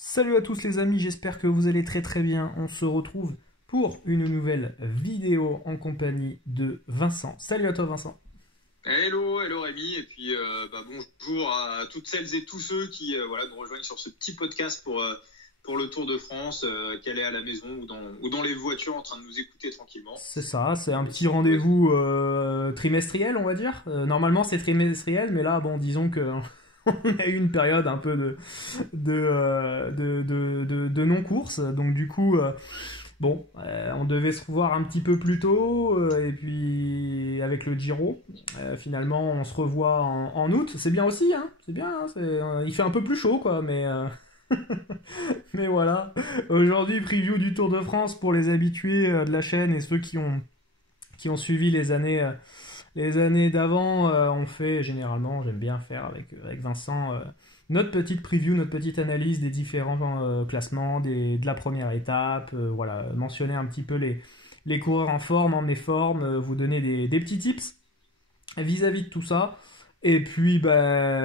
Salut à tous les amis, j'espère que vous allez très très bien. On se retrouve pour une nouvelle vidéo en compagnie de Vincent. Salut à toi Vincent. Hello Rémi, et puis bonjour à toutes celles et tous ceux qui nous rejoignent sur ce petit podcast pour le Tour de France, qu'elle est à la maison ou dans les voitures en train de nous écouter tranquillement. C'est ça, c'est un petit rendez-vous trimestriel on va dire. Normalement c'est trimestriel, mais là bon disons que on a eu une période un peu de non-course, donc du coup on devait se revoir un petit peu plus tôt, et puis avec le Giro, finalement on se revoit en août, c'est bien aussi, hein, c'est bien, hein, il fait un peu plus chaud quoi, mais voilà. Aujourd'hui, preview du Tour de France pour les habitués de la chaîne et ceux qui ont suivi les années d'avant. On fait généralement, j'aime bien faire avec Vincent, notre petite preview, notre petite analyse des différents classements, de la première étape, mentionner un petit peu les coureurs en forme, en méforme, vous donner des petits tips vis-à-vis de tout ça. Et puis,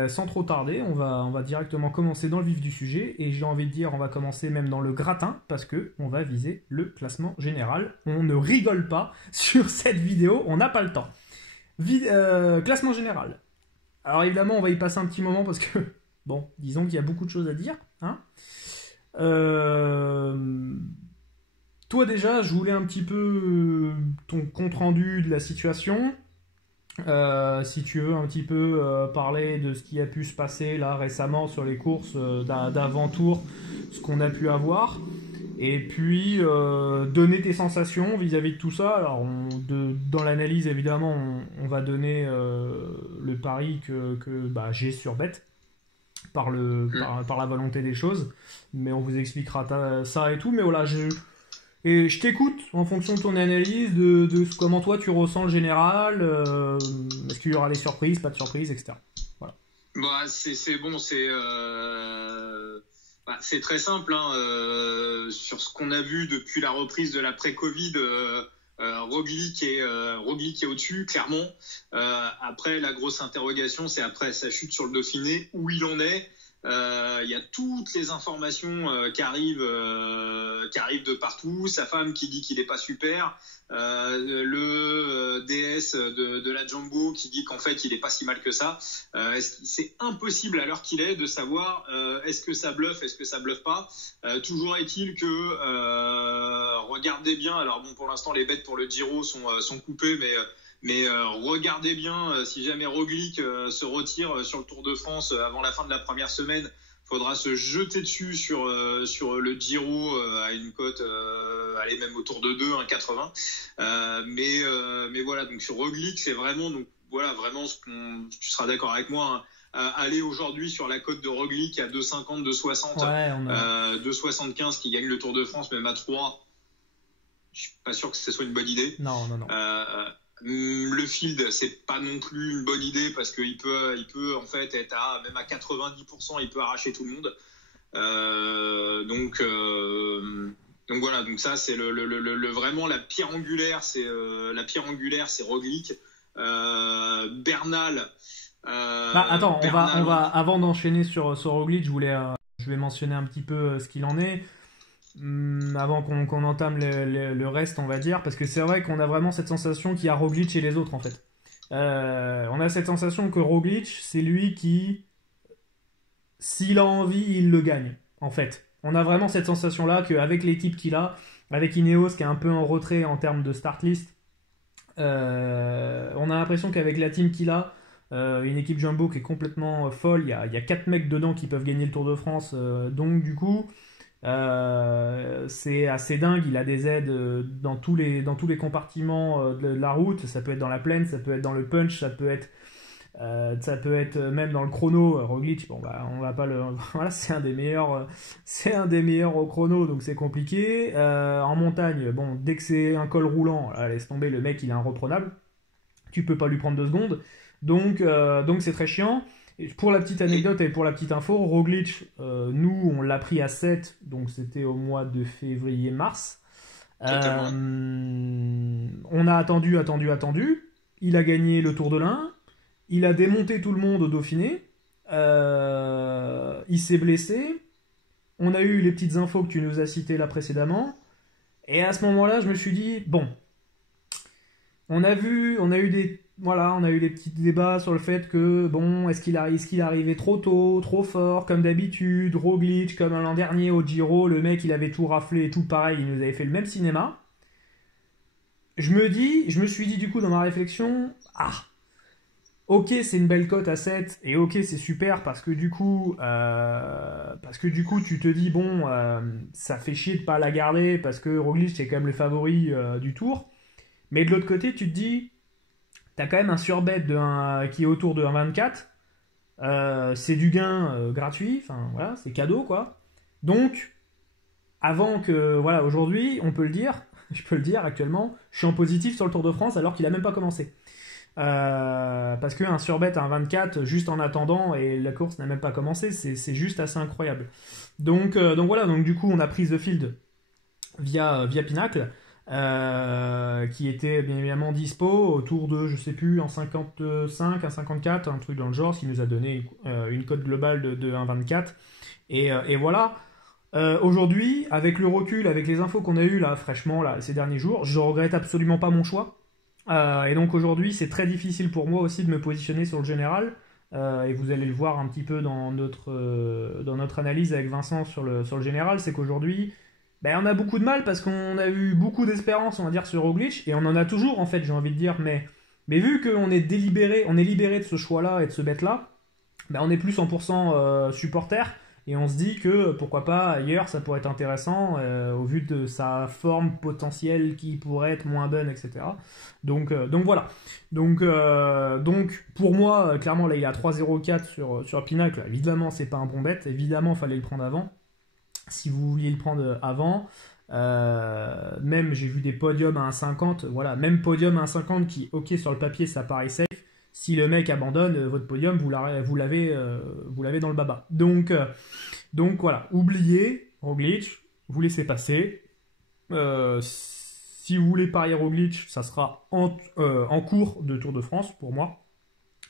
sans trop tarder, on va directement commencer dans le vif du sujet. Et j'ai envie de dire, on va commencer même dans le gratin, parce que on va viser le classement général. On ne rigole pas sur cette vidéo, on n'a pas le temps. Classement général. Alors évidemment, on va y passer un petit moment, parce que, bon, disons qu'il y a beaucoup de choses à dire. Hein. Toi déjà, je voulais un petit peu ton compte-rendu de la situation. Si tu veux un petit peu parler de ce qui a pu se passer là récemment sur les courses d'avant-tour, ce qu'on a pu avoir, et puis donner tes sensations vis-à-vis de tout ça. Alors dans l'analyse évidemment on va donner le pari que j'ai sur Bet par la volonté des choses, mais on vous expliquera ça et tout, mais voilà, et je t'écoute en fonction de ton analyse, de comment toi tu ressens le général, est-ce qu'il y aura des surprises, pas de surprises, etc. Voilà. C'est très simple, hein, sur ce qu'on a vu depuis la reprise de l'après-Covid. Roglic est au-dessus, clairement. Après, la grosse interrogation, c'est après sa chute sur le Dauphiné, où il en est. Il y a toutes les informations qui arrivent de partout. Sa femme qui dit qu'il n'est pas super, le DS de la Jumbo qui dit qu'en fait il n'est pas si mal que ça. C'est impossible à l'heure qu'il est de savoir est-ce que ça bluffe, est-ce que ça bluffe pas. Toujours est-il que regardez bien. Alors bon, pour l'instant les bêtes pour le Giro sont coupées, mais regardez bien, si jamais Roglic se retire sur le Tour de France avant la fin de la première semaine, faudra se jeter dessus sur le Giro à une cote, allez, même autour de 2, 1,80. Mais voilà, donc sur Roglic, c'est vraiment, donc voilà, vraiment tu seras d'accord avec moi, hein, aller aujourd'hui sur la cote de Roglic à 2,50, 2,60, 2,75 qui gagne le Tour de France, même à 3, je suis pas sûr que ce soit une bonne idée. Non. Le field, c'est pas non plus une bonne idée parce qu'il peut en fait être même à 90%, il peut arracher tout le monde. Donc voilà, donc ça c'est vraiment la pierre angulaire, c'est Roglic. Bernal. Attends, on va avant d'enchaîner sur Roglic, je vais mentionner un petit peu ce qu'il en est. Avant qu'on entame le reste, on va dire, parce que c'est vrai qu'on a vraiment cette sensation qu'il y a Roglic chez les autres en fait. On a cette sensation que Roglic, c'est lui qui, s'il a envie, il le gagne en fait. On a vraiment cette sensation là qu'avec l'équipe qu'il a, avec Ineos qui est un peu en retrait en termes de start list, on a l'impression qu'avec la team qu'il a, une équipe Jumbo qui est complètement folle, il y a 4 mecs dedans qui peuvent gagner le Tour de France, donc du coup c'est assez dingue. Il a des aides dans tous les compartiments de la route. Ça peut être dans la plaine, ça peut être dans le punch, ça peut être même dans le chrono. Roglic, on va pas le voilà, c'est un des meilleurs au chrono, donc c'est compliqué. En montagne, bon, dès que c'est un col roulant, laisse tomber, le mec il est imprenable, tu peux pas lui prendre 2 secondes, donc c'est très chiant. Et pour la petite anecdote et pour la petite info, Roglic, nous on l'a pris à 7, donc c'était au mois de février-mars. On a attendu. Il a gagné le Tour de l'Ain. Il a démonté tout le monde au Dauphiné. Il s'est blessé. on a eu les petites infos que tu nous as citées là précédemment, et à ce moment-là, je me suis dit, bon, on a eu des petits débats sur le fait que, bon, est-ce qu'il arrivait trop tôt, trop fort, comme d'habitude, Roglic, comme l'an dernier au Giro, le mec, il avait tout raflé et tout pareil, il nous avait fait le même cinéma. Je me suis dit du coup dans ma réflexion, ok, c'est une belle cote à 7, et ok, c'est super parce que du coup, tu te dis, bon, ça fait chier de pas la garder parce que Roglic, c'est quand même le favori du tour. Mais de l'autre côté, tu te dis, t'as quand même un surbet qui est autour de 1,24. C'est du gain gratuit, enfin voilà, c'est cadeau quoi. Donc, avant que, voilà, aujourd'hui, on peut le dire, je peux le dire actuellement, je suis en positif sur le Tour de France alors qu'il a même pas commencé. Parce qu'un surbet à 1,24 juste en attendant et la course n'a même pas commencé, c'est juste assez incroyable. Donc voilà, donc du coup on a pris The Field via Pinacle, qui était bien évidemment dispo autour de, je sais plus, en 55, 54, un truc dans le genre, ce qui nous a donné une cote globale de 1,24. Et voilà. Aujourd'hui, avec le recul, avec les infos qu'on a eues là, fraîchement, là, ces derniers jours, je regrette absolument pas mon choix. Et donc aujourd'hui, c'est très difficile pour moi aussi de me positionner sur le général. Et vous allez le voir un petit peu dans notre analyse avec Vincent sur le général, c'est qu'aujourd'hui, on a beaucoup de mal parce qu'on a eu beaucoup d'espérance, on va dire, sur Roglic, et on en a toujours, en fait, j'ai envie de dire, mais vu qu'on est libéré de ce choix-là et de ce bet-là, on est plus 100% supporter. Et on se dit que pourquoi pas ailleurs ça pourrait être intéressant au vu de sa forme potentielle qui pourrait être moins bonne, etc. Donc voilà. Donc pour moi, clairement là il est à 3,04 sur Pinacle. Évidemment c'est pas un bon bet. Évidemment fallait le prendre avant. Si vous vouliez le prendre avant, même j'ai vu des podiums à 1,50. Voilà, même podium à 1,50 qui, ok, sur le papier ça paraît safe. Si le mec abandonne, votre podium, vous l'avez dans le baba. Donc voilà, oubliez Roglic, vous laissez passer. Si vous voulez parier Roglic, ça sera en cours de Tour de France pour moi.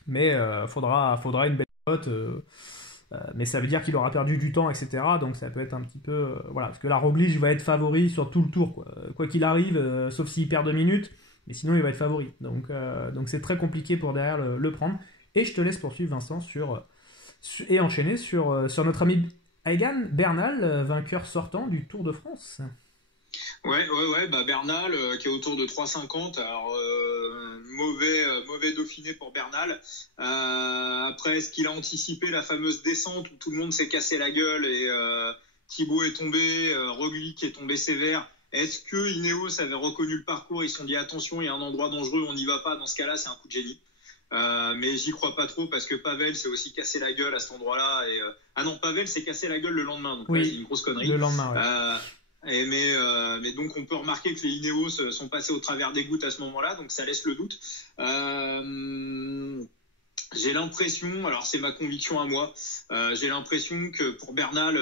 Mais faudra une belle cote. Mais ça veut dire qu'il aura perdu du temps, etc. Donc ça peut être un petit peu... voilà, parce que là, Roglic va être favori sur tout le tour. Quoi qu'il arrive, sauf s'il perd 2 minutes. Mais sinon, il va être favori. Donc c'est très compliqué pour derrière le prendre. Et je te laisse poursuivre, Vincent, et enchaîner sur notre ami Egan Bernal, vainqueur sortant du Tour de France. Ouais, Bernal qui est autour de 3,50. Alors mauvais Dauphiné pour Bernal. Après, est-ce qu'il a anticipé la fameuse descente où tout le monde s'est cassé la gueule et Thibaut est tombé, Roglic est tombé sévère? Est-ce que Ineos avait reconnu le parcours? Ils se sont dit attention, il y a un endroit dangereux, on n'y va pas. Dans ce cas-là, c'est un coup de génie. Mais j'y crois pas trop parce que Pavel s'est aussi cassé la gueule à cet endroit-là. Ah non, Pavel s'est cassé la gueule le lendemain. Donc oui, c'est une grosse connerie. Le lendemain, ouais. Mais donc on peut remarquer que les Ineos sont passés au travers des gouttes à ce moment-là. Donc ça laisse le doute. J'ai l'impression, alors c'est ma conviction à moi, j'ai l'impression que pour Bernal,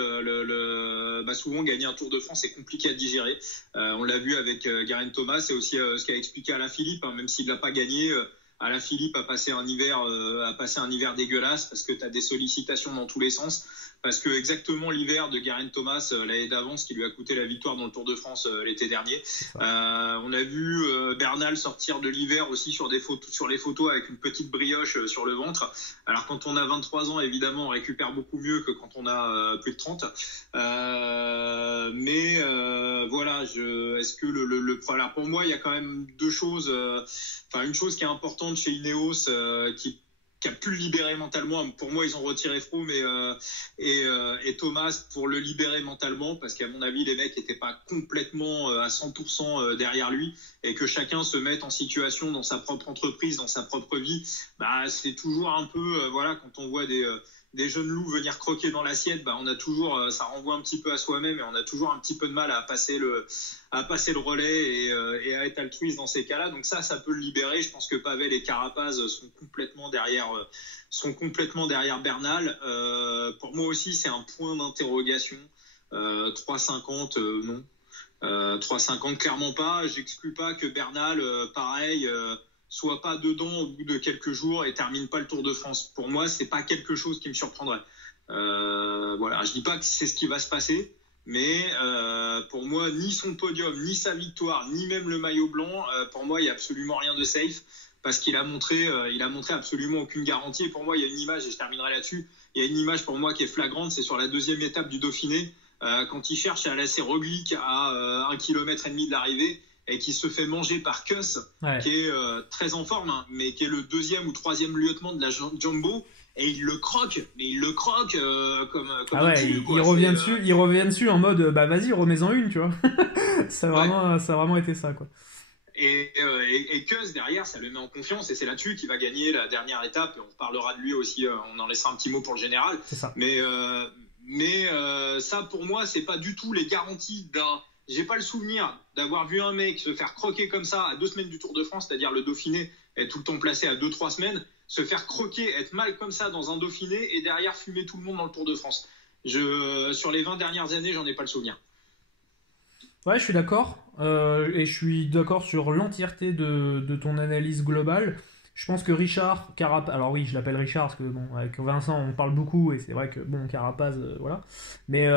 souvent gagner un Tour de France c'est compliqué à digérer. On l'a vu avec Geraint Thomas, c'est aussi ce qu'a expliqué Alain Philippe, même s'il l'a pas gagné. Alain Philippe a passé un hiver dégueulasse parce que tu as des sollicitations dans tous les sens. Parce que exactement l'hiver de Geraint Thomas l'année d'avant, ce qui lui a coûté la victoire dans le Tour de France l'été dernier. On a vu Bernal sortir de l'hiver aussi sur les photos avec une petite brioche sur le ventre. Alors quand on a 23 ans, évidemment, on récupère beaucoup mieux que quand on a plus de 30. Voilà, est-ce que alors pour moi, il y a quand même deux choses. Une chose qui est importante chez Ineos, qui a pu le libérer mentalement. Pour moi, ils ont retiré Froome et Thomas pour le libérer mentalement, parce qu'à mon avis, les mecs n'étaient pas complètement à 100% derrière lui, et que chacun se mette en situation dans sa propre entreprise, dans sa propre vie. C'est toujours un peu, quand on voit des jeunes loups venir croquer dans l'assiette, on a toujours, ça renvoie un petit peu à soi-même, et on a toujours un petit peu de mal à passer le relais et à être altruiste dans ces cas-là. Donc ça peut le libérer. Je pense que Pavel et Carapaz sont complètement derrière Bernal. Pour moi aussi, c'est un point d'interrogation. 3,50, non. 3,50, clairement pas. J'exclus pas que Bernal, pareil, soit pas dedans au bout de quelques jours et termine pas le Tour de France. Pour moi, c'est pas quelque chose qui me surprendrait. Voilà, je dis pas que c'est ce qui va se passer, mais pour moi, ni son podium, ni sa victoire, ni même le maillot blanc, pour moi, il y a absolument rien de safe parce qu'il a montré absolument aucune garantie. Et pour moi, il y a une image, et je terminerai là-dessus. Il y a une image pour moi qui est flagrante, c'est sur la deuxième étape du Dauphiné, quand il cherche à laisser Roglic à 1,5 km de l'arrivée et qui se fait manger par Kuss, qui est très en forme, hein, mais qui est le deuxième ou troisième lieutenant de la Jumbo. Et il le croque, comme un cul, quoi. Il revient dessus en mode bah vas-y, remets-en une, tu vois. Ça a vraiment été ça, quoi. Et Kuss derrière, ça le met en confiance et c'est là-dessus qu'il va gagner la dernière étape. On parlera de lui aussi, on en laissera un petit mot pour le général. C'est ça. Mais ça pour moi, c'est pas du tout les garanties d'un. J'ai pas le souvenir d'avoir vu un mec se faire croquer comme ça à 2 semaines du Tour de France, c'est-à-dire le Dauphiné est tout le temps placé à 2-3 semaines. Se faire croquer, être mal comme ça dans un Dauphiné et derrière fumer tout le monde dans le Tour de France. Sur les 20 dernières années, j'en ai pas le souvenir. Ouais, je suis d'accord. Et je suis d'accord sur l'entièreté de ton analyse globale. Je pense que Richard, Carapaz... Alors oui, je l'appelle Richard parce que bon, avec Vincent, on parle beaucoup et c'est vrai que bon, Carapaz, voilà. Mais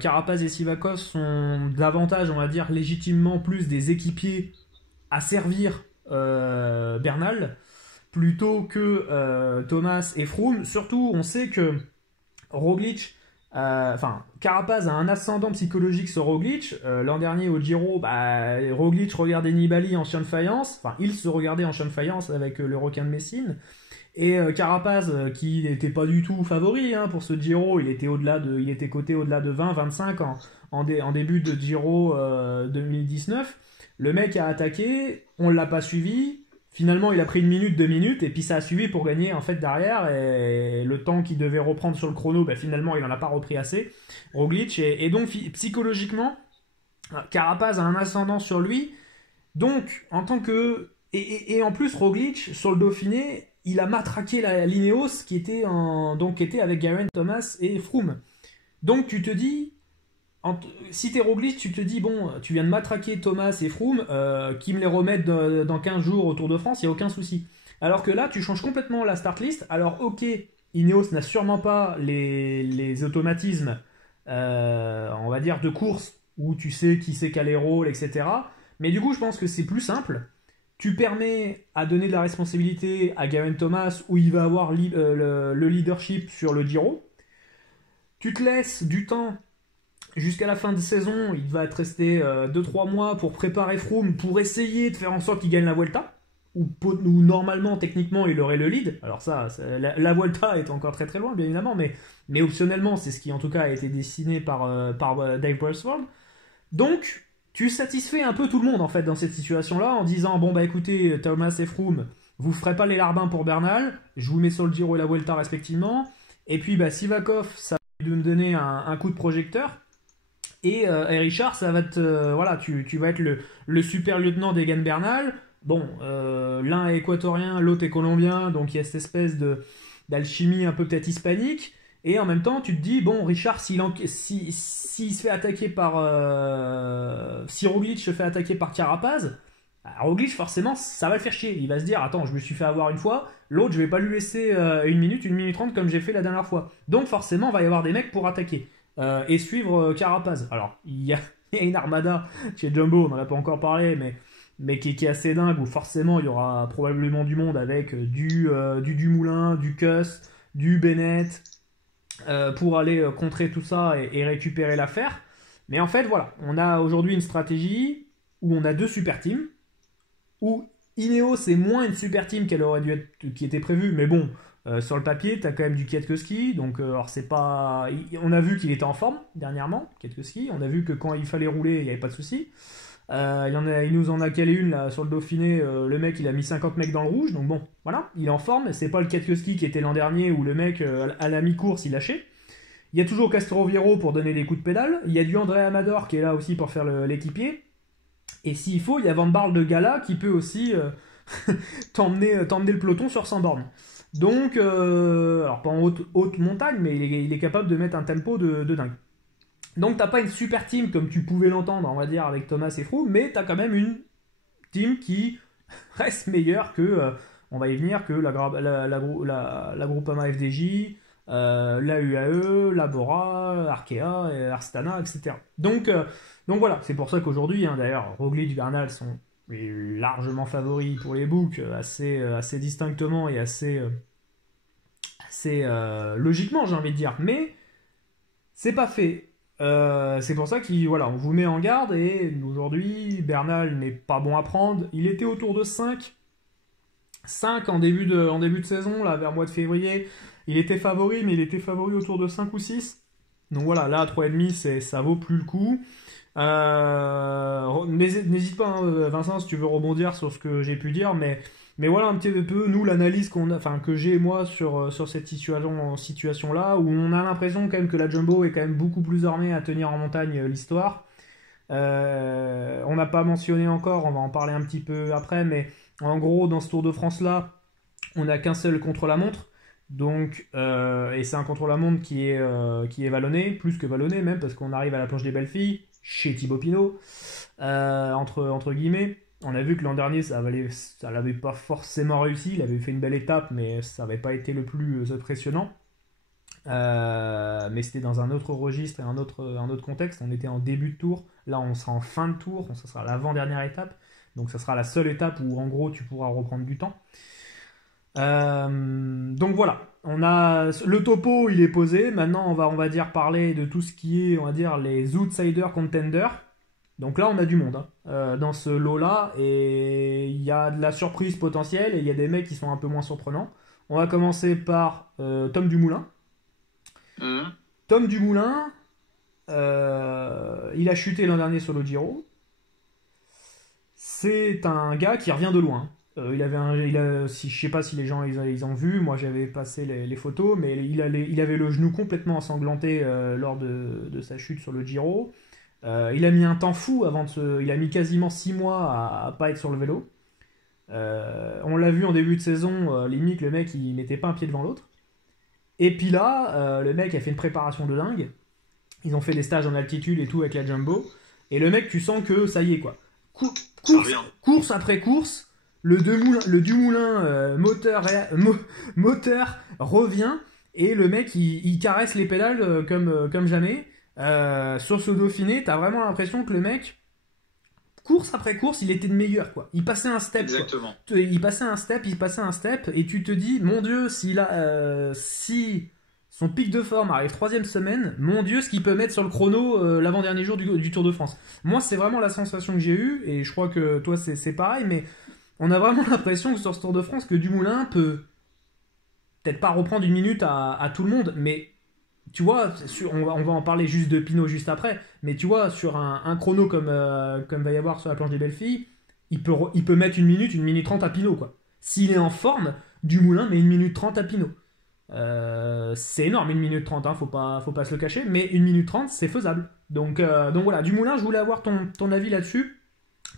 Carapaz et Sivakov sont davantage, on va dire, légitimement plus des équipiers à servir Bernal plutôt que Thomas et Froome. Surtout, on sait que Roglic, Carapaz a un ascendant psychologique sur Roglic. L'an dernier au Giro, Roglic regardait Nibali en chien de faïence. Enfin, il se regardait en chien de faïence avec le requin de Messine. Et Carapaz, qui n'était pas du tout favori pour ce Giro, il était coté au-delà de 20-25 en début de Giro 2019. Le mec a attaqué, on ne l'a pas suivi. Finalement, il a pris 1 minute, 2 minutes, et puis ça a suivi pour gagner en fait derrière. Et le temps qu'il devait reprendre sur le chrono, finalement, il n'en a pas repris assez, Roglic. Et donc, psychologiquement, Carapaz a un ascendant sur lui. Donc, en tant que... Et en plus, Roglic, sur le Dauphiné, il a matraqué la l'Ineos qui était avec Geraint Thomas et Froome. Donc, tu te dis... Si t'es Roglic, tu te dis, bon, tu viens de matraquer Thomas et Froome, qui me les remettent dans 15 jours au Tour de France, il n'y a aucun souci. Alors que là, tu changes complètement la start list. Alors, ok, Ineos n'a sûrement pas les automatismes, on va dire, de course, où tu sais qui c'est quel rôle, etc. Mais du coup, je pense que c'est plus simple. Tu permets à donner de la responsabilité à Geraint Thomas, où il va avoir le leadership sur le Giro. Tu te laisses du temps jusqu'à la fin de saison, il va te rester 2-3 mois pour préparer Froome, pour essayer de faire en sorte qu'il gagne la Vuelta, où normalement, techniquement, il aurait le lead. Alors ça, la Vuelta est encore très très loin, bien évidemment, mais optionnellement, c'est ce qui en tout cas a été dessiné par Dave Brailsford. Donc, tu satisfais un peu tout le monde en fait dans cette situation-là, en disant, bon écoutez, Thomas et Froome, vous ferez pas les larbins pour Bernal, je vous mets sur le Giro et la Vuelta respectivement, et puis Sivakov, ça va me donner un coup de projecteur. Et Richard, ça va tu vas être le super lieutenant d'Egan Bernal. Bon, l'un est équatorien, l'autre est colombien, donc il y a cette espèce d'alchimie un peu peut-être hispanique. Et en même temps, tu te dis, bon, Richard, s'il se fait attaquer si Roglic se fait attaquer par Carapaz, Roglic, forcément, ça va le faire chier. Il va se dire, attends, je me suis fait avoir une fois, l'autre, je vais pas lui laisser 1 minute, 1 minute 30 comme j'ai fait la dernière fois. Donc forcément, il va y avoir des mecs pour attaquer. Et suivre Carapaz. Alors, il y a une armada chez Jumbo, on n'en a pas encore parlé, mais qui est assez dingue, où forcément il y aura probablement du monde avec du Dumoulin, du Kuss, du Bennett, pour aller contrer tout ça et récupérer l'affaire. Mais en fait, voilà, on a aujourd'hui une stratégie où on a 2 super teams, où Ineos est moins une super team qu'elle aurait dû être, qui était prévue, mais bon, sur le papier, tu as quand même du Kwiatkowski, donc alors c'est pas... On a vu qu'il était en forme dernièrement, Kwiatkowski, on a vu que quand il fallait rouler, il n'y avait pas de souci. Il nous en a calé une là, sur le Dauphiné, le mec il a mis 50 mecs dans le rouge, donc bon, voilà, il est en forme, c'est pas le Kwiatkowski qui était l'an dernier où le mec à la mi-course il lâchait. Il y a toujours Castroviero pour donner des coups de pédale, il y a du André Amador qui est là aussi pour faire l'équipier, et s'il faut, il y a Van Baarle de Gala qui peut aussi t'emmener le peloton sur 100 bornes. Donc, alors pas en haute montagne, mais il est capable de mettre un tempo de dingue. Donc t'as pas une super team comme tu pouvais l'entendre, on va dire, avec Thomas et Froome, mais t'as quand même une team qui reste meilleure que, on va y venir, que la Groupama FDJ, la UAE, la Bora, Arkea, Astana, etc. Donc voilà, c'est pour ça qu'aujourd'hui, hein, d'ailleurs, Roglic, Bernal sont largement favoris pour les books, assez distinctement et assez logiquement, j'ai envie de dire. Mais c'est pas fait. C'est pour ça qu'on vous met en garde, et aujourd'hui, Bernal n'est pas bon à prendre. Il était autour de 5 en début de saison, là, vers le mois de février. Il était favori, mais il était favori autour de 5 ou 6. Donc voilà, là, 3,5, ça vaut plus le coup. N'hésite pas, hein, Vincent, si tu veux rebondir sur ce que j'ai pu dire, mais voilà un petit peu, nous, l'analyse que j'ai, moi, sur cette situation-là, où on a l'impression quand même que la Jumbo est quand même beaucoup plus armée à tenir en montagne l'histoire. On n'a pas mentionné encore, on va en parler un petit peu après, mais en gros, dans ce Tour de France-là, on n'a qu'un seul contre-la-montre. Donc, et c'est un contre-la-montre qui est vallonné, plus que vallonné même, parce qu'on arrive à la planche des belles filles, chez Thibaut Pinot, entre guillemets. On a vu que l'an dernier, ça l'avait pas forcément réussi. Il avait fait une belle étape, mais ça n'avait pas été le plus impressionnant. Mais c'était dans un autre registre et un autre contexte. On était en début de tour. Là, on sera en fin de tour. Ça sera l'avant-dernière étape. Donc, ça sera la seule étape où, en gros, tu pourras reprendre du temps. Donc voilà, on a le topo, il est posé. Maintenant, on va dire parler de tout ce qui est, on va dire, les outsiders contenders. Donc là, on a du monde dans ce lot-là, et il y a de la surprise potentielle, et il y a des mecs qui sont un peu moins surprenants. On va commencer par Tom Dumoulin. Tom Dumoulin, il a chuté l'an dernier sur le Giro. C'est un gars qui revient de loin. Je sais pas si les gens ils ont vu, moi j'avais passé les photos, mais il avait le genou complètement ensanglanté lors de sa chute sur le Giro. Il a mis un temps fou il a mis quasiment 6 mois à pas être sur le vélo. On l'a vu en début de saison, limite le mec il mettait pas un pied devant l'autre. Et puis là, le mec a fait une préparation de dingue. Ils ont fait des stages en altitude et tout avec la Jumbo. Et le mec, tu sens que ça y est quoi. Course après course. Le Dumoulin moteur revient, et le mec il caresse les pédales comme jamais. Sur ce Dauphiné, t'as vraiment l'impression que le mec, course après course, il était de meilleur quoi. Il passait un step. Exactement. Quoi. Il passait un step, et tu te dis, mon Dieu, si son pic de forme arrive 3e semaine, mon Dieu, ce qu'il peut mettre sur le chrono l'avant-dernier jour du Tour de France. Moi, c'est vraiment la sensation que j'ai eue, et je crois que toi c'est pareil, mais on a vraiment l'impression que sur ce Tour de France, que Dumoulin peut peut-être pas reprendre une minute à tout le monde, mais tu vois, on va en parler juste de Pinot juste après, mais tu vois, sur un chrono comme va y avoir sur la planche des belles filles, il peut mettre une minute 30 à Pinot, quoi. S'il est en forme, Dumoulin met 1 minute 30 à Pinot. C'est énorme, 1 minute 30, hein, faut pas se le cacher, mais 1 minute 30, c'est faisable. Donc voilà, Dumoulin, je voulais avoir ton avis là-dessus,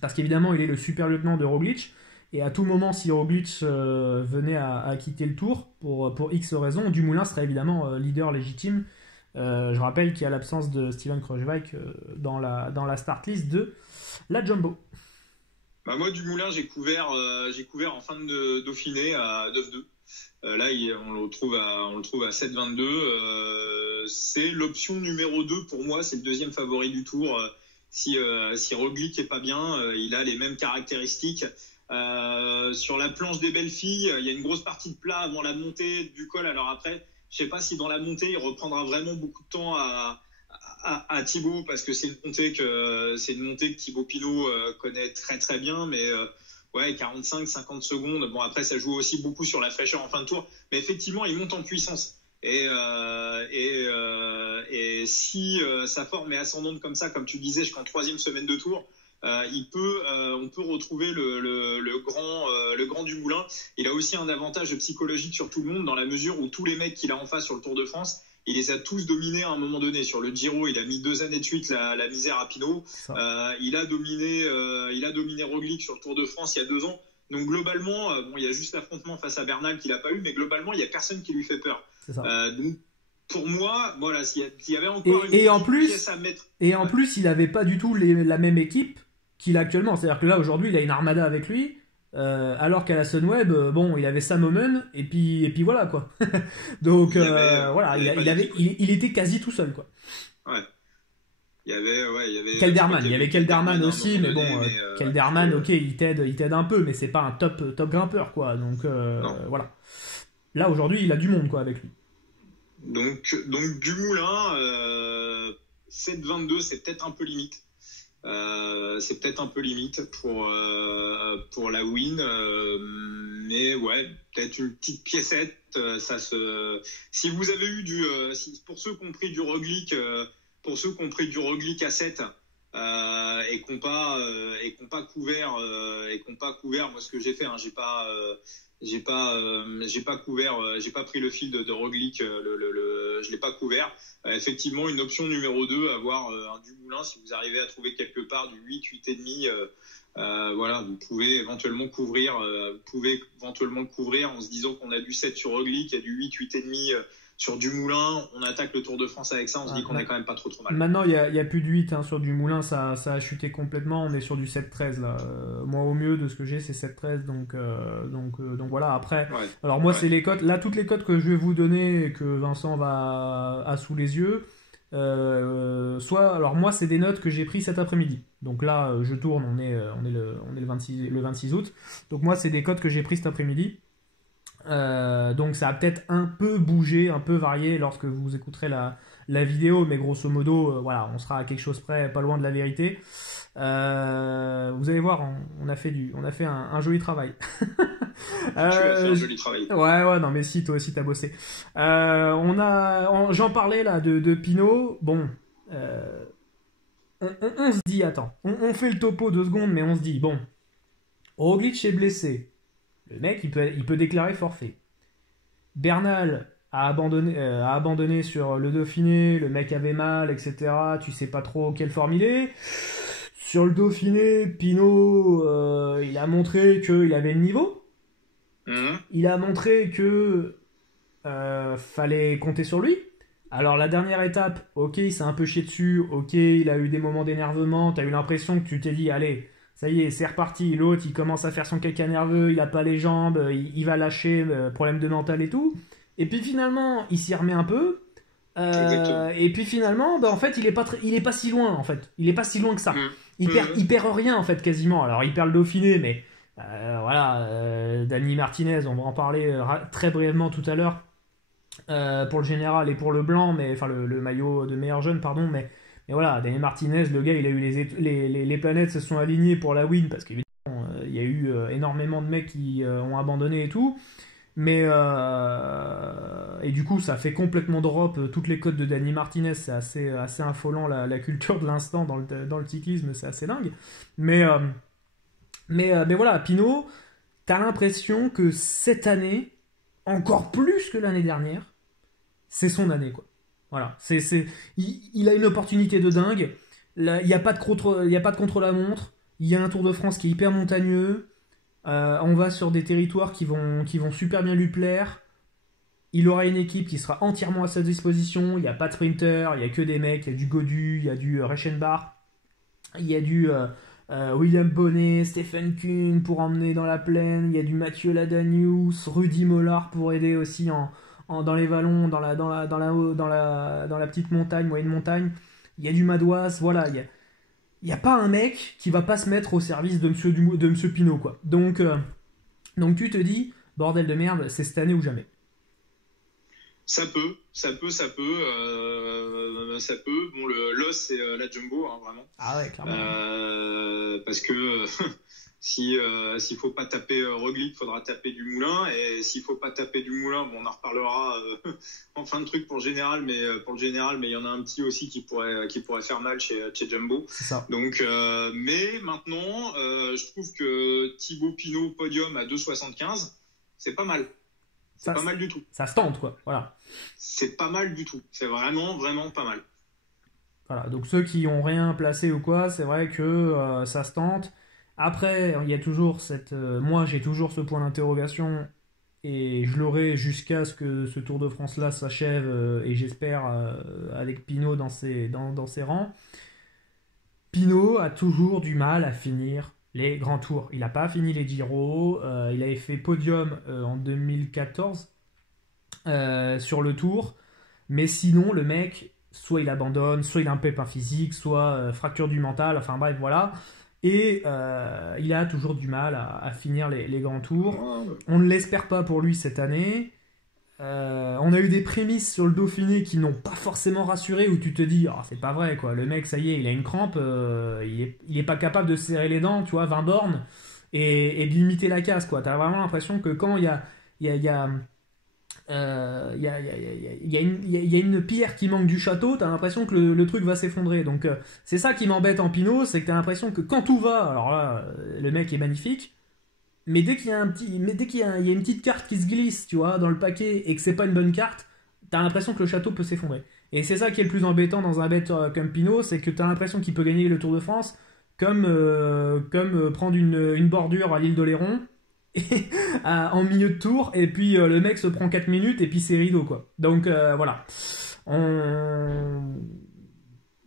parce qu'évidemment, il est le super lieutenant de Roglic. Et à tout moment, si Roglic venait à quitter le Tour pour X raisons, Dumoulin serait évidemment leader légitime. Je rappelle qu'il y a l'absence de Steven Kruijswijk dans la start list de la Jumbo. Bah moi, Dumoulin, j'ai couvert en fin de Dauphiné à 9-2. Là, on le trouve à 7-22. C'est l'option numéro 2 pour moi. C'est le deuxième favori du Tour. Si Roglic est pas bien, il a les mêmes caractéristiques. Sur la planche des belles filles, il y a une grosse partie de plat avant la montée du col. Alors après, je sais pas si dans la montée il reprendra vraiment beaucoup de temps à Thibaut, parce que c'est une montée que Thibaut Pinot connaît très très bien, mais ouais, 45-50 secondes. Bon, après ça joue aussi beaucoup sur la fraîcheur en fin de tour, mais effectivement il monte en puissance. Et si sa forme est ascendante comme ça, comme tu disais, jusqu'en 3e semaine de tour, on peut retrouver le grand Dumoulin. Il a aussi un avantage psychologique sur tout le monde, dans la mesure où tous les mecs qu'il a en face sur le Tour de France, il les a tous dominés à un moment donné. Sur le Giro, il a mis 2 années de suite la misère à Pinot. Il a dominé Roglic sur le Tour de France il y a 2 ans. Donc globalement, il y a juste l'affrontement face à Bernal qu'il n'a pas eu, mais globalement, il n'y a personne qui lui fait peur. C'est ça. Donc pour moi, voilà, s'il y avait encore une pièce à mettre. Et en plus, il n'avait pas du tout la même équipe qu'il a actuellement. C'est-à-dire que là, aujourd'hui, il a une armada avec lui. alors qu'à la Sunweb, bon, il avait Sam Omen, et puis voilà, quoi. Donc, voilà, il était quasi tout seul, quoi. Ouais. Il y avait Kelderman, il y avait Kelderman aussi, mais bon, Kelderman, ouais, ok, il t'aide un peu, mais c'est pas un top grimpeur, quoi. Donc, voilà. Là, aujourd'hui, il a du monde, quoi, avec lui. Donc Dumoulin, 7,22, c'est peut-être un peu limite. C'est peut-être un peu limite pour la win, mais ouais, peut-être une petite piécette. Si vous avez eu pour ceux qui ont pris du Roglic, à 7 et qu'on pas couvert, moi ce que j'ai fait, hein, j'ai pas couvert, j'ai pas pris le fil de Roglic, je l'ai pas couvert. Effectivement, une option numéro 2, avoir un Dumoulin, si vous arrivez à trouver quelque part du 8,5, voilà, vous pouvez éventuellement couvrir, en se disant qu'on a du 7 sur Roglic, il y a du 8,5 sur Dumoulin, on attaque le Tour de France avec ça, on se dit qu'on est quand même pas trop mal. Maintenant, il y a plus de 8 hein, sur Dumoulin, ça a chuté complètement, on est sur du 7-13 là. Moi, au mieux de ce que j'ai, c'est 7-13, donc voilà. Après, ouais. Alors moi, c'est les cotes. Là, toutes les cotes que je vais vous donner et que Vincent a sous les yeux, alors moi, c'est des notes que j'ai pris cet après-midi. Donc là, je tourne, on est le 26 août. Donc moi, c'est des cotes que j'ai pris cet après-midi. Donc ça a peut-être un peu bougé, un peu varié lorsque vous écouterez la vidéo, mais grosso modo, voilà, on sera à quelque chose près, pas loin de la vérité. Vous allez voir, on a fait un joli travail. Tu as fait un joli travail. Ouais, non mais si, toi aussi t'as bossé. J'en parlais là de Pinot. Bon, on se dit, attends, on fait le topo 2 secondes, mais on se dit, bon, Roglic est blessé. Le mec, il peut déclarer forfait. Bernal a abandonné sur le Dauphiné, le mec avait mal, etc. Tu sais pas trop quelle forme il est. Sur le Dauphiné, Pinot, il a montré qu'il avait le niveau. Il a montré que fallait compter sur lui. Alors la dernière étape, ok, il s'est un peu chié dessus, ok, il a eu des moments d'énervement, t'as eu l'impression que tu t'es dit, allez, ça y est, c'est reparti, l'autre il commence à faire son caca nerveux, il a pas les jambes, il va lâcher, problème de mental et tout. Et puis finalement, il s'y remet un peu. Et puis finalement, en fait, il est pas si loin en fait. Il est pas si loin que ça. Il perd rien en fait quasiment. Alors il perd le Dauphiné, mais voilà, Dani Martinez, on va en parler très brièvement tout à l'heure pour le général et pour le blanc, mais enfin le maillot de meilleur jeune, pardon, mais voilà, Daniel Martinez, le gars, il a eu les planètes se sont alignées pour la win parce qu'évidemment, il y a eu énormément de mecs qui ont abandonné et tout. Mais et du coup, ça fait complètement drop toutes les cotes de Dani Martinez. C'est assez affolant la culture de l'instant dans le cyclisme, c'est assez dingue. Mais voilà, Pinot, t'as l'impression que cette année, encore plus que l'année dernière, c'est son année, quoi. Voilà, il a une opportunité de dingue. Il n'y a pas de contre-la-montre. Il y a un Tour de France qui est hyper montagneux. On va sur des territoires qui vont super bien lui plaire. Il aura une équipe qui sera entièrement à sa disposition. Il n'y a pas de sprinter, il n'y a que des mecs. Il y a du Godu, il y a du Reichenbach, il y a du William Bonnet, Stephen Kuhn pour emmener dans la plaine. Il y a du Mathieu Ladanius, Rudy Mollard pour aider aussi dans les vallons, dans la petite montagne, moyenne montagne. Il y a du Madouas, voilà. Il n'y a pas un mec qui va pas se mettre au service de Monsieur Pinot, quoi. Donc tu te dis, bordel de merde, c'est cette année ou jamais. Ça peut. Bon, l'os, c'est la jumbo, hein, vraiment. Ah ouais, clairement. Parce que s'il faut pas taper Roglic, il faudra taper Dumoulin. Et s'il faut pas taper Dumoulin, bon, on en reparlera en fin de truc pour le général, mais il y en a un petit aussi qui pourrait faire mal chez Jumbo. C'est ça. Donc, mais maintenant, je trouve que Thibaut Pinot podium à 2,75, c'est pas mal. C'est pas mal du tout. Ça se tente, quoi. Voilà. C'est pas mal du tout. C'est vraiment, vraiment pas mal. Voilà. Donc ceux qui ont rien placé ou quoi, c'est vrai que ça se tente. Après, il y a toujours moi, j'ai toujours ce point d'interrogation et je l'aurai jusqu'à ce que ce Tour de France-là s'achève et j'espère avec Pinot dans ses rangs. Pinot a toujours du mal à finir les grands tours. Il n'a pas fini les Giro. Il avait fait podium en 2014 sur le tour. Mais sinon, le mec, soit il abandonne, soit il a un pépin physique, soit fracture du mental. Enfin bref, voilà. Et il a toujours du mal à finir les grands tours. On ne l'espère pas pour lui cette année. On a eu des prémices sur le Dauphiné qui n'ont pas forcément rassuré, où tu te dis oh, c'est pas vrai quoi, le mec ça y est il a une crampe, il est pas capable de serrer les dents, tu vois, 20 bornes et de limiter la casse quoi. T'as vraiment l'impression que quand il y a une pierre qui manque du château, t'as l'impression que le truc va s'effondrer. Donc c'est ça qui m'embête en Pinot, c'est que t'as l'impression que quand tout va, alors là le mec est magnifique, mais dès qu'il y a une petite carte qui se glisse, tu vois, dans le paquet et que c'est pas une bonne carte, t'as l'impression que le château peut s'effondrer. Et c'est ça qui est le plus embêtant dans un bet comme Pinot, c'est que t'as l'impression qu'il peut gagner le Tour de France comme prendre une bordure à l'île d'Oléron en milieu de tour, et puis le mec se prend 4 minutes et puis c'est rideau quoi. Donc voilà.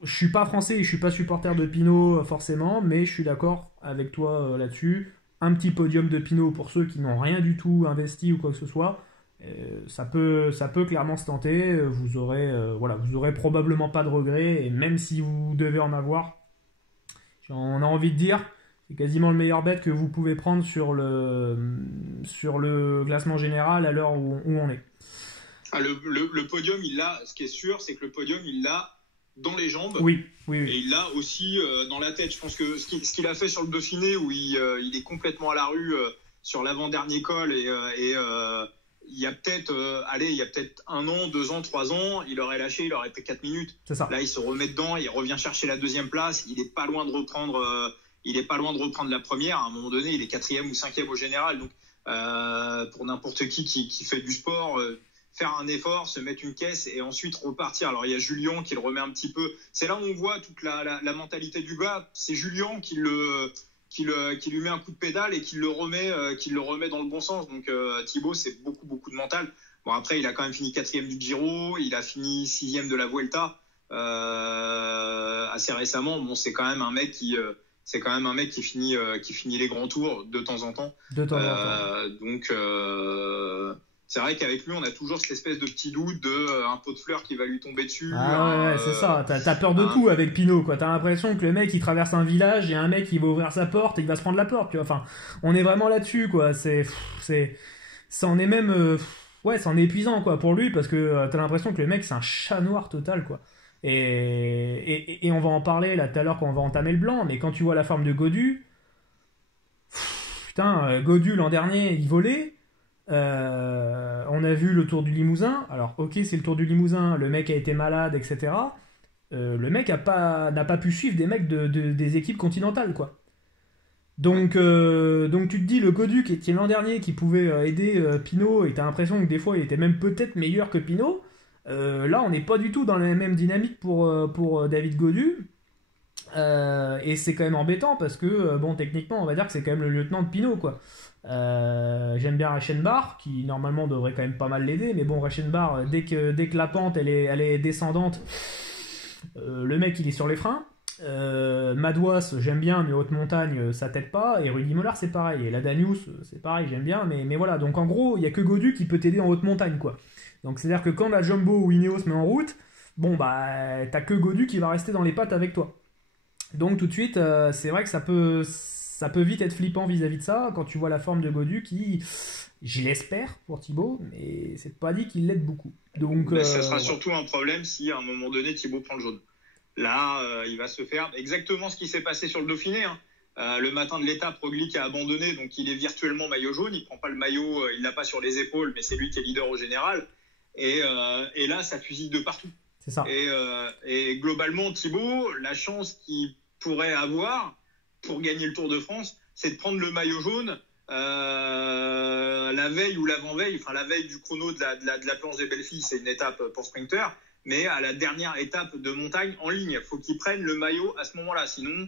Je suis pas français et je suis pas supporter de Pinot forcément, mais je suis d'accord avec toi là-dessus. Un petit podium de Pinot pour ceux qui n'ont rien du tout investi ou quoi que ce soit, ça peut clairement se tenter. Vous aurez probablement pas de regrets, et même si vous devez en avoir, on a envie de dire, c'est quasiment le meilleur bet que vous pouvez prendre sur le classement général à l'heure où on est. Ah, le podium, il l'a. Ce qui est sûr, c'est que le podium, il l'a dans les jambes. Oui. Et il l'a aussi dans la tête. Je pense que ce qu'il a fait sur le Dauphiné, où il est complètement à la rue sur l'avant-dernier col, et il y a peut-être 1 an, 2 ans, 3 ans, il aurait lâché, il aurait fait 4 minutes. C'est ça. Là, il se remet dedans, il revient chercher la 2e place. Il est pas loin de reprendre la première. À un moment donné, il est 4e ou 5e au général. Donc, pour n'importe qui fait du sport, faire un effort, se mettre une caisse et ensuite repartir. Alors il y a Julien qui le remet un petit peu. C'est là où on voit toute la mentalité du gars. C'est Julien qui lui met un coup de pédale et qui le remet dans le bon sens. Donc Thibaut, c'est beaucoup de mental. Bon, après il a quand même fini 4e du Giro, il a fini 6e de la Vuelta assez récemment. Bon, c'est quand même un mec qui finit les grands tours de temps en temps. Donc c'est vrai qu'avec lui, on a toujours cette espèce de petit doute un pot de fleurs qui va lui tomber dessus. Ah ouais, c'est ça. T'as peur de tout avec Pinot, quoi. T'as l'impression que le mec, il traverse un village et un mec, il va ouvrir sa porte et il va se prendre la porte, tu vois. Enfin, on est vraiment là-dessus, quoi. Ça en est même, ça en est épuisant, quoi, pour lui, parce que t'as l'impression que le mec, c'est un chat noir total, quoi. Et on va en parler là tout à l'heure quand on va entamer le blanc, mais quand tu vois la forme de Gaudu, putain, Gaudu l'an dernier, il volait. On a vu le Tour du Limousin. Alors ok, c'est le Tour du Limousin, le mec a été malade, etc. Le mec n'a pas pu suivre des mecs des équipes continentales, quoi. Donc tu te dis, le Gaudu qui était l'an dernier, qui pouvait aider Pinot, et t'as l'impression que des fois il était même peut-être meilleur que Pinot. Là on n'est pas du tout dans la même dynamique pour David Gaudu. Et c'est quand même embêtant parce que techniquement on va dire que c'est quand même le lieutenant de Pinot, quoi. J'aime bien Reichenbach qui normalement devrait quand même pas mal l'aider, mais bon, Reichenbach, dès que la pente elle est descendante, le mec il est sur les freins. Madouas j'aime bien, mais haute montagne ça t'aide pas, et Rudy Mollard c'est pareil, et la Danius c'est pareil, j'aime bien, mais voilà. Donc en gros il y a que Gaudu qui peut t'aider en haute montagne, quoi. Donc c'est à dire que quand la Jumbo ou Ineos met en route, t'as que Gaudu qui va rester dans les pattes avec toi. Donc tout de suite c'est vrai que ça peut vite être flippant vis-à-vis de ça, quand tu vois la forme de Gaudu qui, je l'espère pour Thibaut, mais c'est pas dit qu'il l'aide beaucoup. Donc ça sera surtout un problème si à un moment donné Thibaut prend le jaune. Là il va se faire exactement ce qui s'est passé sur le Dauphiné, hein. Le matin de l'étape, Roglic a abandonné, donc il est virtuellement maillot jaune, il prend pas le maillot, il l'a pas sur les épaules, mais c'est lui qui est leader au général, et là ça fusille de partout. C'est ça. Et globalement Thibaut, la chance qu'il pourrait avoir pour gagner le Tour de France, c'est de prendre le maillot jaune la veille ou l'avant-veille, enfin la veille du chrono de la planche des belles filles, c'est une étape pour sprinter, mais à la dernière étape de montagne en ligne, il faut qu'il prenne le maillot à ce moment-là, sinon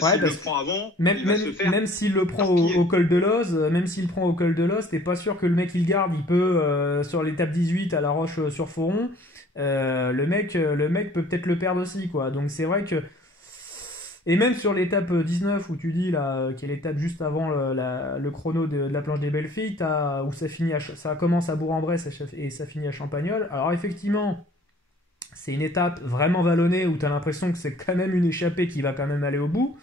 s'il le prend avant, il va se faire même s'il le prend au col de Loz, t'es pas sûr que le mec il garde, il peut sur l'étape 18 à la Roche sur Foron, le mec peut peut-être le perdre aussi, quoi. Donc c'est vrai que Et même sur l'étape 19 où tu dis là, qui est l'étape juste avant le chrono de la planche des belles filles, où ça commence à Bourg-en-Bresse et ça finit à Champagnole. Alors effectivement, c'est une étape vraiment vallonnée où tu as l'impression que c'est quand même une échappée qui va quand même aller au bout.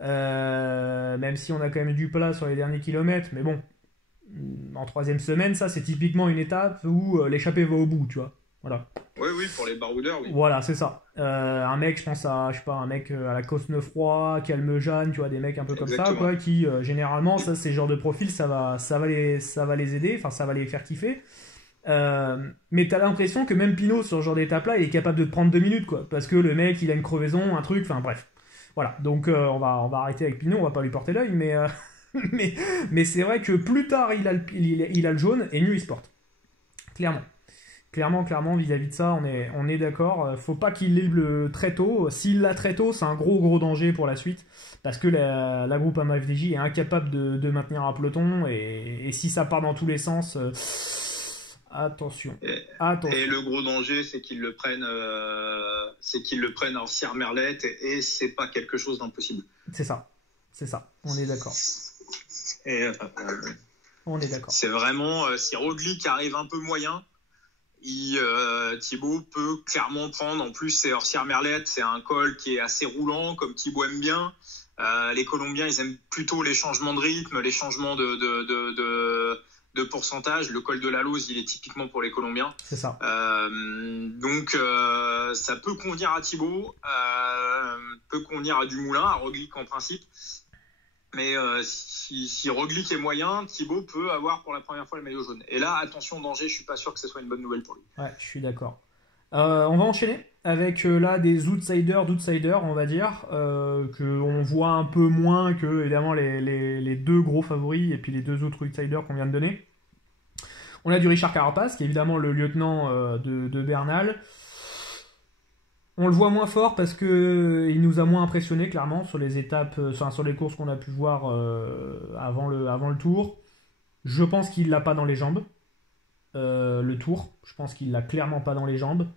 Même si on a quand même eu du plat sur les derniers kilomètres, mais bon, en troisième semaine, ça c'est typiquement une étape où l'échappée va au bout, tu vois. Voilà. Oui, pour les baroudeurs, oui. Voilà, c'est ça. Un mec, je pense à, je sais pas, un mec à la Cosnefroy, Calme-Jeanne, tu vois, des mecs un peu comme ça, quoi, qui généralement, ça, ces genres de profils, ça va les aider, enfin, ça va les faire kiffer. Mais t'as l'impression que même Pinot, sur ce genre d'étape-là, il est capable de te prendre 2 minutes, quoi, parce que le mec, il a une crevaison, un truc, enfin, bref. Voilà, donc on va arrêter avec Pinot, on va pas lui porter l'œil, mais, mais c'est vrai que plus tard, il a le jaune, et mieux il se porte. Clairement. Clairement, vis-à-vis de ça, on est d'accord. Faut pas qu'il l'ait très tôt. S'il l'a très tôt, c'est un gros danger pour la suite. Parce que la groupe FDJ est incapable de maintenir un peloton. Et si ça part dans tous les sens, attention. Et le gros danger, c'est qu'ils le prennent, en Sierre-Merlette. Et c'est pas quelque chose d'impossible. C'est ça. On est d'accord. On est d'accord. C'est vraiment, si Roglic arrive un peu moyen, Thibaut peut clairement prendre. En plus, c'est Sierre-Merlette, c'est un col qui est assez roulant, comme Thibaut aime bien. Les Colombiens, ils aiment plutôt les changements de rythme, les changements de pourcentage. Le col de la Lose, il est typiquement pour les Colombiens. C'est ça. Donc, ça peut convenir à Thibaut, peut convenir à Dumoulin, à Roglic en principe. Mais si Roglic est moyen, Thibaut peut avoir pour la première fois le maillot jaune. Et là, attention, danger, je suis pas sûr que ce soit une bonne nouvelle pour lui. Ouais, je suis d'accord. On va enchaîner avec là des outsiders, on va dire, qu'on voit un peu moins que évidemment les deux gros favoris et puis les deux autres outsiders qu'on vient de donner. On a du Richard Carapaz, qui est évidemment le lieutenant de Bernal. On le voit moins fort parce qu'il nous a moins impressionné clairement sur les étapes, sur les courses qu'on a pu voir avant le tour. Je pense qu'il l'a pas dans les jambes. Le tour, je pense qu'il l'a clairement pas dans les jambes.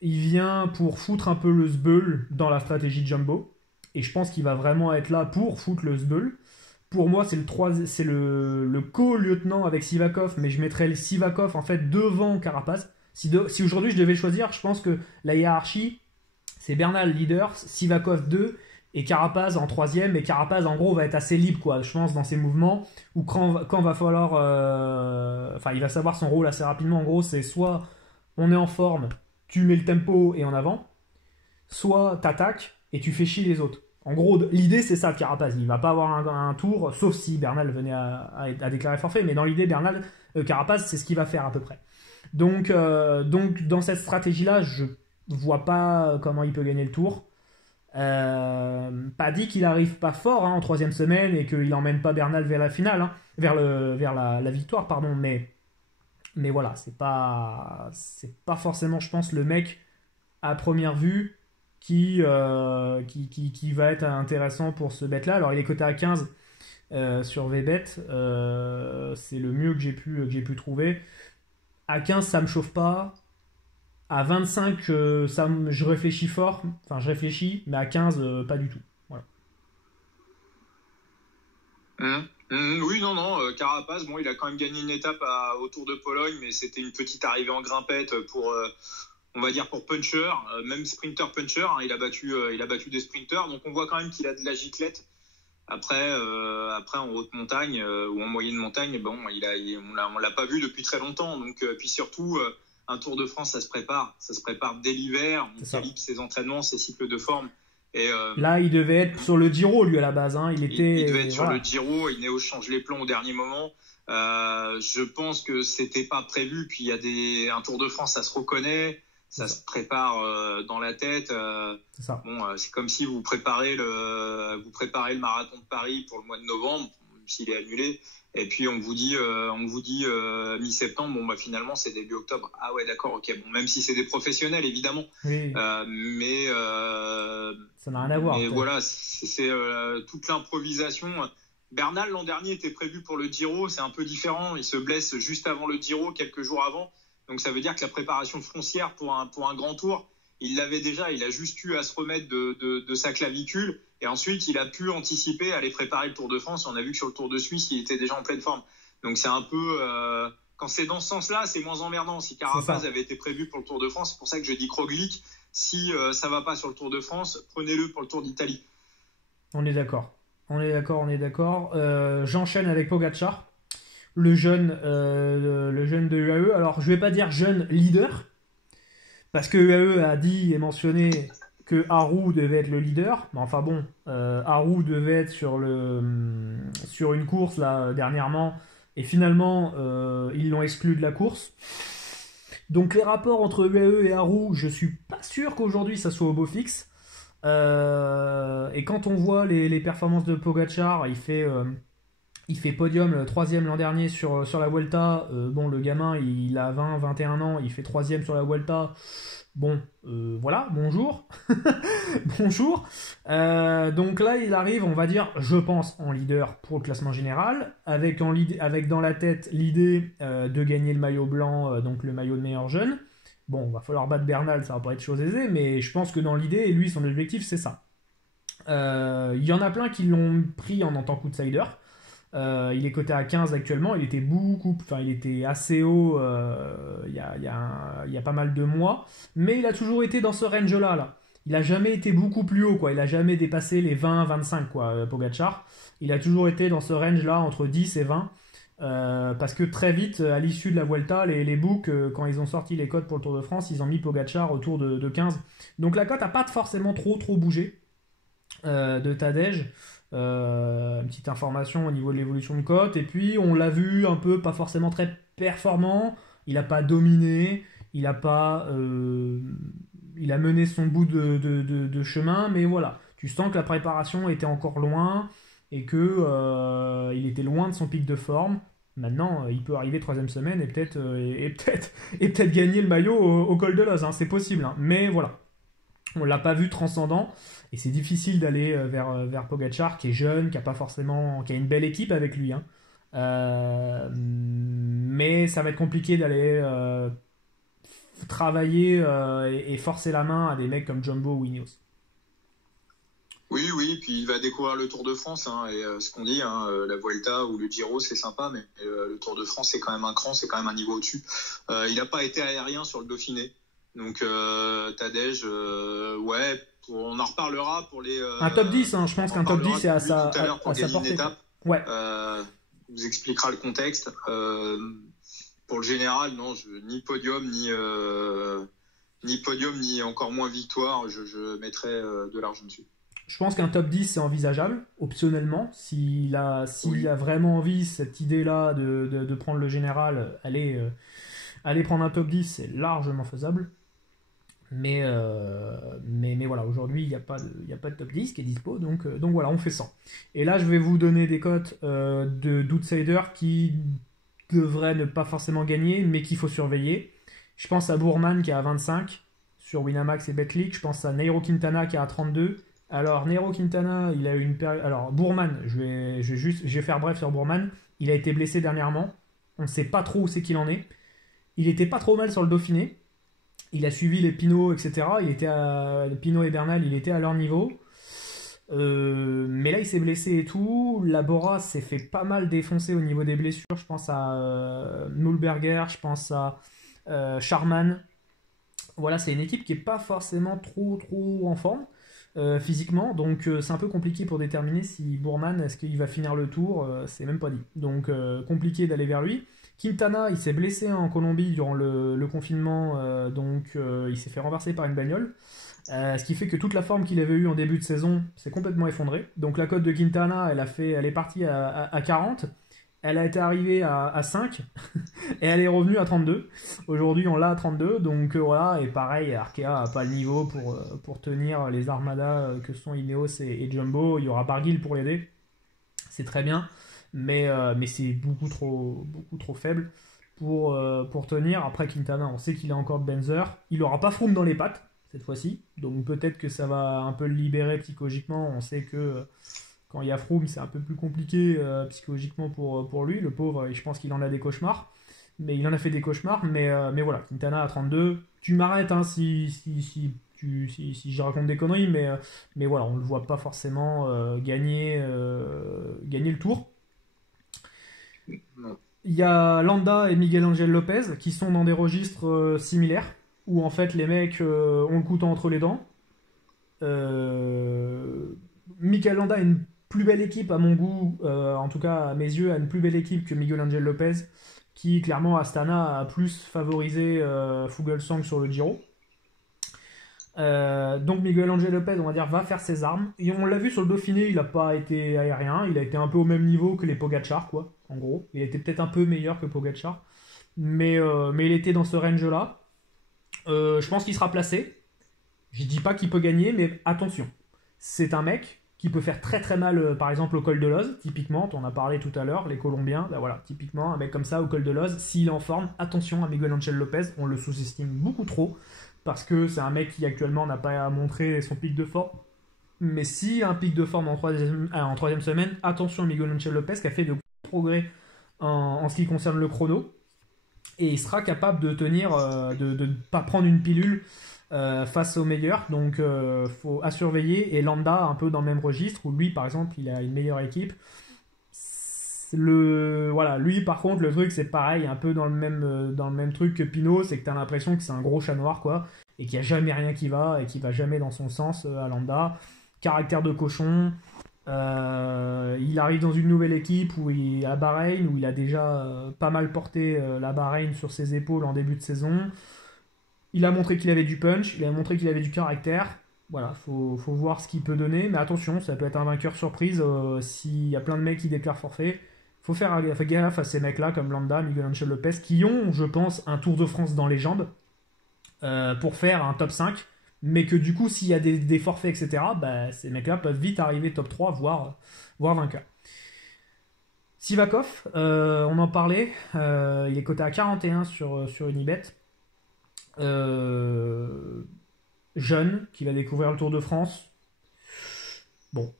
Il vient pour foutre un peu le sbeul dans la stratégie de Jumbo. Et je pense qu'il va vraiment être là pour foutre le sbeul. Pour moi, c'est le co-lieutenant avec Sivakov, mais je mettrais le Sivakov en fait devant Carapaz. Si aujourd'hui je devais choisir, je pense que la hiérarchie, c'est Bernal leader, Sivakov 2 et Carapaz en 3ème. Et Carapaz, en gros, va être assez libre, quoi, je pense, dans ses mouvements. Ou quand va falloir. Enfin, il va savoir son rôle assez rapidement. En gros, c'est soit on est en forme, tu mets le tempo et en avant, soit t'attaques et tu fais chier les autres. En gros, l'idée, c'est ça de Carapaz. Il va pas avoir un tour, sauf si Bernal venait à déclarer forfait. Mais dans l'idée, Carapaz, c'est ce qu'il va faire à peu près. Donc, dans cette stratégie-là, je vois pas comment il peut gagner le tour. Pas dit qu'il arrive pas fort en 3ème semaine et qu'il emmène pas Bernal vers la finale, vers la victoire, pardon. Mais voilà, c'est pas forcément, je pense, le mec à première vue qui va être intéressant pour ce bet-là. Alors, il est coté à 15 sur VBet. C'est le mieux que j'ai pu trouver. À 15, ça me chauffe pas. À 25, je réfléchis fort. Enfin, je réfléchis, mais à 15, pas du tout. Voilà. Oui, non. Carapaz, bon, il a quand même gagné une étape au Tour de Pologne, mais c'était une petite arrivée en grimpette pour, on va dire, pour puncher, même sprinter puncher. Il a battu des sprinters, donc on voit quand même qu'il a de la giclette. Après, en haute montagne ou en moyenne montagne, bon, on l'a pas vu depuis très longtemps. Donc, puis surtout, un Tour de France, ça se prépare dès l'hiver. On calibre ses entraînements, ses cycles de forme. Et là, il devait être sur le Giro, lui, à la base. Il devait être sur le Giro. Ineos change les plans au dernier moment. Je pense que c'était pas prévu. Puis il y a un Tour de France, ça se reconnaît. Ça se prépare dans la tête. C'est ça. Bon, c'est comme si vous préparez le marathon de Paris pour le mois de novembre, même s'il est annulé. Et puis on vous dit mi-septembre. Bon, finalement c'est début octobre. Ah ouais, d'accord, ok. Bon, même si c'est des professionnels évidemment. Oui. Mais ça n'a rien à voir. Mais voilà, c'est toute l'improvisation. Bernal l'an dernier était prévu pour le Giro. C'est un peu différent. Il se blesse juste avant le Giro, quelques jours avant. Donc ça veut dire que la préparation foncière pour un grand tour, il l'avait déjà, il a juste eu à se remettre de sa clavicule, et ensuite il a pu anticiper, aller préparer le Tour de France. On a vu que sur le Tour de Suisse, il était déjà en pleine forme. Donc c'est un peu, quand c'est dans ce sens-là, c'est moins emmerdant. Si Carapaz avait été prévu pour le Tour de France, c'est pour ça que je dis Roglic, si ça va pas sur le Tour de France, prenez-le pour le Tour d'Italie. On est d'accord. J'enchaîne avec Pogačar, le jeune de UAE. Alors, je vais pas dire jeune leader, parce que UAE a dit et mentionné que Aru devait être le leader. Mais enfin bon, Aru devait être sur une course là dernièrement, et finalement ils l'ont exclu de la course. Donc les rapports entre UAE et Aru, je suis pas sûr qu'aujourd'hui ça soit au beau fixe. Et quand on voit les performances de Pogačar, il fait podium 3ème l'an dernier sur la Vuelta. Bon, le gamin, il a 20-21 ans, il fait 3ème sur la Vuelta. Bon, voilà, bonjour. Bonjour. Donc là, il arrive, on va dire, je pense, en leader pour le classement général, avec dans la tête l'idée de gagner le maillot blanc, donc le maillot de meilleur jeune. Bon, va falloir battre Bernal, ça va pas être chose aisée, mais je pense que dans l'idée, et lui, son objectif, c'est ça. Il y en a plein qui l'ont pris en tant qu'outsider. Il est coté à 15 actuellement, il était assez haut il y a pas mal de mois, mais il a toujours été dans ce range-là. Là. Il a jamais été beaucoup plus haut, quoi. Il a jamais dépassé les 20-25, quoi, Pogačar. Il a toujours été dans ce range-là, entre 10 et 20. Parce que très vite, à l'issue de la Vuelta, les books, quand ils ont sorti les cotes pour le Tour de France, ils ont mis Pogačar autour de 15. Donc la cote n'a pas forcément trop bougé de Tadej. Une petite information au niveau de l'évolution de cote. Et puis on l'a vu un peu, pas forcément très performant. Il n'a pas dominé. Il a mené son bout de chemin. Mais voilà, tu sens que la préparation était encore loin et que il était loin de son pic de forme. Maintenant, il peut arriver 3ème semaine et peut-être gagner le maillot au col de Loz. Hein, c'est possible. Hein. Mais voilà, on l'a pas vu transcendant. Et c'est difficile d'aller vers Pogačar, qui est jeune, qui a une belle équipe avec lui. Hein. Mais ça va être compliqué d'aller travailler et forcer la main à des mecs comme Jumbo ou Ineos. Oui, puis il va découvrir le Tour de France, hein, et ce qu'on dit, hein, la Vuelta ou le Giro, c'est sympa, mais le Tour de France, c'est quand même un cran, c'est quand même un niveau au-dessus. Il n'a pas été aérien sur le Dauphiné, donc Tadej, ouais, on en reparlera pour les... un top 10, hein, je pense qu'un top 10 c'est à sa portée. Ouais. Vous expliquera le contexte. Pour le général, non, ni podium, ni encore moins victoire, je mettrais de l'argent dessus. Je pense qu'un top 10 c'est envisageable, optionnellement. S'il a vraiment envie, cette idée-là de prendre le général, aller prendre un top 10, c'est largement faisable. Mais voilà, aujourd'hui il n'y a pas de top 10 qui est dispo, donc voilà, on fait 100. Et là je vais vous donner des cotes d'outsiders qui devraient ne pas forcément gagner, mais qu'il faut surveiller. Je pense à Bourman qui est à 25 sur Winamax et Betclic. Je pense à Nairo Quintana qui est à 32. Alors Nairo Quintana, il a eu une période... Alors Bourman, je vais faire bref sur Bourman. Il a été blessé dernièrement. On ne sait pas trop où c'est qu'il en est. Il était pas trop mal sur le Dauphiné. Il a suivi les Pinot, etc. Pinot et Bernal, il était à leur niveau. Mais là, il s'est blessé et tout. La Bora s'est fait pas mal défoncer au niveau des blessures. Je pense à Mühlberger, je pense à Charman. Voilà, c'est une équipe qui n'est pas forcément trop en forme physiquement. Donc, c'est un peu compliqué pour déterminer si Bourman, est-ce qu'il va finir le tour. C'est même pas dit. Donc, compliqué d'aller vers lui. Quintana, il s'est blessé en Colombie durant le confinement, donc il s'est fait renverser par une bagnole. Ce qui fait que toute la forme qu'il avait eue en début de saison s'est complètement effondrée. Donc la cote de Quintana, elle est partie à 40. Elle a été arrivée à 5 et elle est revenue à 32. Aujourd'hui, on l'a à 32. Donc voilà, et pareil, Arkea n'a pas le niveau pour tenir les armadas que sont Ineos et Jumbo. Il y aura Barguil pour l'aider. C'est très bien. Mais c'est beaucoup trop faible pour tenir. Après Quintana, on sait qu'il a encore de Benzer. Il n'aura pas Froome dans les pattes cette fois-ci, donc peut-être que ça va un peu le libérer psychologiquement. On sait que quand il y a Froome, c'est un peu plus compliqué psychologiquement pour lui, le pauvre. Je pense qu'il en a des cauchemars, mais il en a fait des cauchemars. Mais voilà, Quintana à 32, tu m'arrêtes hein, si si je raconte des conneries, mais voilà, on le voit pas forcément gagner le Tour. Non. Il y a Landa et Miguel Angel Lopez qui sont dans des registres similaires, où en fait les mecs ont le couteau entre les dents. Mikel Landa a une plus belle équipe à mon goût, en tout cas à mes yeux, a une plus belle équipe que Miguel Angel Lopez, qui clairement Astana a plus favorisé Fuglsang sur le Giro. Donc Miguel Angel Lopez, on va dire, va faire ses armes. Et on l'a vu sur le Dauphiné, il n'a pas été aérien, il a été un peu au même niveau que les Pogacar, quoi, en gros. Il était peut-être un peu meilleur que Pogacar, mais il était dans ce range-là. Je pense qu'il sera placé. Je dis pas qu'il peut gagner, mais attention. C'est un mec qui peut faire très très mal, par exemple au col de Loz, typiquement, on en a parlé tout à l'heure, les Colombiens, là, voilà, typiquement un mec comme ça au col de Loz, s'il est en forme, attention à Miguel Angel Lopez, on le sous-estime beaucoup trop, parce que c'est un mec qui actuellement n'a pas montré son pic de forme, mais si un pic de forme en troisième semaine, attention à Miguel Angel Lopez qui a fait de gros progrès en ce qui concerne le chrono, et il sera capable de tenir, de ne pas prendre une pilule face aux meilleurs, donc faut à surveiller. Et Landa un peu dans le même registre où lui par exemple il a une meilleure équipe. Voilà, lui par contre le truc c'est pareil, un peu dans le même truc que Pinot, c'est que t'as l'impression que c'est un gros chat noir quoi, et qu'il n'y a jamais rien qui va et qui va jamais dans son sens à Landa. Caractère de cochon. Il arrive dans une nouvelle équipe à Bahreïn où il a déjà pas mal porté la Bahreïn sur ses épaules en début de saison. Il a montré qu'il avait du punch, il a montré qu'il avait du caractère. Voilà, faut voir ce qu'il peut donner. Mais attention, ça peut être un vainqueur surprise s'il y a plein de mecs qui déclarent forfait. Faut faire gaffe à ces mecs-là comme Landa, Miguel Angel Lopez, qui ont, je pense, un Tour de France dans les jambes pour faire un top 5. Mais que du coup, s'il y a des forfaits, etc., bah, ces mecs-là peuvent vite arriver top 3, voire vainqueur. Sivakov, on en parlait, il est coté à 41 sur Unibet. Jeune, qui va découvrir le Tour de France. Bon,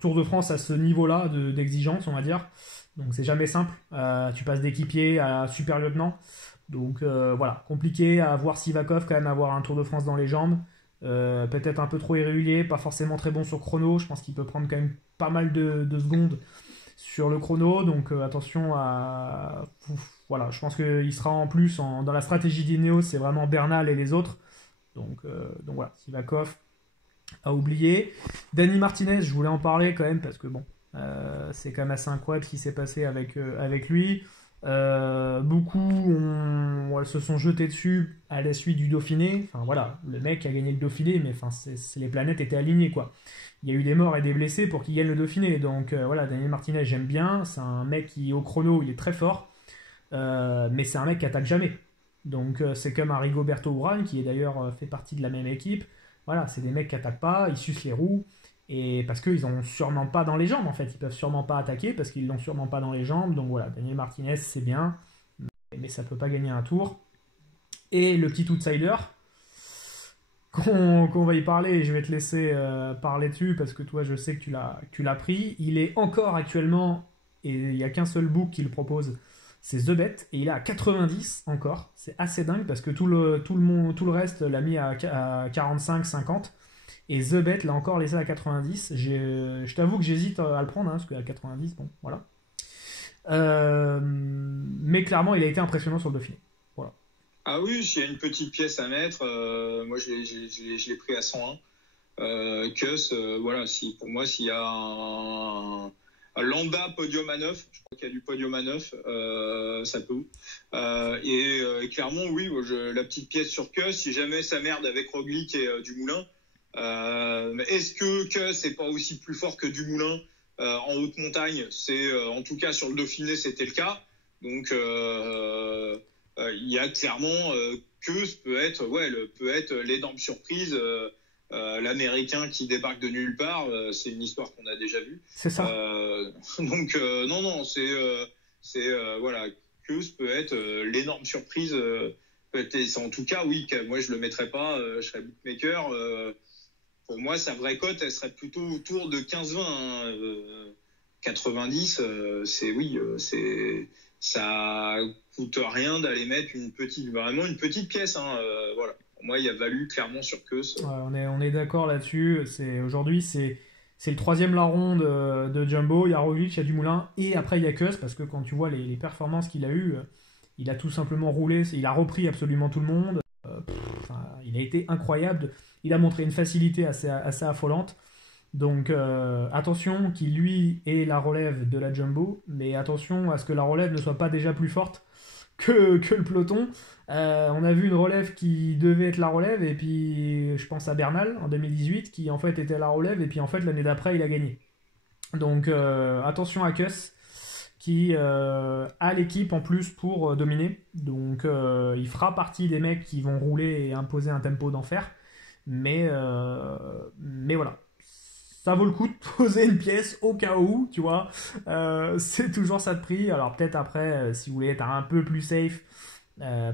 Tour de France à ce niveau-là d'exigence, on va dire. Donc c'est jamais simple. Tu passes d'équipier à super lieutenant. Donc voilà, compliqué à voir Sivakov quand même avoir un Tour de France dans les jambes. Peut-être un peu trop irrégulier, pas forcément très bon sur chrono. Je pense qu'il peut prendre quand même pas mal de secondes sur le chrono. Donc attention à... Voilà, je pense qu'il sera en plus dans la stratégie d'Ineos, c'est vraiment Bernal et les autres. Donc voilà, Sivakov à oublier. Dani Martinez, je voulais en parler quand même parce que bon, c'est quand même assez incroyable ce qui s'est passé avec lui. Beaucoup se sont jetés dessus à la suite du Dauphiné. Enfin voilà, le mec a gagné le Dauphiné, mais enfin les planètes étaient alignées quoi. Il y a eu des morts et des blessés pour qu'il gagne le Dauphiné. Donc voilà, Daniel Martinez j'aime bien. C'est un mec qui au chrono il est très fort. Mais c'est un mec qui attaque jamais. Donc c'est comme un Rigoberto Urán qui est d'ailleurs fait partie de la même équipe. Voilà, c'est des mecs qui attaquent pas, ils sucent les roues et parce qu'ils ont sûrement pas dans les jambes en fait, ils peuvent sûrement pas attaquer parce qu'ils l'ont sûrement pas dans les jambes. Donc voilà, Daniel Martinez c'est bien, mais ça peut pas gagner un tour. Et le petit outsider qu'on va y parler, je vais te laisser parler dessus parce que toi je sais que tu l'as pris. Il est encore actuellement et il n'y a qu'un seul book qui le propose. C'est The Bet, et il est à 90 encore. C'est assez dingue parce que tout le reste l'a mis à 45-50. Et The Bet l'a encore laissé à 90. Je t'avoue que j'hésite à le prendre, parce qu'à 90, bon, voilà. Mais clairement, il a été impressionnant sur le Dauphiné. Voilà. Ah oui, s'il y a une petite pièce à mettre, moi je l'ai pris à 101. Kuss, voilà, pour moi, s'il y a un Landa podium à 9, je crois qu'il y a du podium à 9, ça peut. Et clairement, oui, la petite pièce sur Kuss, si jamais ça merde avec Roglic et Dumoulin, est-ce que Kuss n'est pas aussi plus fort que Dumoulin en haute montagne? En tout cas sur le Dauphiné, c'était le cas. Donc il y a clairement Kuss peut être l'énorme surprise. L'Américain qui débarque de nulle part, c'est une histoire qu'on a déjà vue. C'est ça. Donc non, voilà, Kuss peut être l'énorme surprise. En tout cas, oui, moi je le mettrais pas. Je serais bookmaker. Pour moi, sa vraie cote, elle serait plutôt autour de 15-20. 90, ça coûte rien d'aller mettre vraiment une petite pièce. Voilà. pour moi, il y a Valu clairement sur Keus. Ouais, on est d'accord là-dessus. Aujourd'hui, c'est le troisième larron de Jumbo. Il y a Roglic, il y a Dumoulin, et après il y a Kuss, parce que quand tu vois les performances qu'il a eues, il a tout simplement roulé. Il a repris absolument tout le monde. Il a été incroyable. Il a montré une facilité assez affolante. Donc attention qu'il lui ait la relève de la Jumbo, mais attention à ce que la relève ne soit pas déjà plus forte que le peloton. On a vu une relève qui devait être la relève, et puis je pense à Bernal en 2018 qui en fait était la relève, et puis en fait l'année d'après il a gagné. Donc attention à Kuss qui a l'équipe en plus pour dominer. Donc il fera partie des mecs qui vont rouler et imposer un tempo d'enfer. Mais voilà. Ça vaut le coup de poser une pièce au cas où, tu vois. C'est toujours ça de prix. Alors peut-être après, si vous voulez être un peu plus safe,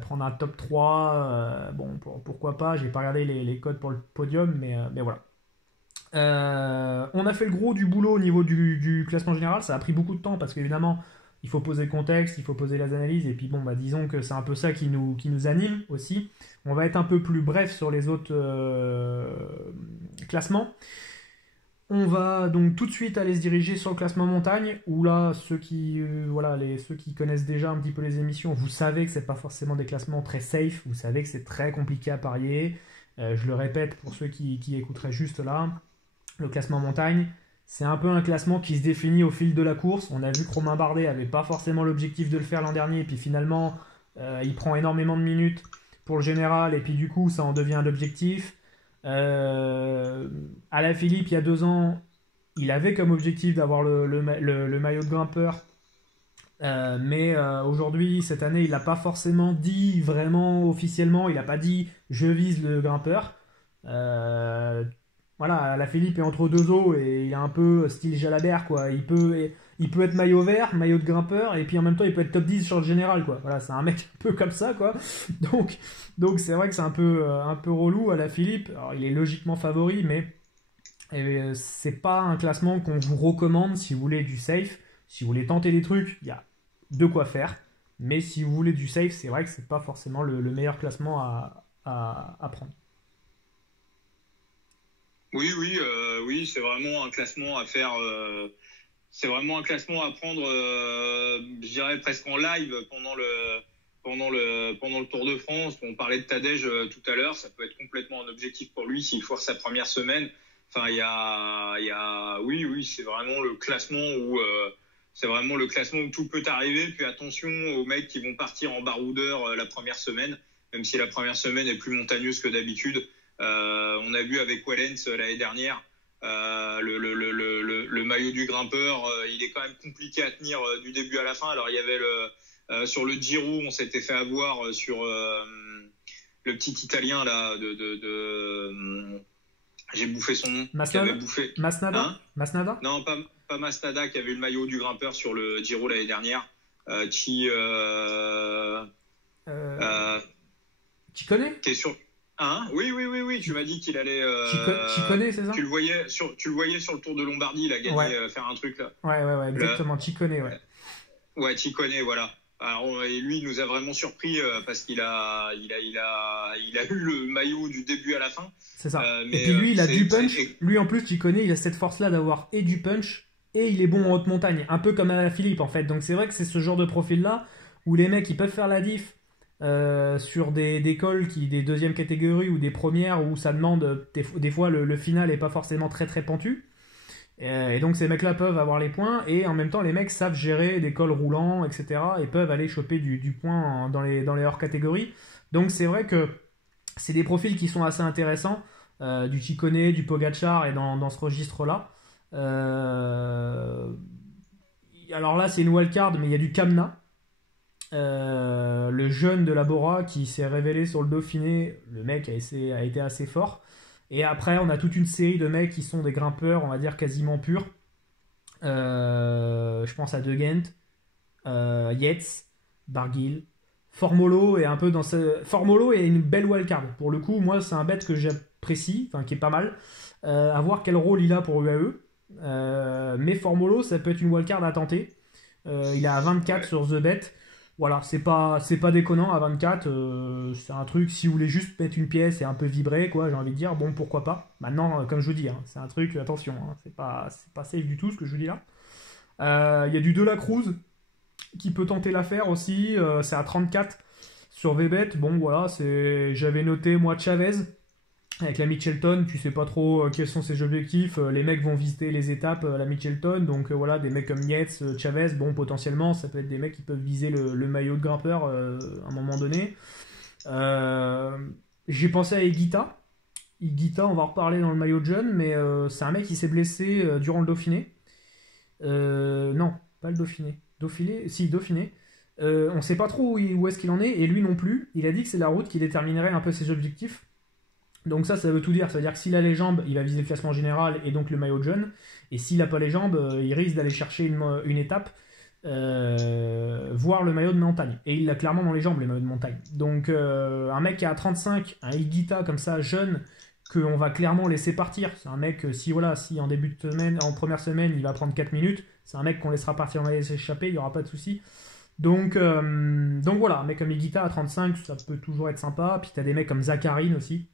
prendre un top 3, bon, pourquoi pas. J'ai pas regardé les codes pour le podium, mais voilà. On a fait le gros du boulot au niveau du classement général. Ça a pris beaucoup de temps parce qu'évidemment, il faut poser le contexte, il faut poser les analyses, et puis bon, disons que c'est un peu ça qui nous anime aussi. On va être un peu plus bref sur les autres classements. On va donc tout de suite aller se diriger sur le classement montagne, où là, ceux qui connaissent déjà un petit peu les émissions, vous savez que c'est pas forcément des classements très safe, vous savez que c'est très compliqué à parier. Je le répète pour ceux qui écouteraient juste là, le classement montagne, c'est un peu un classement qui se définit au fil de la course. On a vu que Romain Bardet avait pas forcément l'objectif de le faire l'an dernier, et puis finalement, il prend énormément de minutes pour le général, et puis du coup, ça en devient l'objectif. Alaphilippe, il y a 2 ans, il avait comme objectif d'avoir le maillot de grimpeur, mais aujourd'hui, cette année, il l'a pas forcément dit vraiment officiellement. Il n'a pas dit je vise le grimpeur. Voilà, Alaphilippe est entre deux eaux et il est un peu style Jalabert, quoi. Il peut être maillot vert, maillot de grimpeur, et puis en même temps il peut être top 10 sur le général, quoi. Voilà, c'est un mec un peu comme ça, quoi. Donc c'est vrai que c'est un peu relou. Alaphilippe, alors il est logiquement favori, mais c'est pas un classement qu'on vous recommande si vous voulez du safe. Si vous voulez tenter des trucs, il y a de quoi faire, mais si vous voulez du safe, c'est vrai que c'est pas forcément le meilleur classement à prendre. Oui, c'est vraiment un classement à faire. C'est vraiment un classement à prendre, je dirais presque en live pendant le Tour de France. On parlait de Tadej tout à l'heure, ça peut être complètement un objectif pour lui s'il foire sa première semaine. Enfin, oui, c'est vraiment le classement où tout peut arriver. Puis attention aux mecs qui vont partir en baroudeur la première semaine, même si la première semaine est plus montagneuse que d'habitude. On a vu avec Wellens l'année dernière, le maillot du grimpeur, il est quand même compliqué à tenir du début à la fin. Alors il y avait sur le Giro, on s'était fait avoir sur le petit Italien là j'ai bouffé son nom. Masnada, hein? Masnada? Non, pas Masnada, qui avait eu le maillot du grimpeur sur le Giro l'année dernière. Qui connais? Qui est sur. Hein? Oui, tu m'as dit qu'il allait. Ciccone, c'est ça? Tu le voyais sur le Tour de Lombardie, il a gagné, faire un truc là. Ouais, exactement, Ciccone, ouais. Ouais, Ciccone, voilà. Alors, et lui, il nous a vraiment surpris parce qu'il a eu le maillot du début à la fin. C'est ça. Et puis lui, il a du punch. Lui, en plus, Ciccone, il a cette force-là d'avoir et du punch et il est bon en haute montagne, un peu comme Alaphilippe en fait. Donc c'est vrai que c'est ce genre de profil-là où les mecs, ils peuvent faire la diff. Sur des cols des deuxième catégorie ou des premières où ça demande des fois le final est pas forcément très très pentu, et donc ces mecs là peuvent avoir les points, et en même temps les mecs savent gérer des cols roulants, etc., et peuvent aller choper du point dans les hors catégories. Donc c'est vrai que c'est des profils qui sont assez intéressants, du Ciccone, du Pogacar, et dans ce registre là. Alors là c'est une wildcard, mais il y a du Kamna, le jeune de la Bora qui s'est révélé sur le Dauphiné. Le mec a été assez fort. Et après, on a toute une série de mecs qui sont des grimpeurs, on va dire quasiment purs. Je pense à De Gent, Yates, Barguil, Formolo est un peu dans Formolo est une belle wildcard. Pour le coup, moi, c'est un bet que j'apprécie, enfin qui est pas mal. À voir quel rôle il a pour UAE. Mais Formolo, ça peut être une wildcard à tenter. Il est à 24 sur The Bet. Voilà, c'est pas déconnant à 24. C'est un truc, si vous voulez juste mettre une pièce et un peu vibrer, quoi, j'ai envie de dire, bon, pourquoi pas. Maintenant, comme je vous dis, hein, c'est un truc, attention, hein, c'est pas safe du tout ce que je vous dis là. Il y a du De La Cruz qui peut tenter l'affaire aussi, c'est à 34 sur VBet. Bon, voilà, j'avais noté, moi, Chavez. Avec la Mitchelton, tu sais pas trop quels sont ses objectifs. Les mecs vont visiter les étapes à la Mitchelton, donc voilà, des mecs comme Yates, Chavez, bon, potentiellement, ça peut être des mecs qui peuvent viser le maillot de grimpeur à un moment donné. J'ai pensé à Higuita. Higuita, on va en reparler dans le maillot de jeune, mais c'est un mec qui s'est blessé durant le Dauphiné. Non, pas le Dauphiné. Dauphiné. On sait pas trop où est-ce qu'il en est, et lui non plus. Il a dit que c'est la route qui déterminerait un peu ses objectifs. Donc ça veut tout dire. Ça veut dire que s'il a les jambes, il va viser le classement général et donc le maillot de jeune. Et s'il n'a pas les jambes, il risque d'aller chercher une étape, voire le maillot de montagne. Et il l'a clairement dans les jambes, les maillots de montagne. Donc un mec qui a 35, un Higuita comme ça, jeune, qu'on va clairement laisser partir. C'est un mec, si en début de semaine, en première semaine, il va prendre 4 minutes, c'est un mec qu'on laissera partir, on va laisser échapper, il n'y aura pas de souci. Donc voilà, un mec comme Higuita à 35, ça peut toujours être sympa. Puis t'as des mecs comme Zacharine aussi,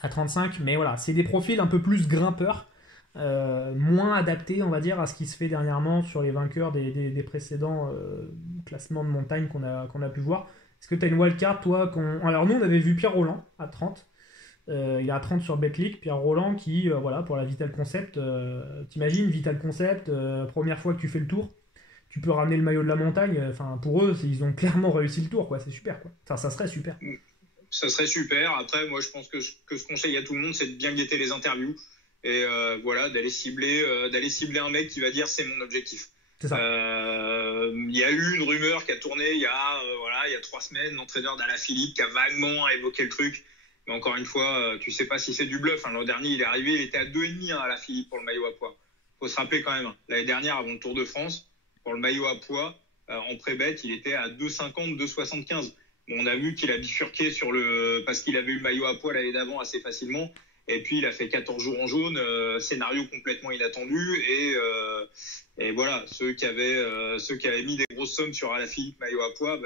à 35, mais voilà, c'est des profils un peu plus grimpeurs, moins adaptés, on va dire, à ce qui se fait dernièrement sur les vainqueurs des précédents classements de montagne qu'on a pu voir. Est-ce que tu as une wildcard, toi Alors nous, on avait vu Pierre Roland à 30. Il est à 30 sur Betclic, Pierre Roland qui, voilà, pour la Vital Concept, t'imagines, Vital Concept, première fois que tu fais le tour, tu peux ramener le maillot de la montagne, enfin pour eux, ils ont clairement réussi le tour, quoi, c'est super, quoi. Enfin, ça serait super. Ça serait super. Après, moi, je pense que ce que je conseille à tout le monde, c'est de bien guetter les interviews et voilà, d'aller cibler un mec qui va dire c'est mon objectif. C'est ça. Il y a eu une rumeur qui a tourné il y a 3 semaines, l'entraîneur d'Alaphilippe qui a vaguement évoqué le truc. Mais encore une fois, tu sais pas si c'est du bluff. L'an dernier, il est arrivé, il était à 2,5 à Alaphilippe pour le maillot à poids. Faut se rappeler quand même, l'année dernière, avant le Tour de France, pour le maillot à poids, en pré-bet, il était à 2,50, 2,75. Bon, on a vu qu'il a bifurqué parce qu'il avait eu le maillot à poids l'année d'avant assez facilement. Et puis, il a fait 14 jours en jaune, scénario complètement inattendu. Et voilà, ceux qui avaient mis des grosses sommes sur Alaphilippe maillot à poids,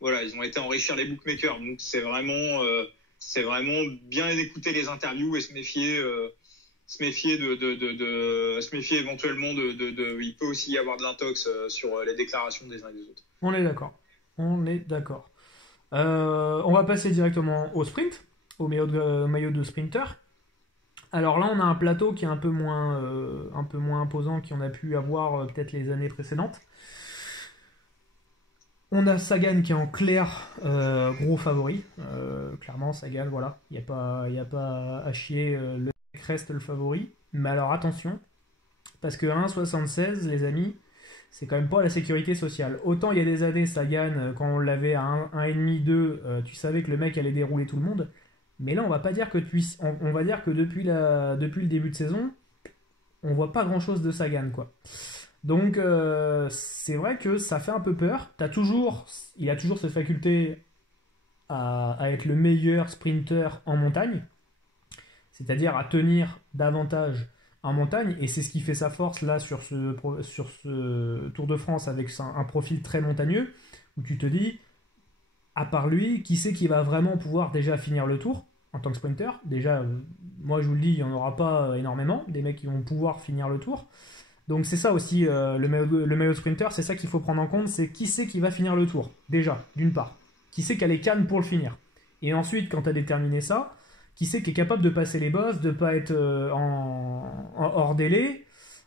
ils ont été enrichir les bookmakers. Donc, c'est vraiment bien écouter les interviews et se méfier éventuellement il peut aussi y avoir de l'intox sur les déclarations des uns et des autres. On est d'accord. On va passer directement au sprint, au maillot de sprinter. Alors là, on a un plateau qui est un peu moins imposant qu'on a pu avoir peut-être les années précédentes. On a Sagan qui est en clair gros favori. Clairement, Sagan, voilà. Il n'y a pas à chier. Le mec reste le favori. Mais alors attention, parce que 1,76, les amis, c'est quand même pas la sécurité sociale. Autant il y a des années, Sagan, quand on l'avait à 1,5, 2, tu savais que le mec allait dérouler tout le monde. Mais là, on va pas dire que on va dire que depuis le début de saison, on voit pas grand-chose de Sagan, quoi. Donc, c'est vrai que ça fait un peu peur. Il a toujours cette faculté à être le meilleur sprinter en montagne, c'est-à-dire à tenir davantage en montagne, et c'est ce qui fait sa force là sur ce Tour de France avec un profil très montagneux, où tu te dis, à part lui, qui c'est qui va vraiment pouvoir déjà finir le tour en tant que sprinter? Déjà, moi je vous le dis, il n'y en aura pas énormément, des mecs qui vont pouvoir finir le tour. Donc c'est ça aussi, le maillot de sprinter, c'est ça qu'il faut prendre en compte, c'est qui c'est qui va finir le tour, déjà, d'une part. Qui c'est qui a les cannes pour le finir. Et ensuite, quand tu as déterminé ça, qui c'est qui est capable de passer les bosses, de ne pas être hors délai,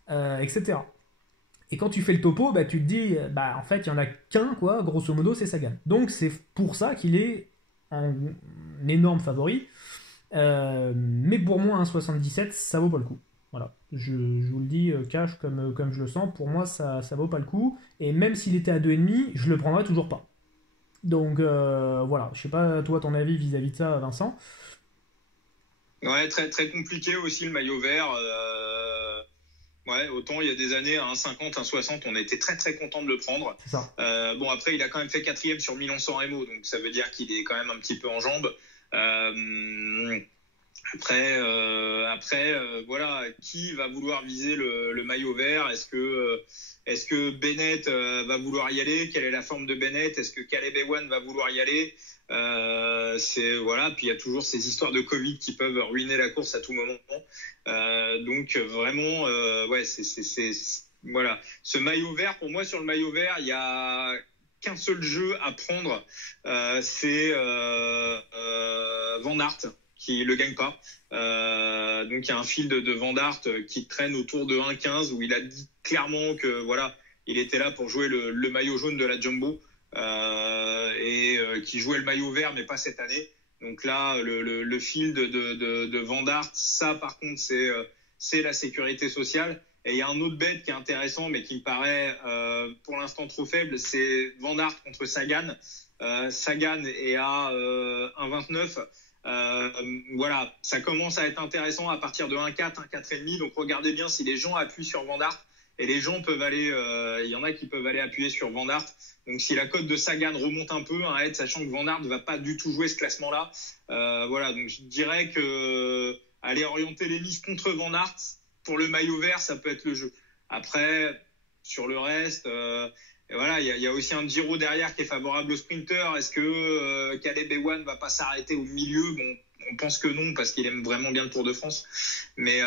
etc. Et quand tu fais le topo, bah, tu te dis, en fait, il n'y en a qu'un, quoi, grosso modo, c'est Sagan. Donc c'est pour ça qu'il est un énorme favori. Mais pour moi, 1,77, ça vaut pas le coup. Voilà, je vous le dis cash comme je le sens, pour moi ça vaut pas le coup, et même s'il était à 2,5, je le prendrais toujours pas. Donc voilà, je sais pas toi ton avis vis-à-vis de ça, Vincent. Ouais, très très compliqué aussi le maillot vert. Ouais, autant il y a des années, à 1,50, 1,60, on a été très très content de le prendre. C'est ça. Bon, après il a quand même fait 4e sur Milan-San Remo, donc ça veut dire qu'il est quand même un petit peu en jambes. Après, voilà, qui va vouloir viser le maillot vert? Est-ce que Bennett va vouloir y aller? Quelle est la forme de Bennett? Est-ce que Caleb Ewan va vouloir y aller? Voilà. Puis il y a toujours ces histoires de Covid qui peuvent ruiner la course à tout moment. Donc vraiment, ouais, voilà. Ce maillot vert, pour moi, sur le maillot vert, il y a qu'un seul jeu à prendre, c'est Van Aert qui le gagne pas. Donc il y a un fil de Van Aert qui traîne autour de 1,15 où il a dit clairement que voilà, il était là pour jouer le maillot jaune de la Jumbo et qui jouait le maillot vert mais pas cette année. Donc là le fil de Van Aert, ça par contre c'est la sécurité sociale. Et il y a un autre bet qui est intéressant mais qui me paraît pour l'instant trop faible, c'est Van Aert contre Sagan. Sagan est à 1,29. Voilà, ça commence à être intéressant à partir de 1,4, 1,4,5. Donc regardez bien si les gens appuient sur Van Aert. Et les gens peuvent aller, il y en a qui peuvent aller appuyer sur Van Aert. Donc si la cote de Sagan remonte un peu, hein, sachant que Van Aert ne va pas du tout jouer ce classement-là, voilà. Donc je dirais que aller orienter les mises contre Van Aert pour le maillot vert, ça peut être le jeu. Après, sur le reste, et voilà, il y a aussi un Giro derrière qui est favorable aux sprinters. Est-ce que Caleb Ewan va pas s'arrêter au milieu? Bon, on pense que non parce qu'il aime vraiment bien le Tour de France. Mais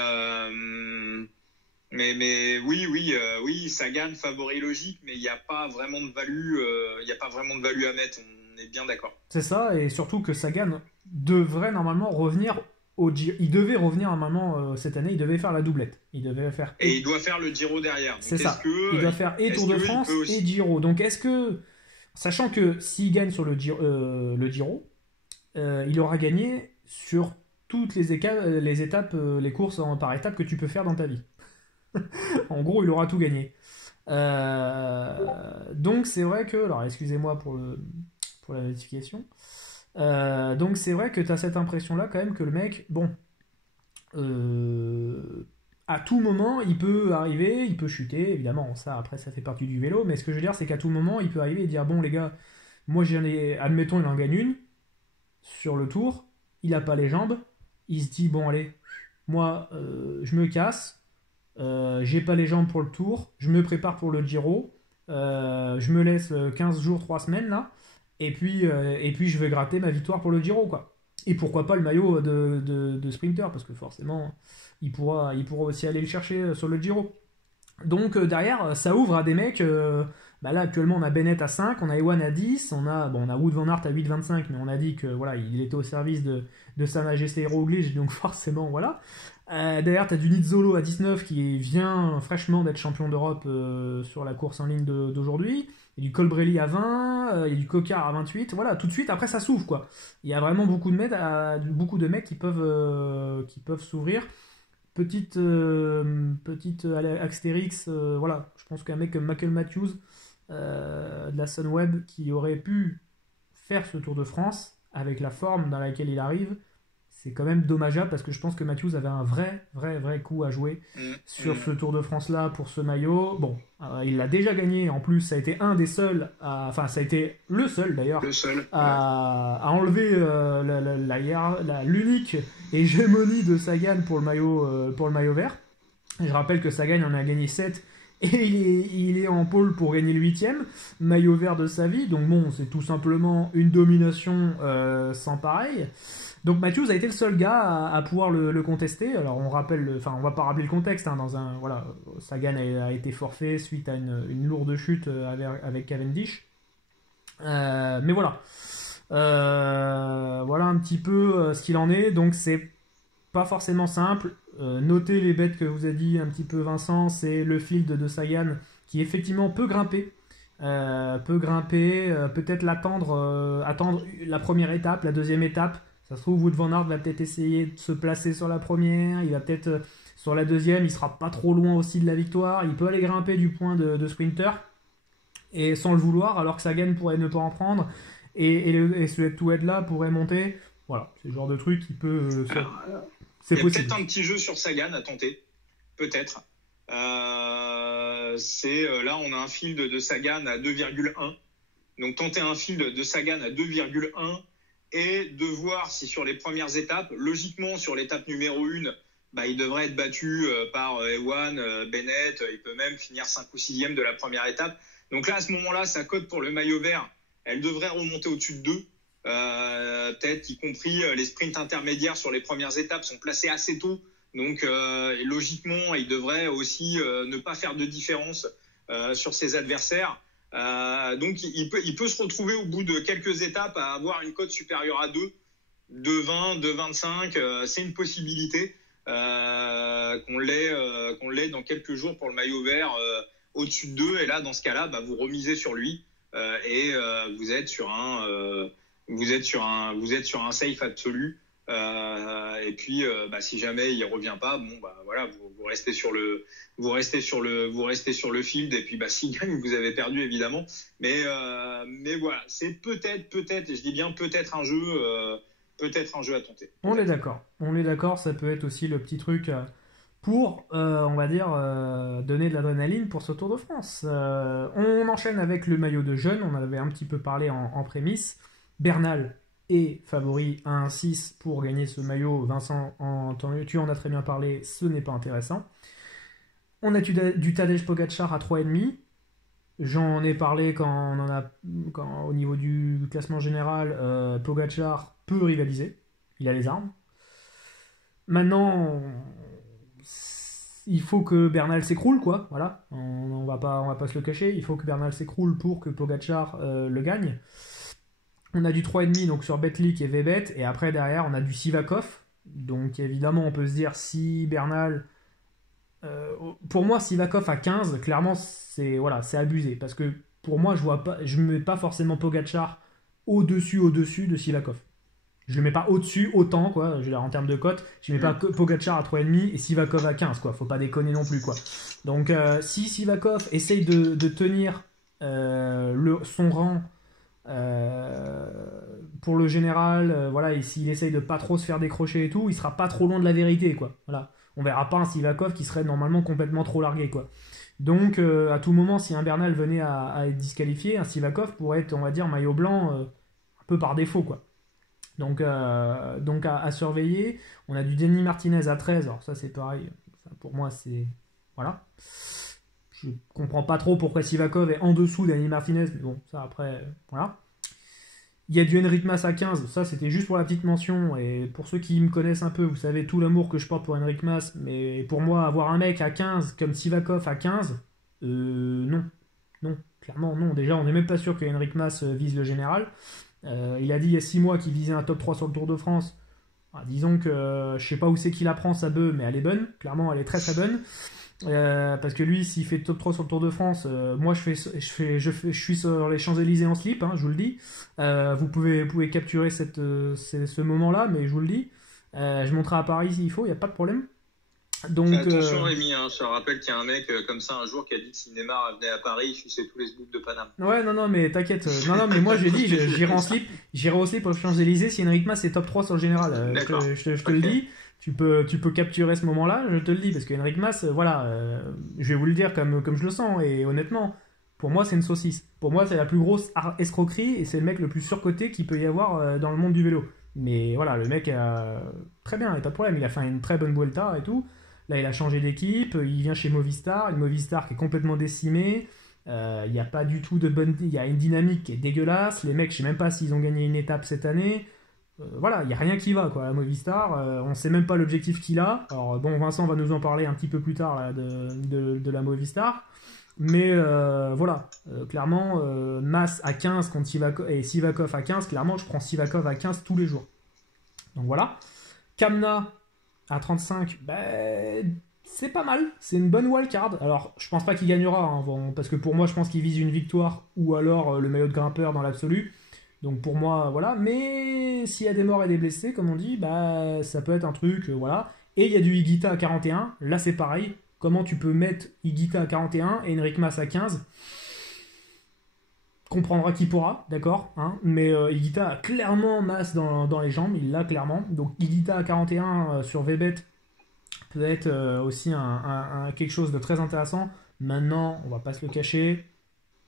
oui, Sagan favori logique, mais il n'y a pas vraiment de value. Il y a pas vraiment de value à mettre. On est bien d'accord. C'est ça, et surtout que Sagan devrait normalement revenir au Giro. Il devait revenir normalement cette année. Il devait faire la doublette. Il devait faire. Et il doit faire le Giro derrière. Donc c'est ça. Il doit faire et Tour de France et Giro. Donc est-ce que, sachant que s'il gagne sur le Giro, il aura gagné sur toutes les étapes, les courses par étapes que tu peux faire dans ta vie. En gros, il aura tout gagné. Donc c'est vrai que, alors excusez-moi pour la notification. Donc c'est vrai que tu as cette impression-là quand même que le mec, bon, à tout moment, il peut arriver, il peut chuter, évidemment, ça après ça fait partie du vélo, mais ce que je veux dire c'est qu'à tout moment, il peut arriver et dire, bon les gars, moi admettons il en gagne une sur le tour, il a pas les jambes, il se dit, bon allez, moi je me casse, j'ai pas les jambes pour le tour, je me prépare pour le Giro, je me laisse 15 jours, 3 semaines là, et puis je vais gratter ma victoire pour le Giro, quoi. Et pourquoi pas le maillot de sprinter, parce que forcément il pourra aussi aller le chercher sur le Giro. Donc derrière ça ouvre à des mecs, là actuellement on a Bennett à 5, on a Ewan à 10, on a Wout van Aert à 8,25, mais on a dit que voilà, il était au service de Sa Majesté Roglic, donc forcément voilà. Derrière t'as du Nizzolo à 19 qui vient fraîchement d'être champion d'Europe sur la course en ligne d'aujourd'hui. Il y a du Colbrelli à 20, il y a du Coquard à 28, voilà, tout de suite après ça s'ouvre quoi. Il y a vraiment beaucoup de mecs qui peuvent s'ouvrir. Petite Astérix, voilà, je pense qu'un mec comme Michael Matthews de la Sunweb qui aurait pu faire ce Tour de France avec la forme dans laquelle il arrive, c'est quand même dommageable parce que je pense que Matthews avait un vrai coup à jouer sur ce Tour de France là pour ce maillot. Bon, il l'a déjà gagné, en plus ça a été un des seuls, ça a été le seul d'ailleurs à enlever l'unique hégémonie de Sagan pour le maillot vert. Je rappelle que Sagan en a gagné 7 et il est en pôle pour gagner le 8e maillot vert de sa vie, donc bon, c'est tout simplement une domination sans pareil. Donc Matthews a été le seul gars à pouvoir le contester. Alors on va pas rappeler le contexte, hein, Sagan a été forfait suite à une lourde chute avec Cavendish. Mais voilà. Voilà un petit peu ce qu'il en est. Donc c'est pas forcément simple. Notez les bêtes que vous a dit un petit peu Vincent, c'est le field de Sagan qui effectivement peut grimper. Peut-être attendre la première étape, la deuxième étape. Ça se trouve, Wout van Aert va peut-être essayer de se placer sur la première, il va peut-être sur la deuxième, il sera pas trop loin aussi de la victoire, il peut aller grimper du point de sprinter, et sans le vouloir, alors que Sagan pourrait ne pas en prendre, et ce head-to-head là pourrait monter. Voilà, c'est le genre de truc qui peut... c'est possible. Peut-être un petit jeu sur Sagan à tenter, peut-être. Là, on a un field de Sagan à 2,1. Donc tenter un field de Sagan à 2,1, et de voir si sur les premières étapes, logiquement sur l'étape numéro 1, il devrait être battu par Ewan, Bennett, il peut même finir 5 ou 6e de la première étape. Donc là, à ce moment-là, sa cote pour le maillot vert, elle devrait remonter au-dessus de 2. Peut-être y compris les sprints intermédiaires sur les premières étapes sont placés assez tôt. Donc logiquement, il devrait aussi ne pas faire de différence sur ses adversaires. Donc il peut se retrouver au bout de quelques étapes à avoir une cote supérieure à 2, de 20, de 25. C'est une possibilité qu'on l'ait dans quelques jours pour le maillot vert au-dessus de 2. Et là, dans ce cas-là, vous remisez sur lui et vous êtes sur un safe absolu. Et puis si jamais il revient pas, voilà, vous restez sur le field, et puis s'il gagne, vous avez perdu évidemment. Mais voilà, c'est peut-être, et je dis bien peut-être un jeu à tenter. On est d'accord, ça peut être aussi le petit truc pour, on va dire, donner de l'adrénaline pour ce Tour de France. On enchaîne avec le maillot de jeune, on en avait un petit peu parlé en prémisse. Bernal est favori à 1,6 pour gagner ce maillot. Vincent, tu en as très bien parlé, ce n'est pas intéressant. On a du Tadej Pogacar à 3,5. J'en ai parlé quand au niveau du classement général, Pogacar peut rivaliser. Il a les armes. Maintenant, il faut que Bernal s'écroule, quoi. Voilà, on va pas se le cacher. Il faut que Bernal s'écroule pour que Pogacar le gagne. On a du 3,5 donc sur Betclic et Vebet, et après derrière on a du Sivakov. Donc évidemment on peut se dire si Bernal... pour moi Sivakov à 15, clairement c'est abusé. Parce que pour moi je ne mets pas forcément Pogacar au-dessus de Sivakov. Je le mets pas au-dessus autant, quoi. Je veux dire, en termes de cote, je mets pas Pogacar à 3,5 et Sivakov à 15, quoi. Faut pas déconner non plus, quoi. Donc si Sivakov essaye de tenir son rang... pour le général, voilà, et s'il essaye de pas trop se faire décrocher et tout, il sera pas trop loin de la vérité, quoi. Voilà, on verra pas un Sivakov qui serait normalement complètement trop largué, quoi. Donc à tout moment, si un Bernal venait à être disqualifié, un Sivakov pourrait être, on va dire, maillot blanc un peu par défaut, quoi. Donc à surveiller. On a du Denis Martinez à 13, alors ça c'est pareil, ça, pour moi c'est... Voilà. Je comprends pas trop pourquoi Sivakov est en dessous d'Annie Martinez, mais bon, ça après, voilà. Il y a du Enric Mas à 15, ça c'était juste pour la petite mention, et pour ceux qui me connaissent un peu, vous savez tout l'amour que je porte pour Enric Mas, mais pour moi, avoir un mec à 15 comme Sivakov à 15, non, clairement non. Déjà, on n'est même pas sûr que Enric Mas vise le général. Il a dit il y a 6 mois qu'il visait un top 3 sur le Tour de France. Disons que je sais pas où c'est qu'il apprend sa bœuf, mais elle est bonne, clairement elle est très très bonne. Parce que lui, s'il fait top 3 sur le Tour de France, moi je suis sur les Champs-Élysées en slip, hein, je vous le dis. Vous pouvez capturer ce moment-là, mais je vous le dis. Je monterai à Paris s'il faut, il n'y a pas de problème. Donc, attention Rémi, je te rappelle qu'il y a un mec comme ça un jour qui a dit que si Neymar venait à Paris, il suçait tous les books de Paname. Ouais, non, mais t'inquiète. Non, mais moi j'ai dit, j'irai en slip, j'irai au slip aux Champs-Élysées si Enric Mas est top 3 sur le général. Je te le dis. Tu peux capturer ce moment-là, je te le dis, parce qu'Enric Mas, je vais vous le dire comme je le sens, et honnêtement, pour moi c'est une saucisse. Pour moi c'est la plus grosse escroquerie, et c'est le mec le plus surcoté qu'il peut y avoir dans le monde du vélo. Mais voilà, le mec, très bien, il n'y a pas de problème, il a fait une très bonne Vuelta et tout. Là il a changé d'équipe, il vient chez Movistar, une Movistar qui est complètement décimée. Il n'y a pas du tout il y a une dynamique qui est dégueulasse. Les mecs, je sais même pas s'ils ont gagné une étape cette année. Voilà, il n'y a rien qui va, quoi, à Movistar. On ne sait même pas l'objectif qu'il a. Alors, bon, Vincent va nous en parler un petit peu plus tard là, de la Movistar. Mais voilà, clairement, Mas à 15 contre Sivakov, et Sivakov à 15, clairement, je prends Sivakov à 15 tous les jours. Donc voilà. Kamna à 35, c'est pas mal. C'est une bonne wildcard. Alors, je pense pas qu'il gagnera, hein, parce que pour moi, je pense qu'il vise une victoire ou alors le maillot de grimpeur dans l'absolu. Donc pour moi, voilà. Mais s'il y a des morts et des blessés, comme on dit, ça peut être un truc, voilà. Et il y a du Higuita à 41. Là, c'est pareil. Comment tu peux mettre Higuita à 41 et Enric Mas à 15 ? Comprendra qui pourra, d'accord, hein, mais Higuita a clairement Mas dans les jambes, il l'a clairement. Donc Higuita à 41 sur Vebet peut être aussi quelque chose de très intéressant. Maintenant, on va pas se le cacher.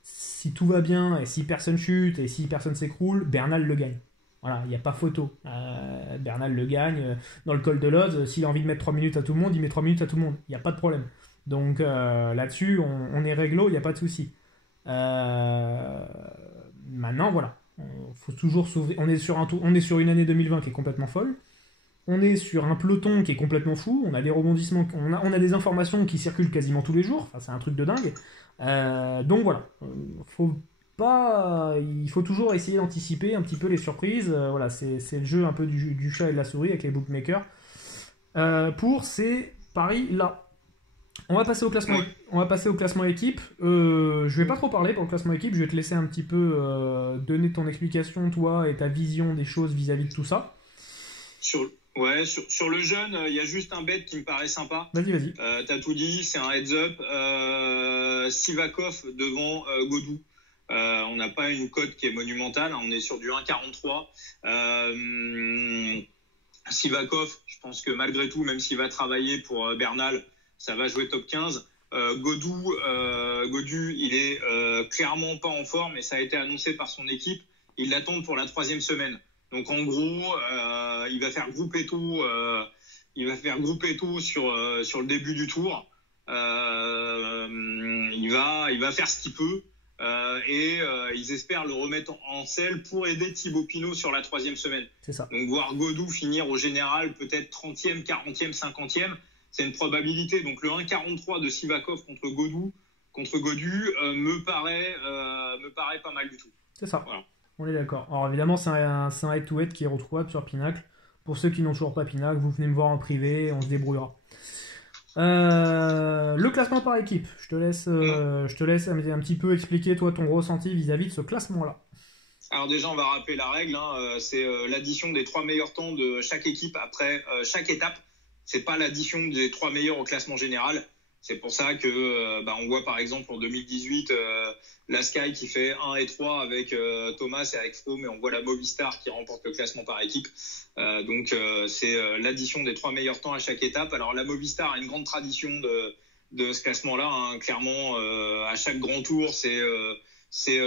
Si tout va bien, et si personne chute, et si personne s'écroule, Bernal le gagne. Voilà, il n'y a pas photo. Bernal le gagne. Dans le col de Lodz, s'il a envie de mettre 3 minutes à tout le monde, il met 3 minutes à tout le monde. Il n'y a pas de problème. Donc là-dessus, on est réglo, il n'y a pas de souci. Maintenant, voilà. Faut toujours on est sur une année 2020 qui est complètement folle. On est sur un peloton qui est complètement fou. On a des rebondissements, on a des informations qui circulent quasiment tous les jours. Enfin, c'est un truc de dingue. Donc voilà. Il faut toujours essayer d'anticiper un petit peu les surprises. Voilà, c'est le jeu un peu du chat et de la souris avec les bookmakers. Pour ces paris-là. On va passer au classement. Ouais. On va passer au classement équipe. Je vais pas trop parler pour le classement équipe. Je vais te laisser un petit peu donner ton explication, toi, et ta vision des choses vis-à-vis de tout ça. Sur le jeune, il y a juste un bet qui me paraît sympa. Vas-y. T'as tout dit, c'est un heads up. Sivakov devant Godou. On n'a pas une cote qui est monumentale. On est sur du 1,43. Sivakov, je pense que malgré tout, même s'il va travailler pour Bernal, ça va jouer top 15. Godu, il est clairement pas en forme et ça a été annoncé par son équipe. Ils l'attendent pour la 3e semaine. Donc en gros, il va faire groupe Eto sur le début du tour. Il va faire ce qu'il peut et ils espèrent le remettre en selle pour aider Thibaut Pinot sur la 3e semaine. C'est ça. Donc voir Godou finir au général peut-être 30e, 40e, 50e. C'est une probabilité. Donc le 1,43 de Sivakov contre Godu me paraît pas mal du tout. C'est ça. Voilà. On est d'accord. Alors évidemment, c'est un head-to-head qui est retrouvable sur Pinacle. Pour ceux qui n'ont toujours pas Pinacle, vous venez me voir en privé, on se débrouillera. Le classement par équipe. Je te laisse un petit peu expliquer toi ton ressenti vis-à-vis de ce classement-là. Alors déjà, on va rappeler la règle. C'est l'addition des 3 meilleurs temps de chaque équipe après chaque étape. C'est pas l'addition des 3 meilleurs au classement général. C'est pour ça que on voit par exemple en 2018 la Sky qui fait 1 et 3 avec Thomas et avec Froome, mais on voit la Movistar qui remporte le classement par équipe. Donc c'est l'addition des 3 meilleurs temps à chaque étape. Alors la Movistar a une grande tradition de ce classement-là. Clairement, à chaque grand tour, c'est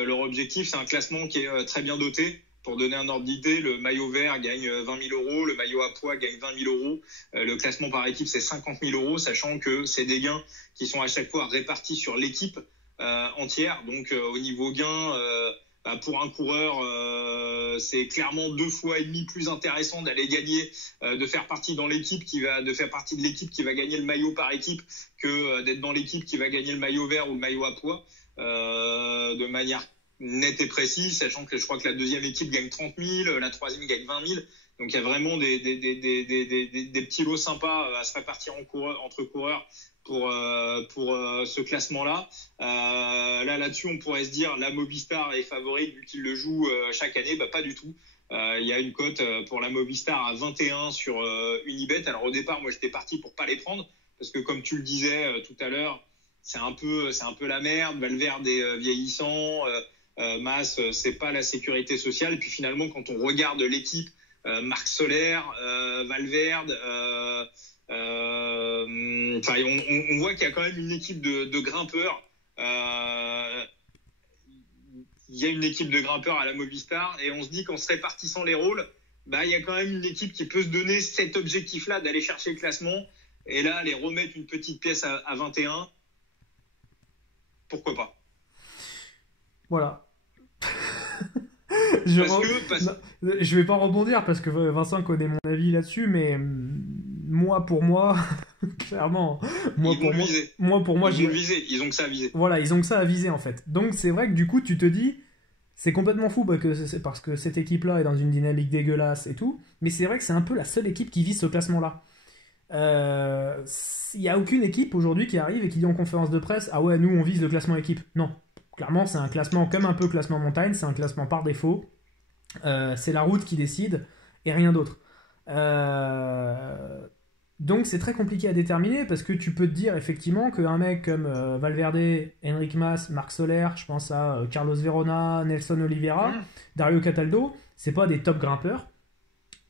leur objectif. C'est un classement qui est très bien doté. Pour donner un ordre d'idée, le maillot vert gagne 20 000 euros, le maillot à pois gagne 20 000 euros. Le classement par équipe, c'est 50 000 euros, sachant que c'est des gains qui sont à chaque fois répartis sur l'équipe entière. Donc au niveau gain, pour un coureur, c'est clairement 2,5 fois plus intéressant d'aller gagner, de faire partie de l'équipe qui va gagner le maillot par équipe que d'être dans l'équipe qui va gagner le maillot vert ou le maillot à pois de manière nette et précise, sachant que je crois que la 2e équipe gagne 30 000, la 3e gagne 20 000. Donc il y a vraiment des petits lots sympas à se répartir entre coureurs pour ce classement-là. Là-dessus, on pourrait se dire la Movistar est favorite vu qu'il le joue chaque année. Pas du tout. Il y a une cote pour la Movistar à 21 sur Unibet. Alors au départ, moi j'étais parti pour pas les prendre parce que comme tu le disais tout à l'heure, c'est un peu la merde. Valverde est vieillissant. Mas, c'est pas la sécurité sociale. Et puis finalement, quand on regarde l'équipe, Marc Soler, Valverde, on voit qu'il y a quand même une équipe de grimpeurs. Il y a une équipe de grimpeurs à la Movistar et on se dit qu'en se répartissant les rôles, il y a quand même une équipe qui peut se donner cet objectif-là d'aller chercher le classement et là, aller remettre une petite pièce à 21. Pourquoi pas? Voilà. Je vais pas rebondir parce que Vincent connaît mon avis là-dessus, mais pour moi, clairement, pour moi, ils ont que ça à viser. Voilà, ils ont que ça à viser en fait. Donc c'est vrai que du coup, tu te dis, c'est complètement fou parce que cette équipe-là est dans une dynamique dégueulasse et tout, mais c'est vrai que c'est un peu la seule équipe qui vise ce classement-là. Il n'y a aucune équipe aujourd'hui qui arrive et qui dit en conférence de presse, ah ouais, nous on vise le classement équipe. Non. Clairement, c'est un classement comme un peu classement montagne, c'est un classement par défaut. C'est la route qui décide et rien d'autre. Donc c'est très compliqué à déterminer parce que tu peux te dire effectivement qu'un mec comme Valverde, Enric Mas, Marc Soler, je pense à Carlos Verona, Nelson Oliveira, Dario Cataldo, c'est pas des top grimpeurs,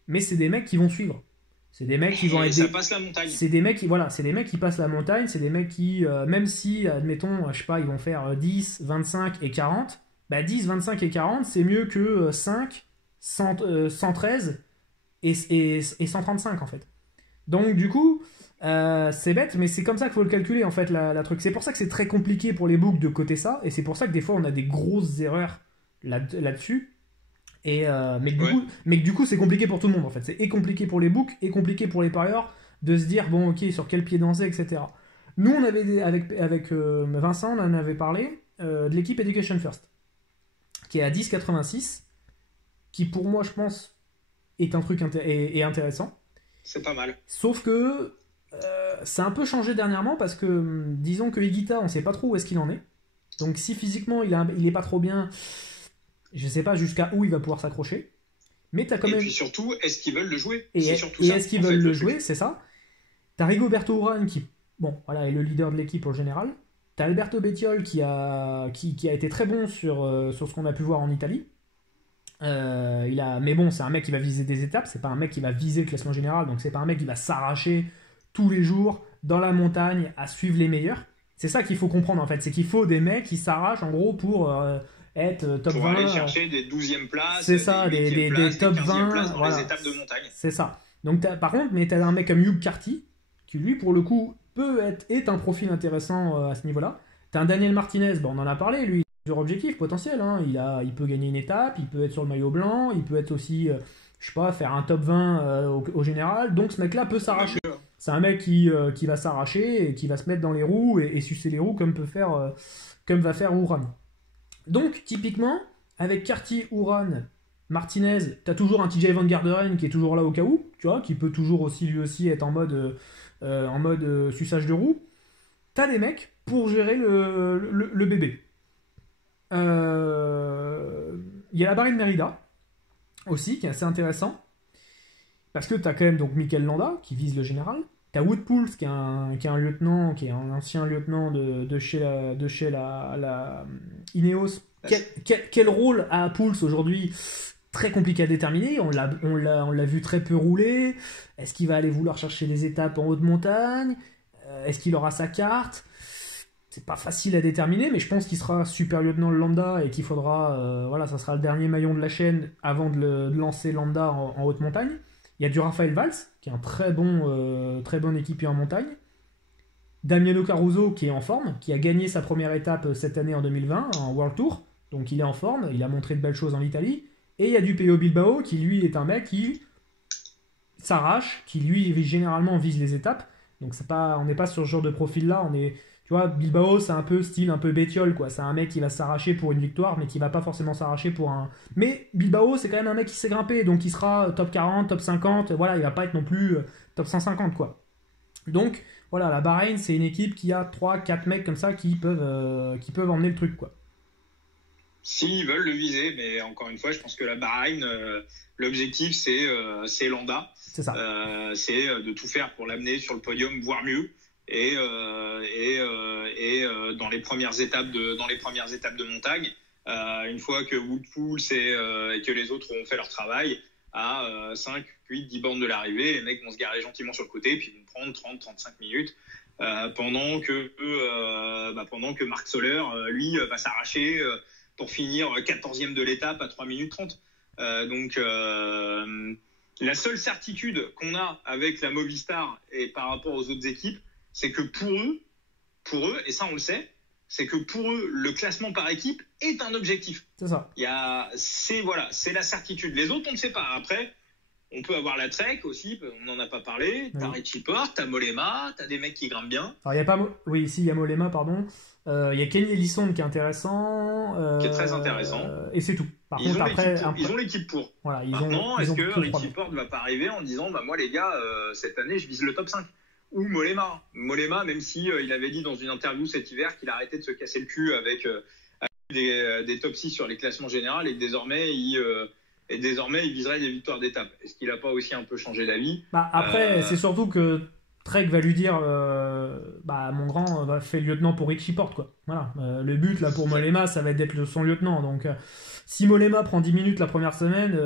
mais c'est des mecs qui vont suivre. C'est des mecs qui vont aider. Ça passe la montagne. C'est des mecs qui passent la montagne. C'est des mecs qui, même si, admettons, je sais pas, ils vont faire 10, 25 et 40. 10, 25 et 40, c'est mieux que 5, 113 et 135 en fait. Donc du coup, c'est bête, mais c'est comme ça qu'il faut le calculer en fait la truc. C'est pour ça que c'est très compliqué pour les books de coter ça, et c'est pour ça que des fois on a des grosses erreurs là-dessus. Mais que du coup c'est compliqué pour tout le monde en fait. C'est compliqué pour les books et compliqué pour les parieurs de se dire bon ok sur quel pied danser, etc. Nous on avait avec Vincent on en avait parlé de l'équipe Education First qui est à 10,86, qui pour moi je pense est un truc intéressant. C'est pas mal. Sauf que ça a un peu changé dernièrement parce que disons que Higuita on sait pas trop où est-ce qu'il en est. Donc si physiquement il est pas trop bien, je sais pas jusqu'à où il va pouvoir s'accrocher. Mais t'as quand même... Et puis surtout, est-ce qu'ils veulent le jouer? Est-ce qu'ils veulent le jouer? C'est ça. T'as Rigoberto Urán qui, bon, voilà, est le leader de l'équipe en général. T'as Alberto Bettiol qui a été très bon sur ce qu'on a pu voir en Italie. Mais bon, c'est un mec qui va viser des étapes, c'est pas un mec qui va viser le classement général, donc c'est pas un mec qui va s'arracher tous les jours dans la montagne à suivre les meilleurs. C'est ça qu'il faut comprendre en fait, c'est qu'il faut des mecs qui s'arrachent en gros pour être top 20. Pour aller chercher des 12e places, c'est ça, des top 20 places dans voilà, les étapes de montagne. C'est ça. Donc par contre, mais t'as un mec comme Hugh Carty, qui lui pour le coup est un profil intéressant à ce niveau-là. T'as un Daniel Martinez, bon, on en a parlé, lui, sur objectif potentiel, hein. Il peut gagner une étape, il peut être sur le maillot blanc, il peut être aussi, je sais pas, faire un top 20 au général, donc ce mec-là peut s'arracher. C'est un mec qui va s'arracher et qui va se mettre dans les roues et sucer les roues comme va faire Uran. Donc, typiquement, avec Carty, Uran, Martinez, t'as toujours un TJ Van Garderen qui est toujours là au cas où, tu vois, qui peut toujours aussi, lui aussi, être en mode suçage de roues. T'as des mecs pour gérer le bébé. Il y a la Bahreïn Merida aussi qui est assez intéressant parce que t'as quand même donc Mikel Landa qui vise le général, t'as Wout Poels qui est un lieutenant, qui est un ancien lieutenant de chez la Ineos. Quel rôle a Poels aujourd'hui? Très compliqué à déterminer, on l'a vu très peu rouler. Est-ce qu'il va aller vouloir chercher des étapes en haute montagne? Est-ce qu'il aura sa carte? C'est pas facile à déterminer, mais je pense qu'il sera super lieutenant le lambda et qu'il faudra, ça sera le dernier maillon de la chaîne avant de lancer lambda en haute montagne. Il y a du Raphaël Valls, qui est un très bon équipier en montagne. Damiano Caruso, qui est en forme, qui a gagné sa première étape cette année en 2020 en World Tour, donc il est en forme, il a montré de belles choses en Italie. Et il y a du Pello Bilbao, qui lui est un mec qui s'arrache, qui lui généralement vise les étapes. Donc on n'est pas sur ce genre de profil-là, tu vois, Bilbao, c'est un peu style, un peu Bettiol, quoi. C'est un mec qui va s'arracher pour une victoire, mais qui va pas forcément s'arracher pour un... Mais Bilbao, c'est quand même un mec qui sait grimper, donc il sera top 40, top 50, voilà, il va pas être non plus top 150, quoi. Donc, voilà, la Bahreïn, c'est une équipe qui a 3-4 mecs comme ça qui peuvent emmener le truc, quoi. S'ils veulent le viser, mais encore une fois, je pense que la Bahreïn, l'objectif, c'est Landa. C'est ça. C'est de tout faire pour l'amener sur le podium, voire mieux. Et dans les premières étapes de montagne, une fois que Wout Poels et que les autres auront fait leur travail, à 5, 8, 10 bornes de l'arrivée, les mecs vont se garer gentiment sur le côté, puis vont prendre 30, 35 minutes, pendant que Marc Soler, lui, va s'arracher pour finir 14e de l'étape à 3 minutes 30. Donc, la seule certitude qu'on a avec la Movistar et par rapport aux autres équipes, c'est que pour eux, et ça on le sait, c'est que pour eux, le classement par équipe est un objectif. C'est ça. C'est la certitude. Les autres, on ne sait pas. Après, on peut avoir la Trek aussi, on n'en a pas parlé. T'as Richie Porte, t'as Mollema, t'as des mecs qui grimpent bien. Alors, il y a pas... Oui, ici, il y a Mollema, pardon. Il y a Kenny Ellison qui est intéressant. Qui est très intéressant. Et c'est tout. Par contre, après, ils ont l'équipe pour. Voilà, Maintenant, est-ce que Richie Porte ne va pas arriver en disant moi les gars, cette année, je vise le top 5? Ou Mollema, même si il avait dit dans une interview cet hiver qu'il arrêtait de se casser le cul avec des top 6 sur les classements généraux et que désormais il viserait des victoires d'étape. Est-ce qu'il n'a pas aussi un peu changé d'avis? Après, c'est surtout que Trek va lui dire mon grand fait lieutenant pour Richie Porte, quoi. Voilà. Le but là pour Mollema, ça va être d'être son lieutenant. Donc si Mollema prend 10 minutes la première semaine,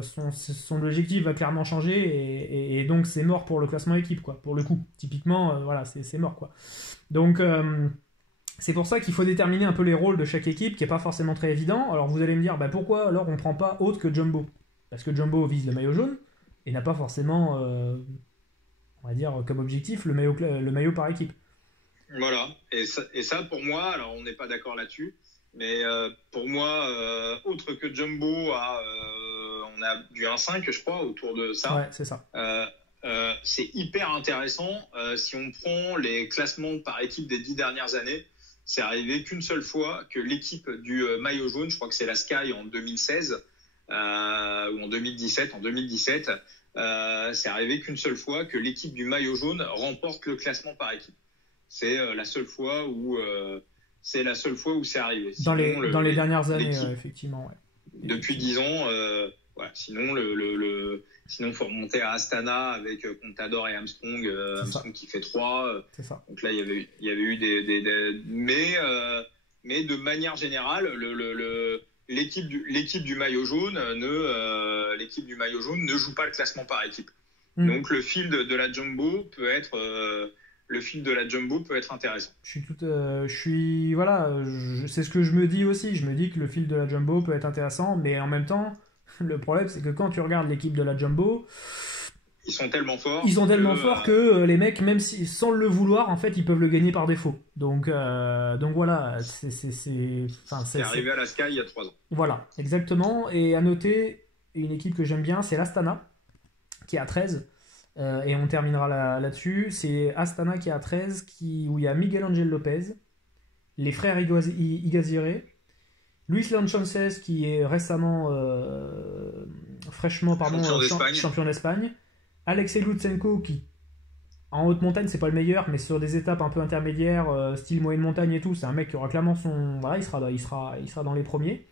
son objectif va clairement changer et donc c'est mort pour le classement équipe, quoi. Pour le coup, typiquement, c'est mort, quoi. Donc c'est pour ça qu'il faut déterminer un peu les rôles de chaque équipe, qui est pas forcément très évident. Alors vous allez me dire, pourquoi alors on prend pas autre que Jumbo? Parce que Jumbo vise le maillot jaune et n'a pas forcément, on va dire, comme objectif le maillot par équipe. Voilà, et ça pour moi, alors on n'est pas d'accord là-dessus, mais pour moi, autre que Jumbo, on a du 1,5 je crois autour de ça. Ouais, c'est ça. C'est hyper intéressant. Si on prend les classements par équipe des 10 dernières années, c'est arrivé qu'une seule fois que l'équipe du maillot jaune, je crois que c'est la Sky en 2016 ou en 2017, c'est arrivé qu'une seule fois que l'équipe du maillot jaune remporte le classement par équipe. C'est la seule fois où c'est arrivé. Dans les dernières années, effectivement. Ouais. Depuis 10 ans, sinon sinon faut remonter à Astana avec Contador et Armstrong, Armstrong qui fait 3. C'est ça. Donc là il y avait eu mais de manière générale l'équipe du maillot jaune ne joue pas le classement par équipe. Donc le field de la Jumbo peut être intéressant. C'est ce que je me dis aussi. Je me dis que le field de la Jumbo peut être intéressant, mais en même temps, le problème c'est que quand tu regardes l'équipe de la Jumbo, ils sont tellement forts. Que les mecs, même si sans le vouloir, en fait, ils peuvent le gagner par défaut. Donc voilà, c'est arrivé à la Sky il y a 3 ans. Voilà, exactement. Et à noter, une équipe que j'aime bien, c'est l'Astana, qui est à 13. Et on terminera là-dessus. C'est Astana qui est à 13, où il y a Miguel Angel Lopez, les frères Igazire, Luis León qui est récemment champion d'Espagne, Alexei Lutsenko qui en haute montagne c'est pas le meilleur, mais sur des étapes un peu intermédiaires, style moyenne montagne et tout, c'est un mec qui aura clairement il sera dans les premiers.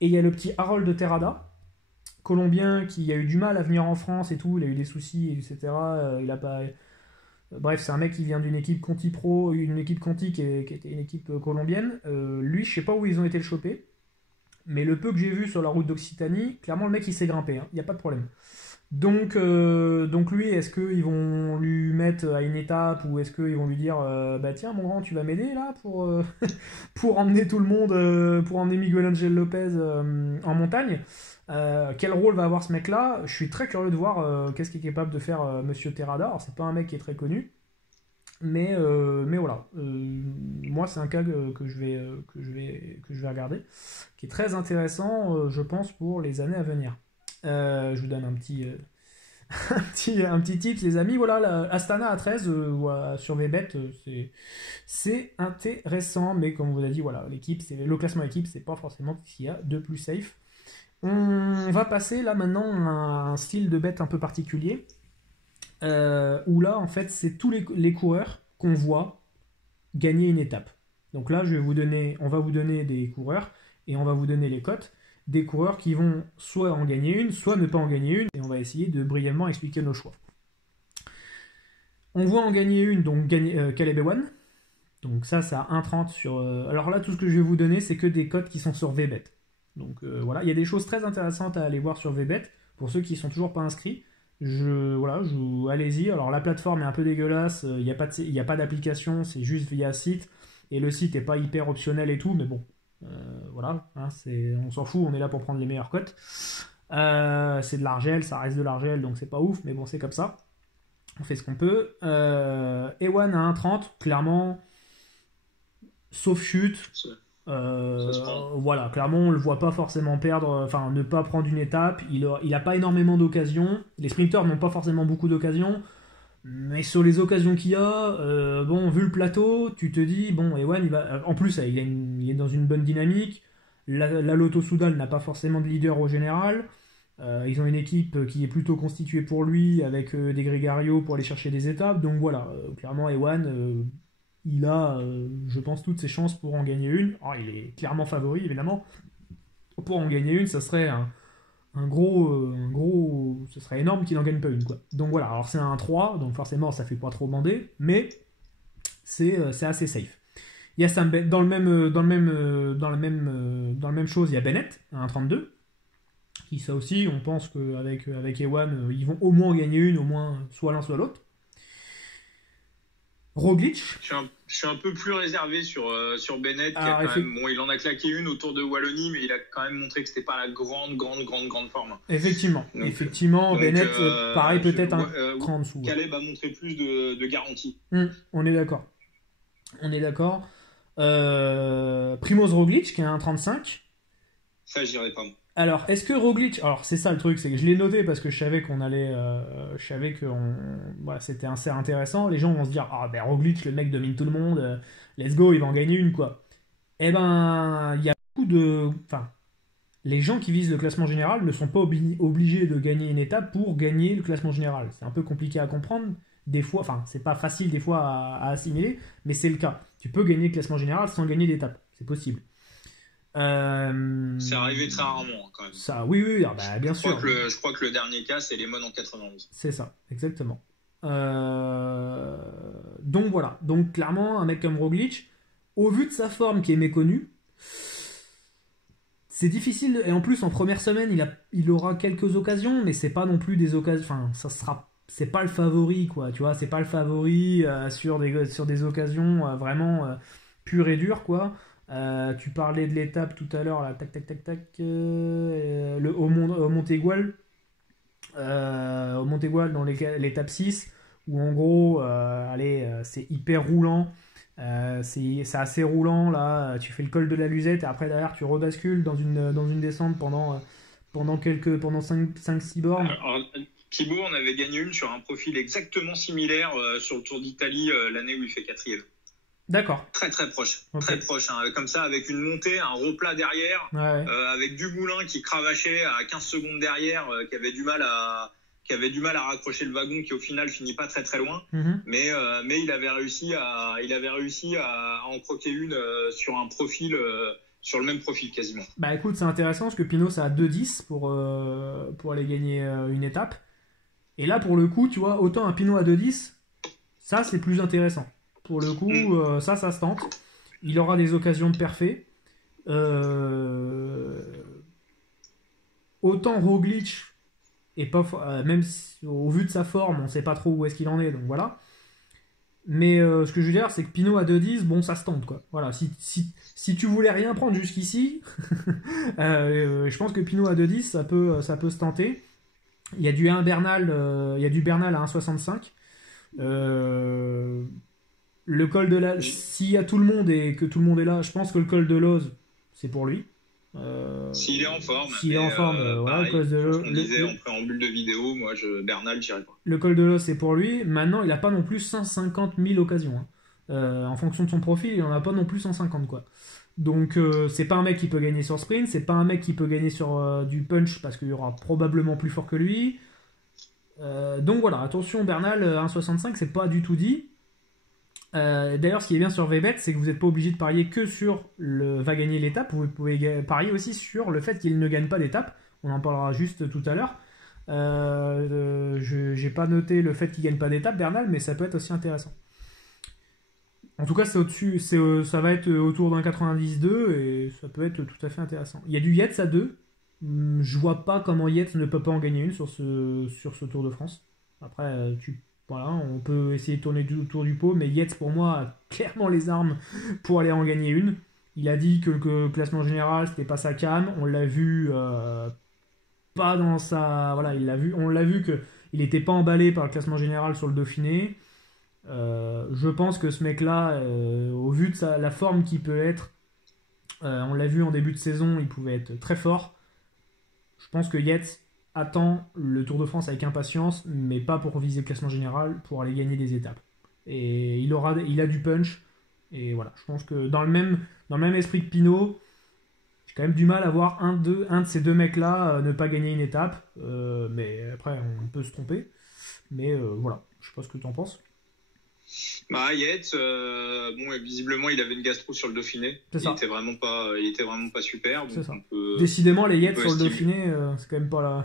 Et il y a le petit Harold de Terrada, colombien, qui a eu du mal à venir en France et tout, il a eu des soucis, etc. Il a pas... Bref, c'est un mec qui vient d'une équipe Conti Pro, une équipe Conti qui était une équipe colombienne. Lui, je sais pas où ils ont été le choper, mais le peu que j'ai vu sur la route d'Occitanie, clairement le mec il s'est grimpé, il n'y a pas de problème. Donc lui, est-ce qu'ils vont lui mettre à une étape, ou est-ce qu'ils vont lui dire tiens mon grand, tu vas m'aider là pour emmener tout le monde, pour emmener Miguel Angel Lopez en montagne. Quel rôle va avoir ce mec là? Je suis très curieux de voir qu'est-ce qu'il est capable de faire Monsieur Terrada. Alors c'est pas un mec qui est très connu, mais voilà, moi c'est un cas que je vais regarder, qui est très intéressant, je pense, pour les années à venir. Je vous donne un petit tip, les amis. Voilà, Astana à 13 sur VBet, c'est intéressant, mais comme on vous a dit, voilà, le classement équipe, c'est pas forcément ce qu'il y a de plus safe. On va passer là maintenant à un style de bet un peu particulier, où là en fait c'est tous les coureurs qu'on voit gagner une étape. Donc là on va vous donner des coureurs et on va vous donner les cotes des coureurs qui vont soit en gagner une, soit ne pas en gagner une, et on va essayer de brièvement expliquer nos choix. On voit en gagner une, donc Caleb Ewan. Donc ça a 1,30 sur... alors là, tout ce que je vais vous donner, c'est que des cotes qui sont sur VBet. Donc voilà, il y a des choses très intéressantes à aller voir sur VBet, pour ceux qui ne sont toujours pas inscrits. Allez-y. Alors la plateforme est un peu dégueulasse, il n'y a pas d'application, c'est juste via site, et le site n'est pas hyper optionnel et tout, mais bon, voilà, hein, on s'en fout, on est là pour prendre les meilleures cotes. C'est de l'argel, ça reste de l'argel, donc c'est pas ouf, mais bon, c'est comme ça. On fait ce qu'on peut. Ewan à 1,30, clairement, sauf chute. Voilà, clairement, on le voit pas forcément ne pas prendre une étape. Il a pas énormément d'occasions. Les sprinters n'ont pas forcément beaucoup d'occasions. Mais sur les occasions qu'il y a, vu le plateau, tu te dis, Ewan, en plus, il est dans une bonne dynamique. La Lotto Soudal n'a pas forcément de leader au général. Ils ont une équipe qui est plutôt constituée pour lui, avec des Gregario pour aller chercher des étapes. Donc voilà, clairement, Ewan, il a, je pense, toutes ses chances pour en gagner une. Alors, il est clairement favori, évidemment. Pour en gagner une, ça serait un gros, ce serait énorme qu'il n'en gagne pas une, quoi. Donc voilà, alors c'est un 3, donc forcément ça fait pas trop bander, mais c'est assez safe. Il y a Sam dans la même chose, il y a Bennett à 1,32, qui ça aussi, on pense qu'avec Ewan, ils vont au moins en gagner une, au moins soit l'un soit l'autre. Roglic. Je suis un peu plus réservé sur Bennett, qui a quand même, bon, il en a claqué une autour de Wallonie, mais il a quand même montré que c'était pas la grande forme. Effectivement, donc, Bennett, pareil, peut-être un cran en dessous. Caleb a montré plus de garantie. On est d'accord. Primoz Roglic, qui a un 35. Ça, je dirais pas. Alors, est-ce que Roglic... Alors, c'est ça le truc, c'est que je l'ai noté parce que je savais qu'on allait... voilà, c'était assez intéressant. Les gens vont se dire, ah ben Roglic, le mec domine tout le monde, let's go, il va en gagner une, quoi. Eh ben, il y a beaucoup de... Enfin, les gens qui visent le classement général ne sont pas obligés de gagner une étape pour gagner le classement général. C'est un peu compliqué à comprendre, des fois... Enfin, c'est pas facile des fois à assimiler, mais c'est le cas. Tu peux gagner le classement général sans gagner d'étape. C'est possible. C'est arrivé très rarement quand même. Ça, oui, bien sûr. Je crois que le dernier cas, c'est Lemon en 91. C'est ça, exactement. Donc voilà. Donc clairement, un mec comme Roglic, au vu de sa forme qui est méconnue, c'est difficile. Et en plus, en première semaine, il aura quelques occasions, mais c'est pas non plus des occasions. Enfin, c'est pas le favori, quoi. Tu vois, c'est pas le favori sur des occasions vraiment pures et dures, quoi. Tu parlais de l'étape tout à l'heure, là, au Montegual, dans l'étape 6, où en gros, c'est hyper roulant, c'est assez roulant, là, tu fais le col de la Luzette, et après derrière tu rebascules dans une descente pendant 5-6 bornes. Alors, Thibaut en avait gagné une sur un profil exactement similaire sur le Tour d'Italie l'année où il fait 4e. D'accord. Très proche, okay. Très proche, hein, comme ça, avec une montée, un replat derrière, ouais. Avec Dumoulin qui cravachait à 15 secondes derrière, qui avait du mal à raccrocher le wagon, qui au final finit pas très loin, mais il avait réussi à en croquer une sur un profil, sur le même profil quasiment. Bah écoute, c'est intéressant parce que Pinot ça a 2-10 pour aller gagner une étape, et là pour le coup, tu vois, autant un Pinot à 2-10, ça c'est plus intéressant. Pour le coup, ça se tente. Il aura des occasions de parfait. Autant Roglic, et pas, même si, au vu de sa forme, on ne sait pas trop où est-ce qu'il en est, donc voilà. Mais ce que je veux dire, c'est que Pinot à 2-10, bon, ça se tente, quoi. Voilà, si tu voulais rien prendre jusqu'ici, je pense que Pinot à 2-10, ça peut se tenter. Il y a du Bernal à 1,65. Le col de la... S'il y a tout le monde et que tout le monde est là, je pense que le col de Loz, c'est pour lui. S'il est en forme. Voilà, pareil, on disait en préambule de vidéo, moi, Bernal, j'irai pas. Le col de Loz, c'est pour lui. Maintenant, il n'a pas non plus 150 000 occasions. En fonction de son profil, il n'en a pas non plus 150, quoi. Donc, c'est pas un mec qui peut gagner sur sprint, c'est pas un mec qui peut gagner sur du punch parce qu'il y aura probablement plus fort que lui. Donc voilà, attention, Bernal, 1,65, c'est pas du tout dit. D'ailleurs, ce qui est bien sur VBet, c'est que vous n'êtes pas obligé de parier que sur le va gagner l'étape, vous pouvez parier aussi sur le fait qu'il ne gagne pas d'étape. On en parlera juste tout à l'heure. J'ai pas noté le fait qu'il gagne pas d'étape, Bernal, mais ça peut être aussi intéressant. En tout cas, c'est au-dessus, ça va être autour d'un 92 et ça peut être tout à fait intéressant. Il y a du Yates à 2. Je vois pas comment Yates ne peut pas en gagner une sur ce Tour de France. Après, voilà, on peut essayer de tourner autour du pot, mais Yates, pour moi, a clairement les armes pour aller en gagner une. Il a dit que le classement général, c'était pas sa came. On l'a vu pas dans sa... Voilà, on l'a vu qu'il n'était pas emballé par le classement général sur le Dauphiné. Je pense que ce mec-là, au vu de la forme qu'il peut être, on l'a vu en début de saison, il pouvait être très fort. Je pense que Yates attend le Tour de France avec impatience, mais pas pour viser le classement général, pour aller gagner des étapes. Et il a du punch, et voilà. Je pense que dans le même esprit que Pinot, j'ai quand même du mal à voir un de ces deux mecs-là ne pas gagner une étape, mais après on peut se tromper. Mais voilà, je sais pas ce que tu en penses. Bah, Yates, visiblement il avait une gastro sur le Dauphiné. Il était vraiment pas super. Donc décidément, les Yates sur le Dauphiné, c'est quand même pas là.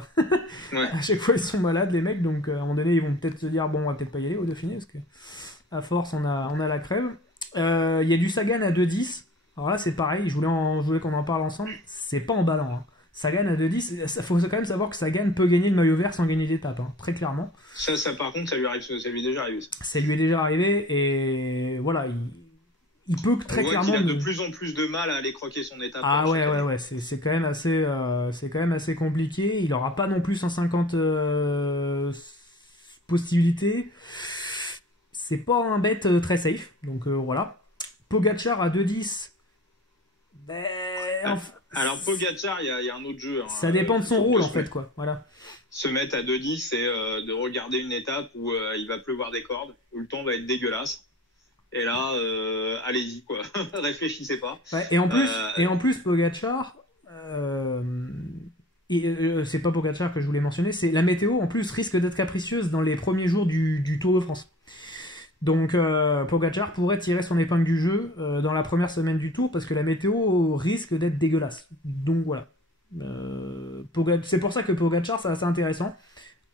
Ouais. À chaque fois ils sont malades les mecs, donc à un moment donné ils vont peut-être se dire bon, on va peut-être pas y aller au Dauphiné parce que à force on a la crève. Il y a du Sagan à 2,10. Alors là c'est pareil, je voulais qu'on en parle ensemble. C'est pas emballant. Hein. Sagan à 2-10, il faut quand même savoir que Sagan peut gagner le maillot vert sans gagner d'étape, hein, très clairement. Ça, par contre, ça lui est déjà arrivé. Ça lui est déjà arrivé, et voilà, il peut très clairement... Il a de plus en plus de mal à aller croquer son étape. Ah ouais, c'est quand même assez compliqué. Il aura pas non plus 150 possibilités. C'est pas un bet très safe, donc voilà. Pogacar à 2-10. Alors Pogacar, il y a un autre jeu. Hein, ça dépend de son rôle en fait, quoi. Voilà. Se mettre à 2-10 et de regarder une étape où il va pleuvoir des cordes, où le temps va être dégueulasse. Et là, allez-y, quoi. Réfléchissez pas. Ouais, et en plus, Pogacar, c'est pas Pogacar que je voulais mentionner, c'est la météo en plus risque d'être capricieuse dans les premiers jours du Tour de France. Donc Pogacar pourrait tirer son épingle du jeu dans la première semaine du Tour parce que la météo risque d'être dégueulasse. Donc voilà. C'est pour ça que Pogacar, c'est assez intéressant.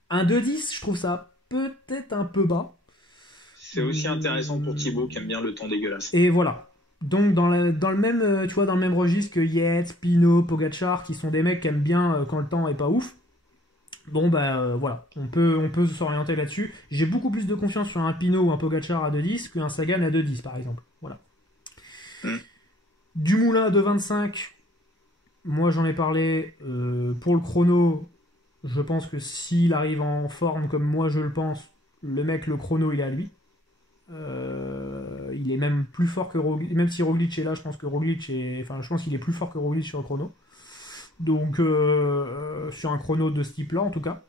Un 2-10, je trouve ça peut-être un peu bas. C'est aussi intéressant pour Thibaut qui aime bien le temps dégueulasse. Et voilà. Donc dans le même, tu vois, dans le même registre que Yates, Pinot, Pogacar, qui sont des mecs qui aiment bien quand le temps est pas ouf. Bon voilà, on peut s'orienter là-dessus. J'ai beaucoup plus de confiance sur un Pinot ou un Pogacar à 2-10 qu'un Sagan à 2-10 par exemple. Voilà. Dumoulin à 2-25. Moi j'en ai parlé. Pour le chrono, je pense que s'il arrive en forme comme moi je le pense, le chrono il est à lui. Il est même plus fort que Roglic. Même si Roglic est là, je pense qu'il est plus fort que Roglic sur le chrono. Donc sur un chrono de ce type-là en tout cas.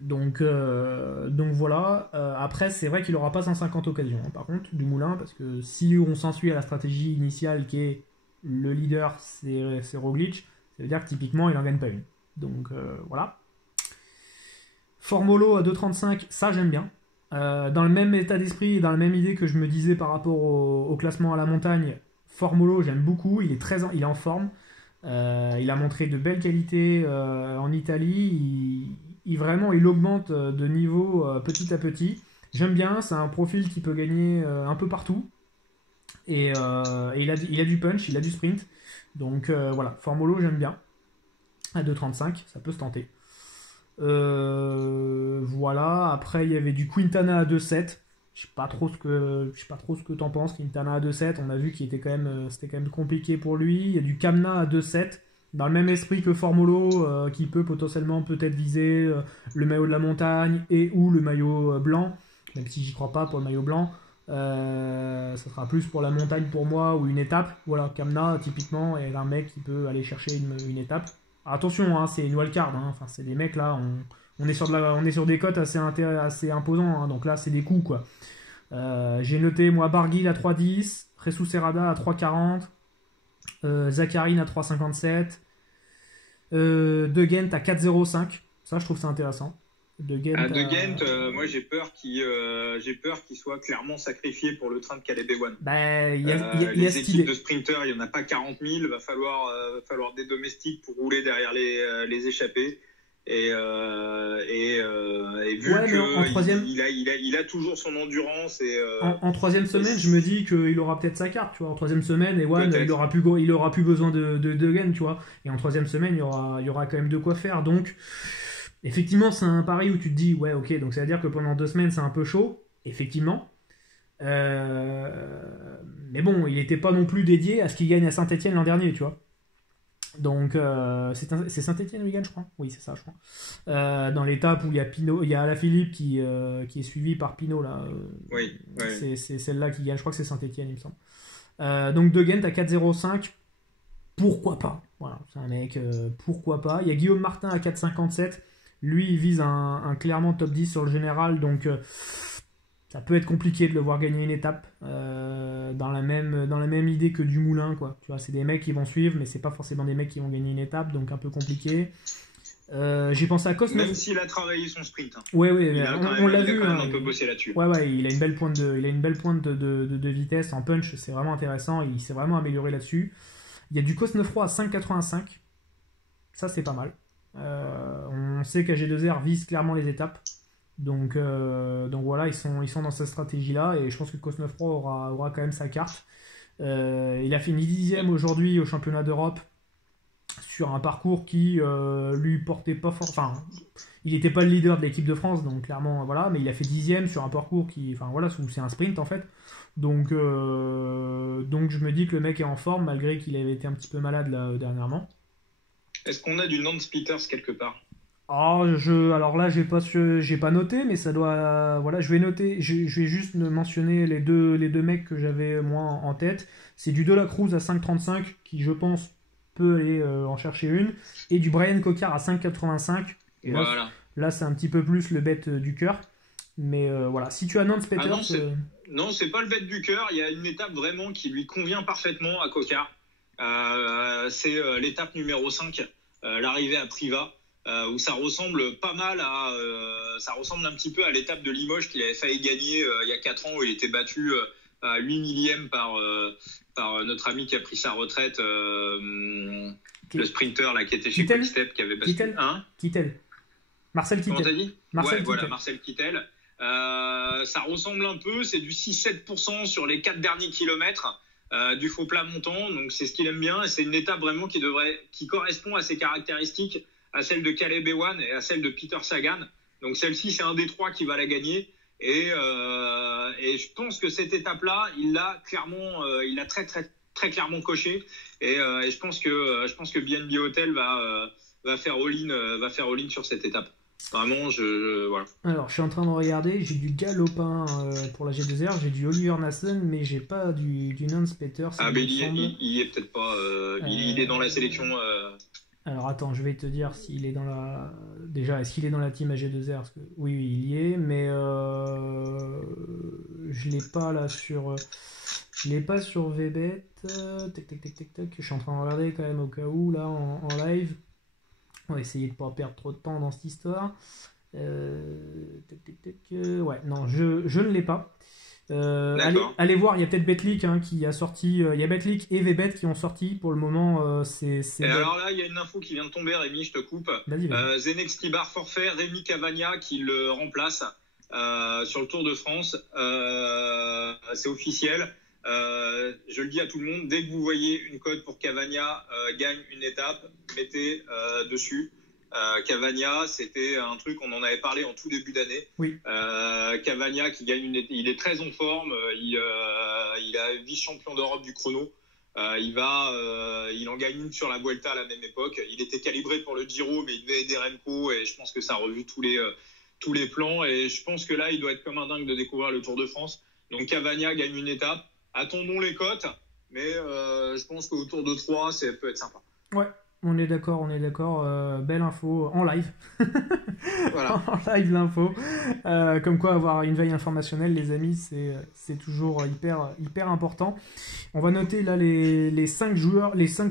Donc voilà. Après c'est vrai qu'il n'aura pas 150 occasions hein, par contre du Moulin, parce que si on s'en suit à la stratégie initiale qui est le leader c'est Roglic, ça veut dire que typiquement il n'en gagne pas une. Donc voilà. Formolo à 2,35, ça j'aime bien. Dans le même état d'esprit, dans la même idée que je me disais par rapport au classement à la montagne, Formolo j'aime beaucoup, il est en forme. Il a montré de belles qualités en Italie. Il augmente de niveau petit à petit. J'aime bien, c'est un profil qui peut gagner un peu partout. Et il a du punch, il a du sprint. Donc voilà, Formolo j'aime bien. À 2,35, ça peut se tenter. Voilà, après il y avait du Quintana à 2,7. Je sais pas trop ce que t'en penses. Quintana à 2,7, on a vu qu'il était c'était quand même compliqué pour lui. Il y a du Kamna à 2,7, dans le même esprit que Formolo, qui peut potentiellement peut-être viser le maillot de la montagne et ou le maillot blanc, même si j'y crois pas pour le maillot blanc. Ça sera plus pour la montagne pour moi ou une étape. Voilà, Kamna typiquement est un mec qui peut aller chercher une étape. Alors, attention, hein, c'est une wildcard. Hein. Enfin, c'est des mecs là. On est sur des cotes assez imposants, hein, donc là c'est des coups quoi. J'ai noté moi Barguil à 3,10, Jesus Serrada à 3,40, Zakharine à 3,57, De Gent à 4,05. Ça je trouve ça intéressant. De Gent, moi j'ai peur qu'il soit clairement sacrifié pour le train de Caleb Ewan. Les équipes de sprinters, il n'y en a pas 40 000, il va falloir des domestiques pour rouler derrière les échappés. Et vu qu'il a toujours son endurance en troisième semaine, je me dis qu'il aura peut-être sa carte, tu vois. En troisième semaine, Ewan, il aura plus besoin de gain, tu vois. Et en troisième semaine, il y aura quand même de quoi faire. Donc, effectivement, c'est un pari où tu te dis, ouais, ok, donc ça veut dire que pendant 2 semaines, c'est un peu chaud, effectivement. Mais bon, il n'était pas non plus dédié à ce qu'il gagne à Saint-Etienne l'an dernier, tu vois. Donc c'est Saint-Etienne où il gagne, je crois. Oui, c'est ça, je crois. Dans l'étape où il y a Pinot, il y a Alaphilippe qui est suivi par Pinot là. Oui. C'est celle-là qui gagne. Je crois que c'est Saint-Etienne, il me semble. Donc De Gent à 4,05. Pourquoi pas. Voilà, c'est un mec. Pourquoi pas. Il y a Guillaume Martin à 4,57. Lui, il vise un clairement top 10 sur le général, donc ça peut être compliqué de le voir gagner une étape dans la même idée que Dumoulin, quoi. Tu vois, c'est des mecs qui vont suivre, mais c'est pas forcément des mecs qui vont gagner une étape, donc un peu compliqué. J'ai pensé à Cosnefroy. Même s'il a travaillé son sprint. Hein. Ouais, on l'a vu. Il a quand même un peu bossé là-dessus. Ouais, il a une belle pointe de vitesse en punch, c'est vraiment intéressant. Il s'est vraiment amélioré là-dessus. Il y a du Cosnefroy à 5,85. Ça, c'est pas mal. On sait qu'AG2R vise clairement les étapes. Donc voilà, ils sont dans cette stratégie-là. Et je pense que Cosnefroy aura quand même sa carte. Il a fini 10e aujourd'hui au championnat d'Europe. sur un parcours qui lui portait pas fort. Enfin, il n'était pas le leader de l'équipe de France, donc clairement, voilà, mais il a fait 10e sur un parcours qui. Enfin, voilà, où c'est un sprint en fait. Donc je me dis que le mec est en forme, malgré qu'il avait été un petit peu malade là, dernièrement. Est-ce qu'on a du Nance Peters quelque part? Alors là, j'ai pas noté, mais ça doit. Voilà, je vais noter. Je vais juste mentionner les deux mecs que j'avais moi en tête. C'est du De La Cruz à 5,35 qui, je pense, peut aller en chercher une, et du Brian Cocard à 5,85. Et Voilà. là, c'est un petit peu plus le bet du cœur. Mais voilà, si tu as Nance Peters. Non, c'est pas le bet du cœur. Il y a une étape vraiment qui lui convient parfaitement à Cocard. C'est l'étape numéro 5, l'arrivée à Privas. Où ça ressemble pas mal ça ressemble un petit peu à l'étape de Limoges qu'il avait failli gagner il y a 4 ans, où il était battu à 8 millième par notre ami qui a pris sa retraite, le sprinter là qui était chez Quick-Step, qui avait battu Kittel. Marcel Kittel. Comment t'as dit? Marcel Kittel. Voilà, Marcel Kittel. Ça ressemble un peu, c'est du 6-7% sur les 4 derniers kilomètres, du faux plat montant, donc c'est ce qu'il aime bien, et c'est une étape vraiment qui correspond à ses caractéristiques, à celle de Caleb Ewan et à celle de Peter Sagan. Donc celle-ci, c'est un des 3 qui va la gagner. Et je pense que cette étape-là, il l'a très très très clairement coché. Et je pense que BNB Hotel va faire all-in sur cette étape. Vraiment, voilà. Alors, je suis en train de regarder. J'ai du Galopin pour la G2R, j'ai du Oliver Nassen, mais j'ai pas du Nance Peters. Mais il est peut-être pas. Il est dans la sélection. Alors attends, je vais te dire s'il est dans la. Déjà, est-ce qu'il est dans la team AG2R? Parce que oui, il y est, mais je l'ai pas là sur. Je l'ai pas sur VBet. Tac. Je suis en train de regarder quand même au cas où là en live. On va essayer de pas perdre trop de temps dans cette histoire. Ouais, non, je ne l'ai pas. Allez voir, il y a peut-être Betclic qui a sorti. Il y a Betclic et VBet qui ont sorti pour le moment. Alors là, il y a une info qui vient de tomber, Rémi, je te coupe. Vas-y. Zenex Stibar forfait, Rémi Cavagna qui le remplace sur le Tour de France. C'est officiel. Je le dis à tout le monde, dès que vous voyez une cote pour Cavagna gagne une étape, mettez dessus. Cavagna, c'était un truc, on en avait parlé en tout début d'année. Oui. Cavagna qui gagne il est très en forme, il a vice-champion d'Europe du chrono. Il en gagne une sur la Vuelta à la même époque. Il était calibré pour le Giro, mais il devait aider Remco, et je pense que ça a revu tous les plans, et je pense que là, il doit être comme un dingue de découvrir le Tour de France. Donc Cavagna gagne une étape. Attendons les cotes, mais je pense qu'autour de 3, ça peut être sympa. Ouais. On est d'accord. Belle info en live. Voilà. En live l'info. Comme quoi avoir une veille informationnelle, les amis, c'est toujours hyper important. On va noter là les 5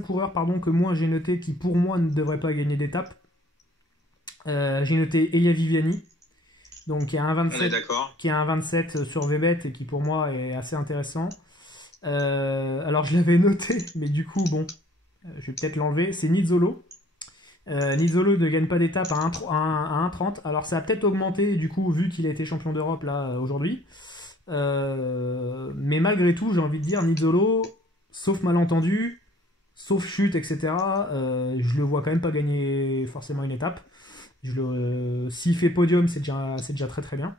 coureurs que moi j'ai noté qui pour moi ne devraient pas gagner d'étape. J'ai noté Elia Viviani, donc qui a un 27 sur VBet et qui pour moi est assez intéressant. Alors je l'avais noté, mais du coup bon. Je vais peut-être l'enlever, c'est Nizzolo. Nizzolo ne gagne pas d'étape à 1,30. Alors ça a peut-être augmenté du coup vu qu'il a été champion d'Europe là aujourd'hui. Mais malgré tout, j'ai envie de dire Nizzolo, sauf malentendu, sauf chute, etc. Je le vois quand même pas gagner forcément une étape. S'il fait podium, c'est déjà très très bien.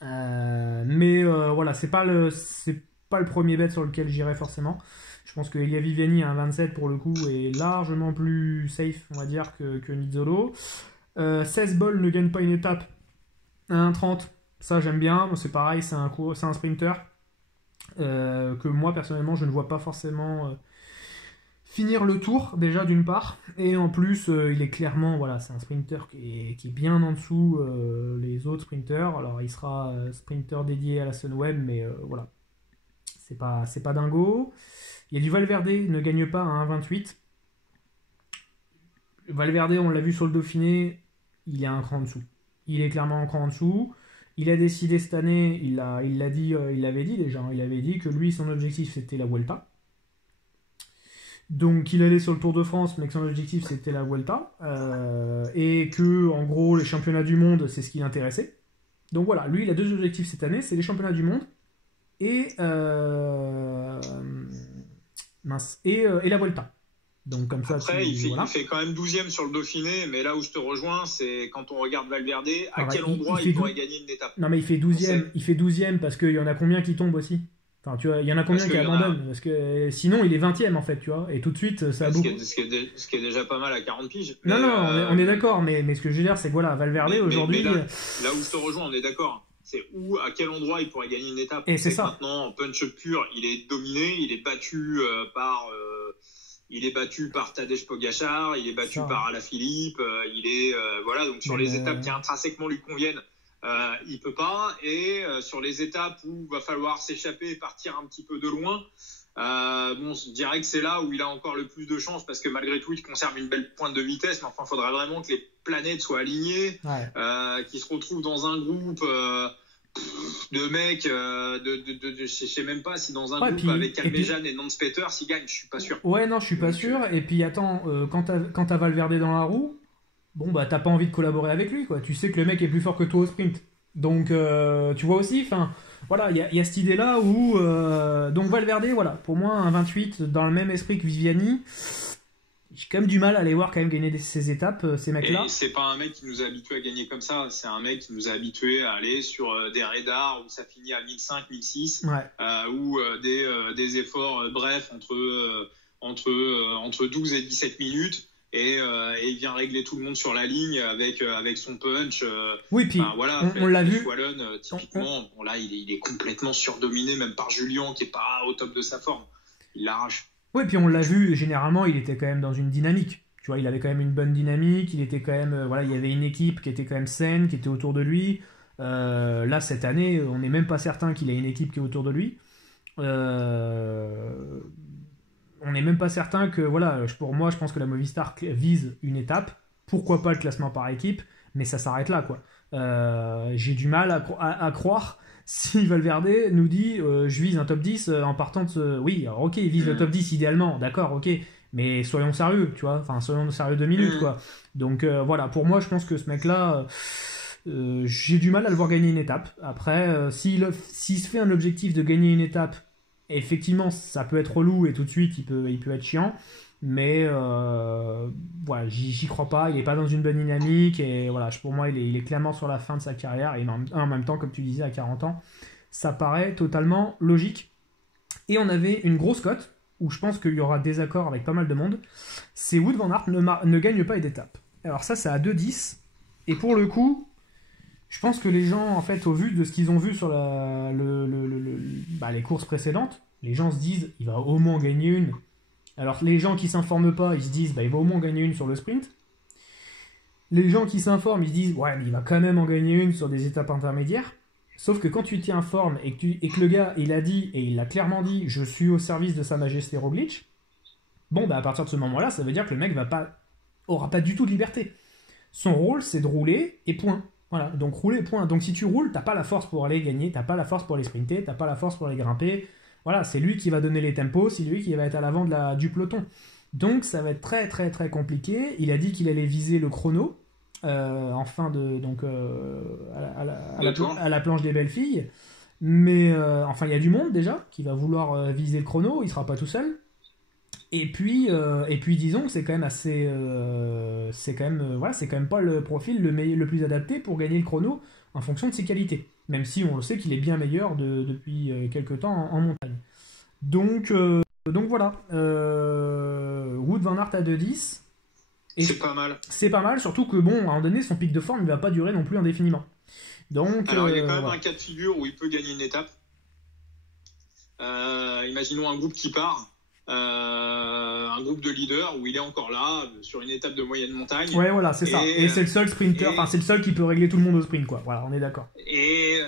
Mais voilà, c'est pas le premier bet sur lequel j'irai forcément. Je pense que Elia Viviani à un 27 pour le coup est largement plus safe, on va dire, que Nizzolo. 16 Bol ne gagne pas une étape à 1,30. Ça j'aime bien. C'est pareil, c'est un sprinter que moi personnellement je ne vois pas forcément finir le tour déjà d'une part. Et en plus il est clairement, voilà, c'est un sprinter qui est bien en dessous les autres sprinters. Alors il sera sprinter dédié à la Sunweb, mais voilà, c'est pas dingo. Il y a du Valverde, ne gagne pas à 1,28. Valverde, on l'a vu sur le Dauphiné, il est un cran en dessous. Il est clairement un cran en dessous. Il a décidé cette année, il l'avait dit que lui, son objectif, c'était la Vuelta. Donc il allait sur le Tour de France, mais que son objectif, c'était la Vuelta. Et que, en gros, les championnats du monde, c'est ce qui l'intéressait. Donc voilà, lui, il a 2 objectifs cette année, c'est les championnats du monde et la Vuelta. Donc comme ça, après, il fait quand même 12e sur le Dauphiné, mais là où je te rejoins, c'est quand on regarde Valverde, à quel endroit il pourrait gagner une étape. Non mais il fait 12e parce qu'il y en a combien qui tombent aussi. Enfin, tu vois, il y en a combien qui abandonnent parce que sinon il est 20e en fait, tu vois, et tout de suite ça a beaucoup. Ce qui est déjà pas mal à 40 piges. Non, on est d'accord, mais ce que je veux dire, c'est que voilà, Valverde aujourd'hui. Là où je te rejoins, on est d'accord. C'est à quel endroit il pourrait gagner une étape. Et c'est ça. Maintenant, en punch pur, il est dominé, il est battu par Tadej Pogačar, il est battu par Alaphilippe, voilà, donc sur les étapes qui intrinsèquement lui conviennent, il peut pas, et sur les étapes où il va falloir s'échapper et partir un petit peu de loin, je dirais que c'est là où il a encore le plus de chance, parce que malgré tout il conserve une belle pointe de vitesse, mais enfin il faudrait vraiment que les planètes soient alignées, qu'il se retrouve dans un groupe de mecs, je sais même pas si dans un groupe avec Almejan et Nance Peters s'il gagne, je suis pas sûr. Ouais, non, je suis pas sûr. Et puis attends, quand t'as Valverde dans la roue, bon bah t'as pas envie de collaborer avec lui, quoi. Tu sais que le mec est plus fort que toi au sprint. Donc tu vois aussi, enfin voilà, il y a cette idée là où donc Valverde, voilà, pour moi un 28 dans le même esprit que Viviani. J'ai quand même du mal à aller voir quand même gagner ces étapes, ces mecs-là. Et c'est pas un mec qui nous a habitués à gagner comme ça. C'est un mec qui nous a habitués à aller sur des radars où ça finit à 1005, 1006, ou des efforts brefs entre 12 et 17 minutes. Et il vient régler tout le monde sur la ligne avec son punch. Oui, puis on l'a vu. Wallon, typiquement, bon, là, il est complètement surdominé, même par Julien, qui est pas au top de sa forme. Il l'arrache. Oui, puis on l'a vu, généralement, il était quand même dans une dynamique. Tu vois, il avait quand même une bonne dynamique, il était quand même... voilà, il y avait une équipe qui était quand même saine, qui était autour de lui. Là, cette année, on n'est même pas certain qu'il ait une équipe qui est autour de lui. On n'est même pas certain que... Voilà, pour moi, je pense que la Movistar vise une étape. Pourquoi pas le classement par équipe, mais ça s'arrête là, quoi. J'ai du mal à croire... Si Valverde nous dit je vise un top 10 en partant de ce... Oui, alors ok, il vise le top 10 idéalement, d'accord, ok, mais soyons sérieux, tu vois, enfin soyons sérieux 2 minutes, quoi. Donc voilà, pour moi, je pense que ce mec-là, j'ai du mal à le voir gagner une étape. Après, s'il se fait un objectif de gagner une étape, effectivement, ça peut être relou et tout de suite, il peut être chiant. Mais voilà, j'y crois pas, il est pas dans une bonne dynamique et voilà, pour moi il est clairement sur la fin de sa carrière et en même temps, comme tu disais, à 40 ans, ça paraît totalement logique. Et on avait une grosse cote où je pense qu'il y aura des accords avec pas mal de monde, c'est Wout van Aert ne gagne pas d'étape. Alors ça c'est à 2,10 et pour le coup je pense que les gens, en fait, au vu de ce qu'ils ont vu sur les courses précédentes, les gens se disent il va au moins gagner une. Alors les gens qui s'informent pas, ils se disent il va au moins gagner une sur le sprint. Les gens qui s'informent, ils se disent ouais, mais il va quand même en gagner une sur des étapes intermédiaires. Sauf que quand tu t'y informes et que le gars, il a dit, et il l'a clairement dit, je suis au service de Sa Majesté Roglic, bon, bah à partir de ce moment-là, ça veut dire que le mec aura pas du tout de liberté. Son rôle, c'est de rouler et point. Voilà, donc rouler, point. Donc si tu roules, t'as pas la force pour aller gagner, t'as pas la force pour aller sprinter, t'as pas la force pour aller grimper. Voilà, c'est lui qui va donner les tempos, c'est lui qui va être à l'avant du peloton. Donc ça va être très très très compliqué. Il a dit qu'il allait viser le chrono en fin de donc à la planche des belles filles. Mais enfin il y a du monde déjà qui va vouloir viser le chrono. Il sera pas tout seul. Et puis disons que c'est quand même assez c'est quand même pas le profil le plus adapté pour gagner le chrono en fonction de ses qualités. Même si on le sait qu'il est bien meilleur depuis quelques temps en montagne. Donc voilà. Wout van Aert à 2,10. C'est pas mal. C'est pas mal, surtout que bon, à un moment donné, son pic de forme ne va pas durer non plus indéfiniment. Donc, alors il y a quand même un cas de figure où il peut gagner une étape. Imaginons un groupe qui part. Un groupe de leaders où il est encore là sur une étape de moyenne montagne. Ouais, voilà, c'est ça. Et c'est le seul sprinter, enfin c'est le seul qui peut régler tout le monde au sprint, quoi. Voilà, on est d'accord. Et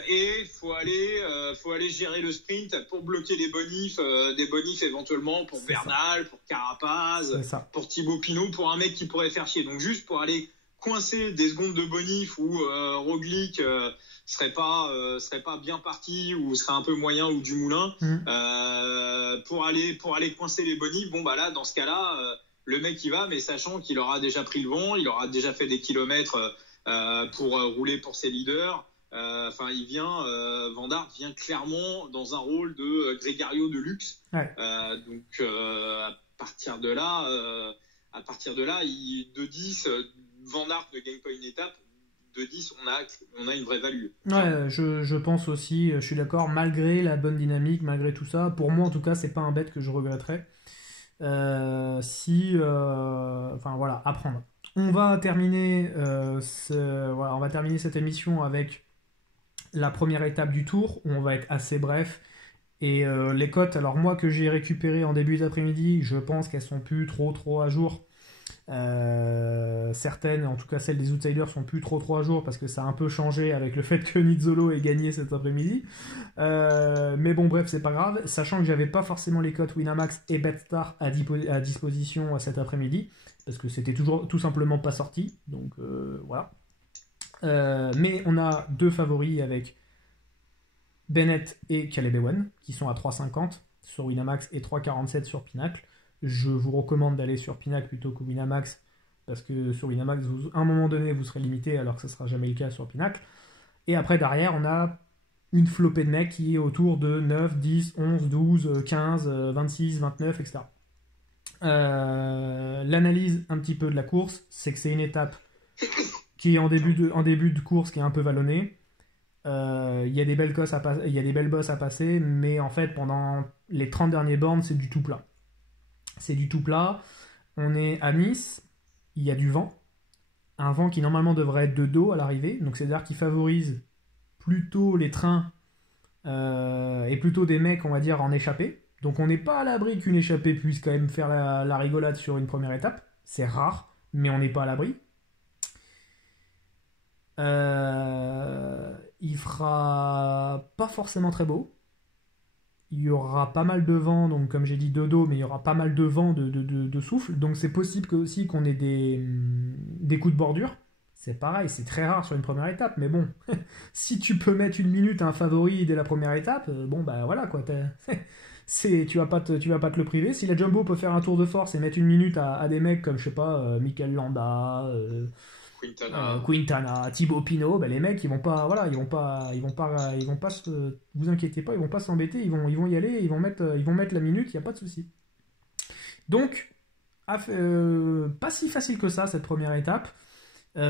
faut aller gérer le sprint pour bloquer les bonifs, des bonifs éventuellement pour Bernal, pour Carapaz, pour Thibaut Pinot, pour un mec qui pourrait faire chier. Donc juste pour aller coincer des secondes de bonif où Roglic serait pas bien parti ou serait un peu moyen ou du moulin pour aller coincer les bonifs. Bon bah là dans ce cas-là le mec il va, mais sachant qu'il aura déjà pris le vent, il aura déjà fait des kilomètres pour rouler pour ses leaders. Enfin Van Aert vient clairement dans un rôle de Grégario de luxe. Ouais. Donc à partir de là, de 10, Van Aert ne gagne pas une étape. De 10, on a une vraie value. Ouais, je pense aussi, je suis d'accord, malgré la bonne dynamique, malgré tout ça, pour moi en tout cas, c'est pas un bet que je regretterais. Enfin voilà, à prendre. On va terminer, on va terminer cette émission avec la première étape du tour, où on va être assez bref. Et les cotes, alors moi que j'ai récupéré en début d'après-midi, je pense qu'elles sont plus trop à jour. Certaines, en tout cas celles des outsiders, sont plus trop à jour parce que ça a un peu changé avec le fait que Nizzolo ait gagné cet après-midi. Mais bon, bref, c'est pas grave, sachant que j'avais pas forcément les cotes Winamax et Betstar à disposition cet après-midi parce que c'était toujours tout simplement pas sorti. Donc voilà. Mais on a deux favoris avec Bennett et Caleb Ewan qui sont à 3,50 sur Winamax et 3,47 sur Pinacle. Je vous recommande d'aller sur Pinacle plutôt que Winamax parce que sur Winamax, à un moment donné, vous serez limité alors que ce ne sera jamais le cas sur Pinacle. Et après, derrière, on a une flopée de mecs qui est autour de 9, 10, 11, 12, 15, 26, 29, etc. L'analyse un petit peu de la course, c'est que c'est une étape qui est en début de course qui est un peu vallonnée. Il y a des belles bosses à passer, mais en fait, pendant les 30 derniers bornes, c'est du tout plat. C'est du tout plat. On est à Nice, il y a du vent. Un vent qui normalement devrait être de dos à l'arrivée. Donc c'est-à-dire qu'il favorise plutôt les trains et plutôt des mecs, on va dire, en échappée. Donc on n'est pas à l'abri qu'une échappée puisse quand même faire la rigolade sur une première étape. C'est rare, mais on n'est pas à l'abri. Il fera pas forcément très beau. Il y aura pas mal de vent, donc comme j'ai dit de dos, mais il y aura pas mal de vent de souffle. Donc c'est possible aussi qu'on ait des coups de bordure. C'est pareil, c'est très rare sur une première étape, mais bon, si tu peux mettre une minute à un favori dès la première étape, bon bah voilà quoi, tu vas pas te le priver. Si la Jumbo peut faire un tour de force et mettre une minute à des mecs comme je sais pas, Mikel Landa, Quintana, Thibaut Pinot, bah les mecs ils vont pas vous inquiétez pas, ils vont pas s'embêter, ils vont y aller, ils vont mettre la minute, il y a pas de souci. Donc pas si facile que ça cette première étape. Moi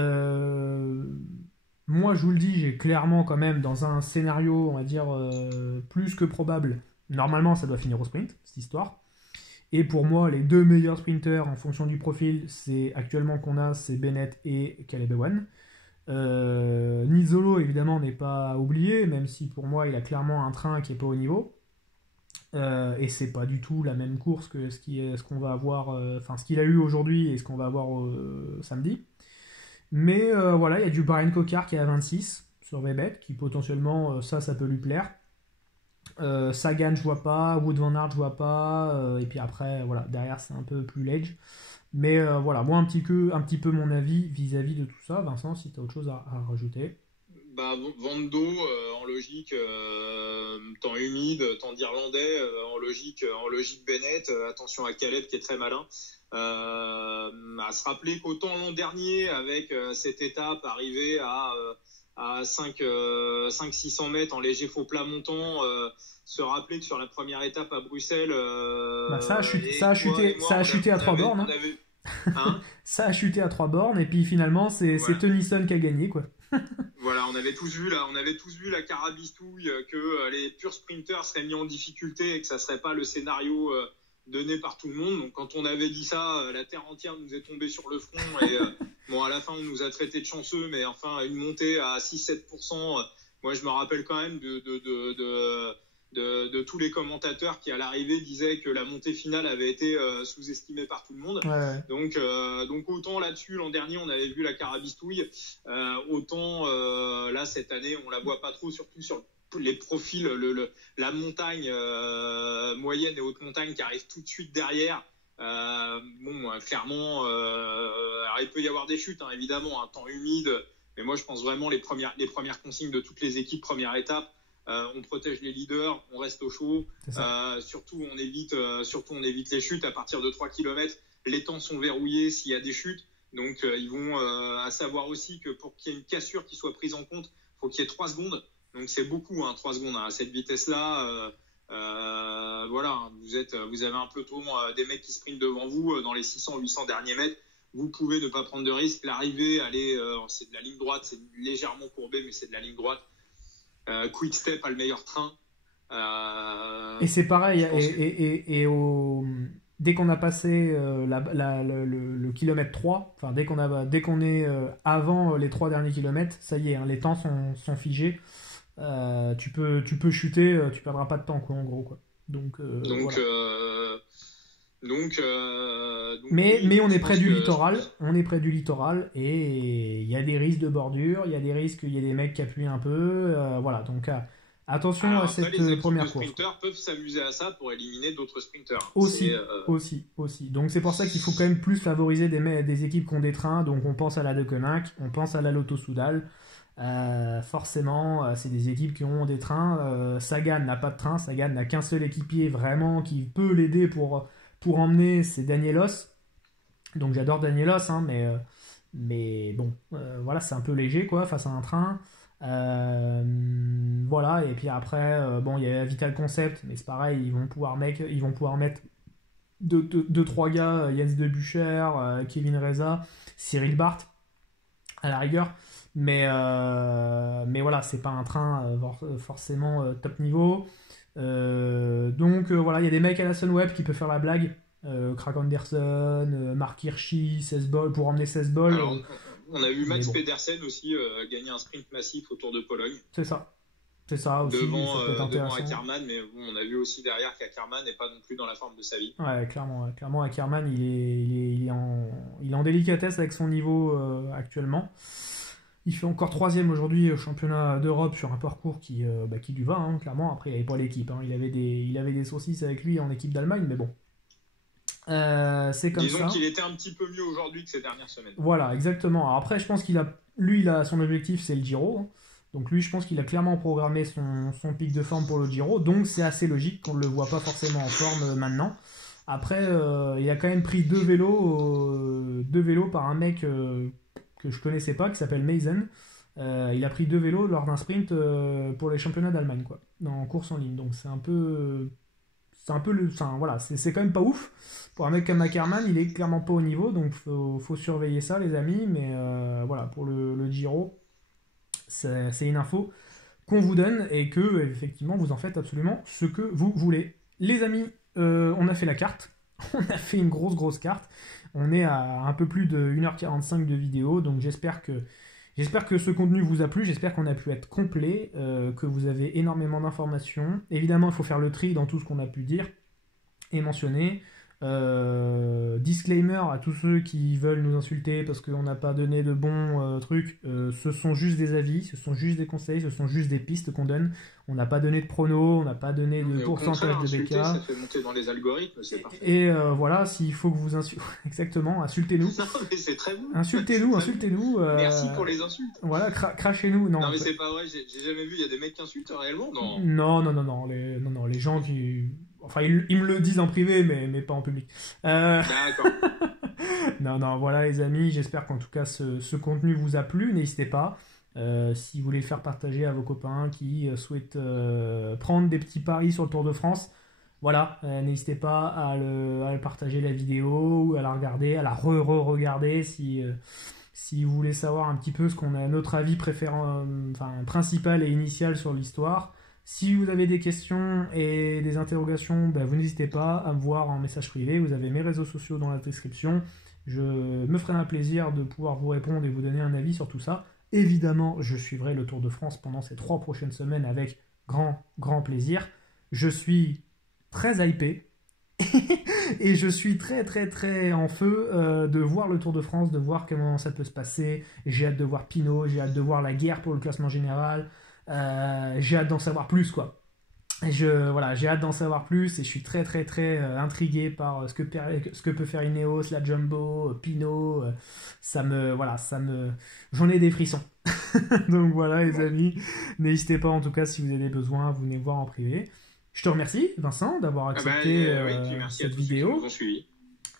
je vous le dis, j'ai clairement quand même dans un scénario on va dire plus que probable, normalement ça doit finir au sprint cette histoire. Et pour moi, les deux meilleurs sprinters en fonction du profil, c'est Bennett et Caleb Ewan. Nizzolo, évidemment, n'est pas oublié, même si pour moi, il a clairement un train qui n'est pas au niveau. Et c'est pas du tout la même course que ce qu'on va avoir, ce qu'il a eu aujourd'hui et ce qu'on va avoir samedi. Mais voilà, il y a du Brian Cocard qui est à 26 sur Webet, qui potentiellement, ça peut lui plaire. Sagan je vois pas, Wout van Aert je vois pas, et puis après voilà, derrière c'est un peu plus ledge, mais voilà, moi un petit peu mon avis vis-à-vis de tout ça. Vincent, si tu as autre chose à rajouter. Vando en logique, temps humide, temps d'Irlandais, en logique Bennett, attention à Caleb qui est très malin, à se rappeler qu'autant l'an dernier avec cette étape arrivée à 500-600 mètres en léger faux plat montant, se rappeler que sur la première étape à Bruxelles, ça a chuté à 3 bornes. Ça a chuté à 3 bornes et puis finalement c'est Tennyson qui a gagné quoi. Voilà, on avait tous vu la carabistouille que les purs sprinters seraient mis en difficulté et que ça serait pas le scénario donné par tout le monde. Donc quand on avait dit ça, la terre entière nous est tombée sur le front et à la fin on nous a traités de chanceux, mais enfin une montée à 6-7%, moi je me rappelle quand même de tous les commentateurs qui à l'arrivée disaient que la montée finale avait été sous-estimée par tout le monde. Ouais. Donc autant là-dessus l'an dernier on avait vu la carabistouille, autant là cette année on la voit pas trop, surtout sur les profils, la montagne moyenne et haute montagne qui arrive tout de suite derrière. Clairement, alors il peut y avoir des chutes, évidemment, un temps humide, mais moi je pense vraiment les premières consignes de toutes les équipes, première étape, on protège les leaders, on reste au chaud, surtout on évite les chutes à partir de 3 km, les temps sont verrouillés s'il y a des chutes, donc ils vont à savoir aussi que pour qu'il y ait une cassure qui soit prise en compte, il faut qu'il y ait 3 secondes. Donc c'est beaucoup, 3 secondes à cette vitesse-là. Voilà, vous avez un peloton des mecs qui sprintent devant vous dans les 600-800 derniers mètres. Vous pouvez ne pas prendre de risque. L'arrivée, c'est de la ligne droite, c'est légèrement courbé, mais c'est de la ligne droite. Quick Step a le meilleur train. Et c'est pareil. Dès qu'on a passé le kilomètre 3, enfin dès qu'on est avant les 3 derniers kilomètres, ça y est, hein, les temps sont figés. Tu peux chuter, tu perdras pas de temps, quoi, en gros, quoi. Donc mais on est près du littoral, et il y a des risques de bordure, il y a des risques, il y a des mecs qui appuient un peu, voilà, donc attention à cette première course. Les sprinteurs peuvent s'amuser à ça pour éliminer d'autres sprinteurs. Aussi. Donc c'est pour ça qu'il faut quand même plus favoriser des équipes qui ont des trains, donc on pense à la Deceuninck, on pense à la Lotto Soudal. Forcément, c'est des équipes qui ont des trains. Sagan n'a pas de train, Sagan n'a qu'un seul équipier vraiment qui peut l'aider pour emmener, c'est Danielos. Donc j'adore Danielos, hein, mais bon, voilà, c'est un peu léger, quoi, face à un train. Voilà, et puis après, bon, il y a Vital Concept, mais c'est pareil, ils vont pouvoir mettre 2-3 gars, Jens de Bucher, Kevin Reza, Cyril Barth, à la rigueur. Mais voilà, c'est pas un train forcément top niveau. Donc voilà, il y a des mecs à la Sunweb qui peuvent faire la blague. Craig Anderson, Mark Hirschi, 16 balles pour emmener 16 balles. Alors, on a vu Max Pedersen aussi gagner un sprint massif autour de Pologne. C'est ça aussi. Devant Ackermann, mais bon, on a vu aussi derrière qu'Ackermann n'est pas non plus dans la forme de sa vie. Ouais, clairement Ackermann, il est en délicatesse avec son niveau actuellement. Il fait encore 3ème aujourd'hui au championnat d'Europe sur un parcours qui lui va, hein, clairement. Après, il n'y avait pas l'équipe, hein. Il avait des saucisses avec lui en équipe d'Allemagne, mais bon. C'est comme Disons ça. Qu'il était un petit peu mieux aujourd'hui que ces dernières semaines. Voilà, exactement. Alors après, je pense qu'il a son objectif, c'est le Giro, hein. Donc lui, je pense qu'il a clairement programmé son pic de forme pour le Giro. Donc c'est assez logique qu'on ne le voit pas forcément en forme maintenant. Après, il a quand même pris deux vélos par un mec que je connaissais pas, qui s'appelle Meizen. Il a pris 2 vélos lors d'un sprint pour les championnats d'Allemagne, quoi, en course en ligne. Donc c'est quand même pas ouf. Pour un mec comme Ackermann, il est clairement pas au niveau, donc faut surveiller ça, les amis. Mais voilà, pour le Giro, c'est une info qu'on vous donne et que effectivement vous en faites absolument ce que vous voulez. Les amis, on a fait la carte. On a fait une grosse carte. On est à un peu plus de 1h45 de vidéo, donc j'espère que ce contenu vous a plu, j'espère qu'on a pu être complet, que vous avez énormément d'informations. Évidemment, il faut faire le tri dans tout ce qu'on a pu dire et mentionner. Disclaimer à tous ceux qui veulent nous insulter parce qu'on n'a pas donné de bons trucs, ce sont juste des avis, ce sont juste des conseils, ce sont juste des pistes qu'on donne. On n'a pas donné de pronos, on n'a pas donné de pourcentage de BK. Ça fait monter dans les algorithmes, c'est parfait. Et voilà, s'il faut que vous exactement, insultez-nous. Non, mais c'est très bon. Insultez-nous. Merci pour les insultes. Voilà, crachez-nous. Non, mais c'est pas vrai, j'ai jamais vu, il y a des mecs qui insultent réellement, non. Non, les gens qui... Enfin, ils me le disent en privé, mais pas en public. D'accord. Non, voilà les amis, j'espère qu'en tout cas ce contenu vous a plu. N'hésitez pas, si vous voulez le faire partager à vos copains qui souhaitent prendre des petits paris sur le Tour de France. Voilà, n'hésitez pas à le partager la vidéo, ou à la regarder, à la re-regarder si vous voulez savoir un petit peu ce qu'on a, notre avis principal et initial sur l'histoire. Si vous avez des questions et des interrogations, vous n'hésitez pas à me voir en message privé. Vous avez mes réseaux sociaux dans la description. Je me ferai un plaisir de pouvoir vous répondre et vous donner un avis sur tout ça. Évidemment, je suivrai le Tour de France pendant ces 3 prochaines semaines avec grand plaisir. Je suis très hypé et je suis très en feu de voir le Tour de France, de voir comment ça peut se passer. J'ai hâte de voir Pinot, j'ai hâte de voir la guerre pour le classement général. J'ai hâte d'en savoir plus, quoi. J'ai hâte d'en savoir plus et je suis très intrigué par ce que peut faire Ineos, la Jumbo, Pinot. J'en ai des frissons. Donc voilà les amis, n'hésitez pas en tout cas si vous avez besoin, vous venez voir en privé. Je te remercie Vincent d'avoir accepté merci cette vidéo.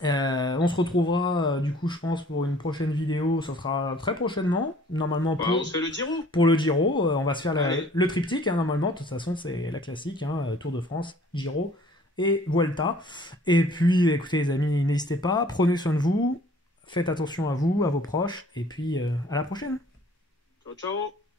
On se retrouvera du coup je pense pour une prochaine vidéo, ça sera très prochainement, normalement on se fait le Giro. Pour le Giro, on va se faire Allez. le triptyque, hein, normalement, de toute façon c'est la classique, hein, Tour de France, Giro et Vuelta. Et puis écoutez les amis, n'hésitez pas, prenez soin de vous, faites attention à vous, à vos proches, et puis à la prochaine. Ciao, ciao.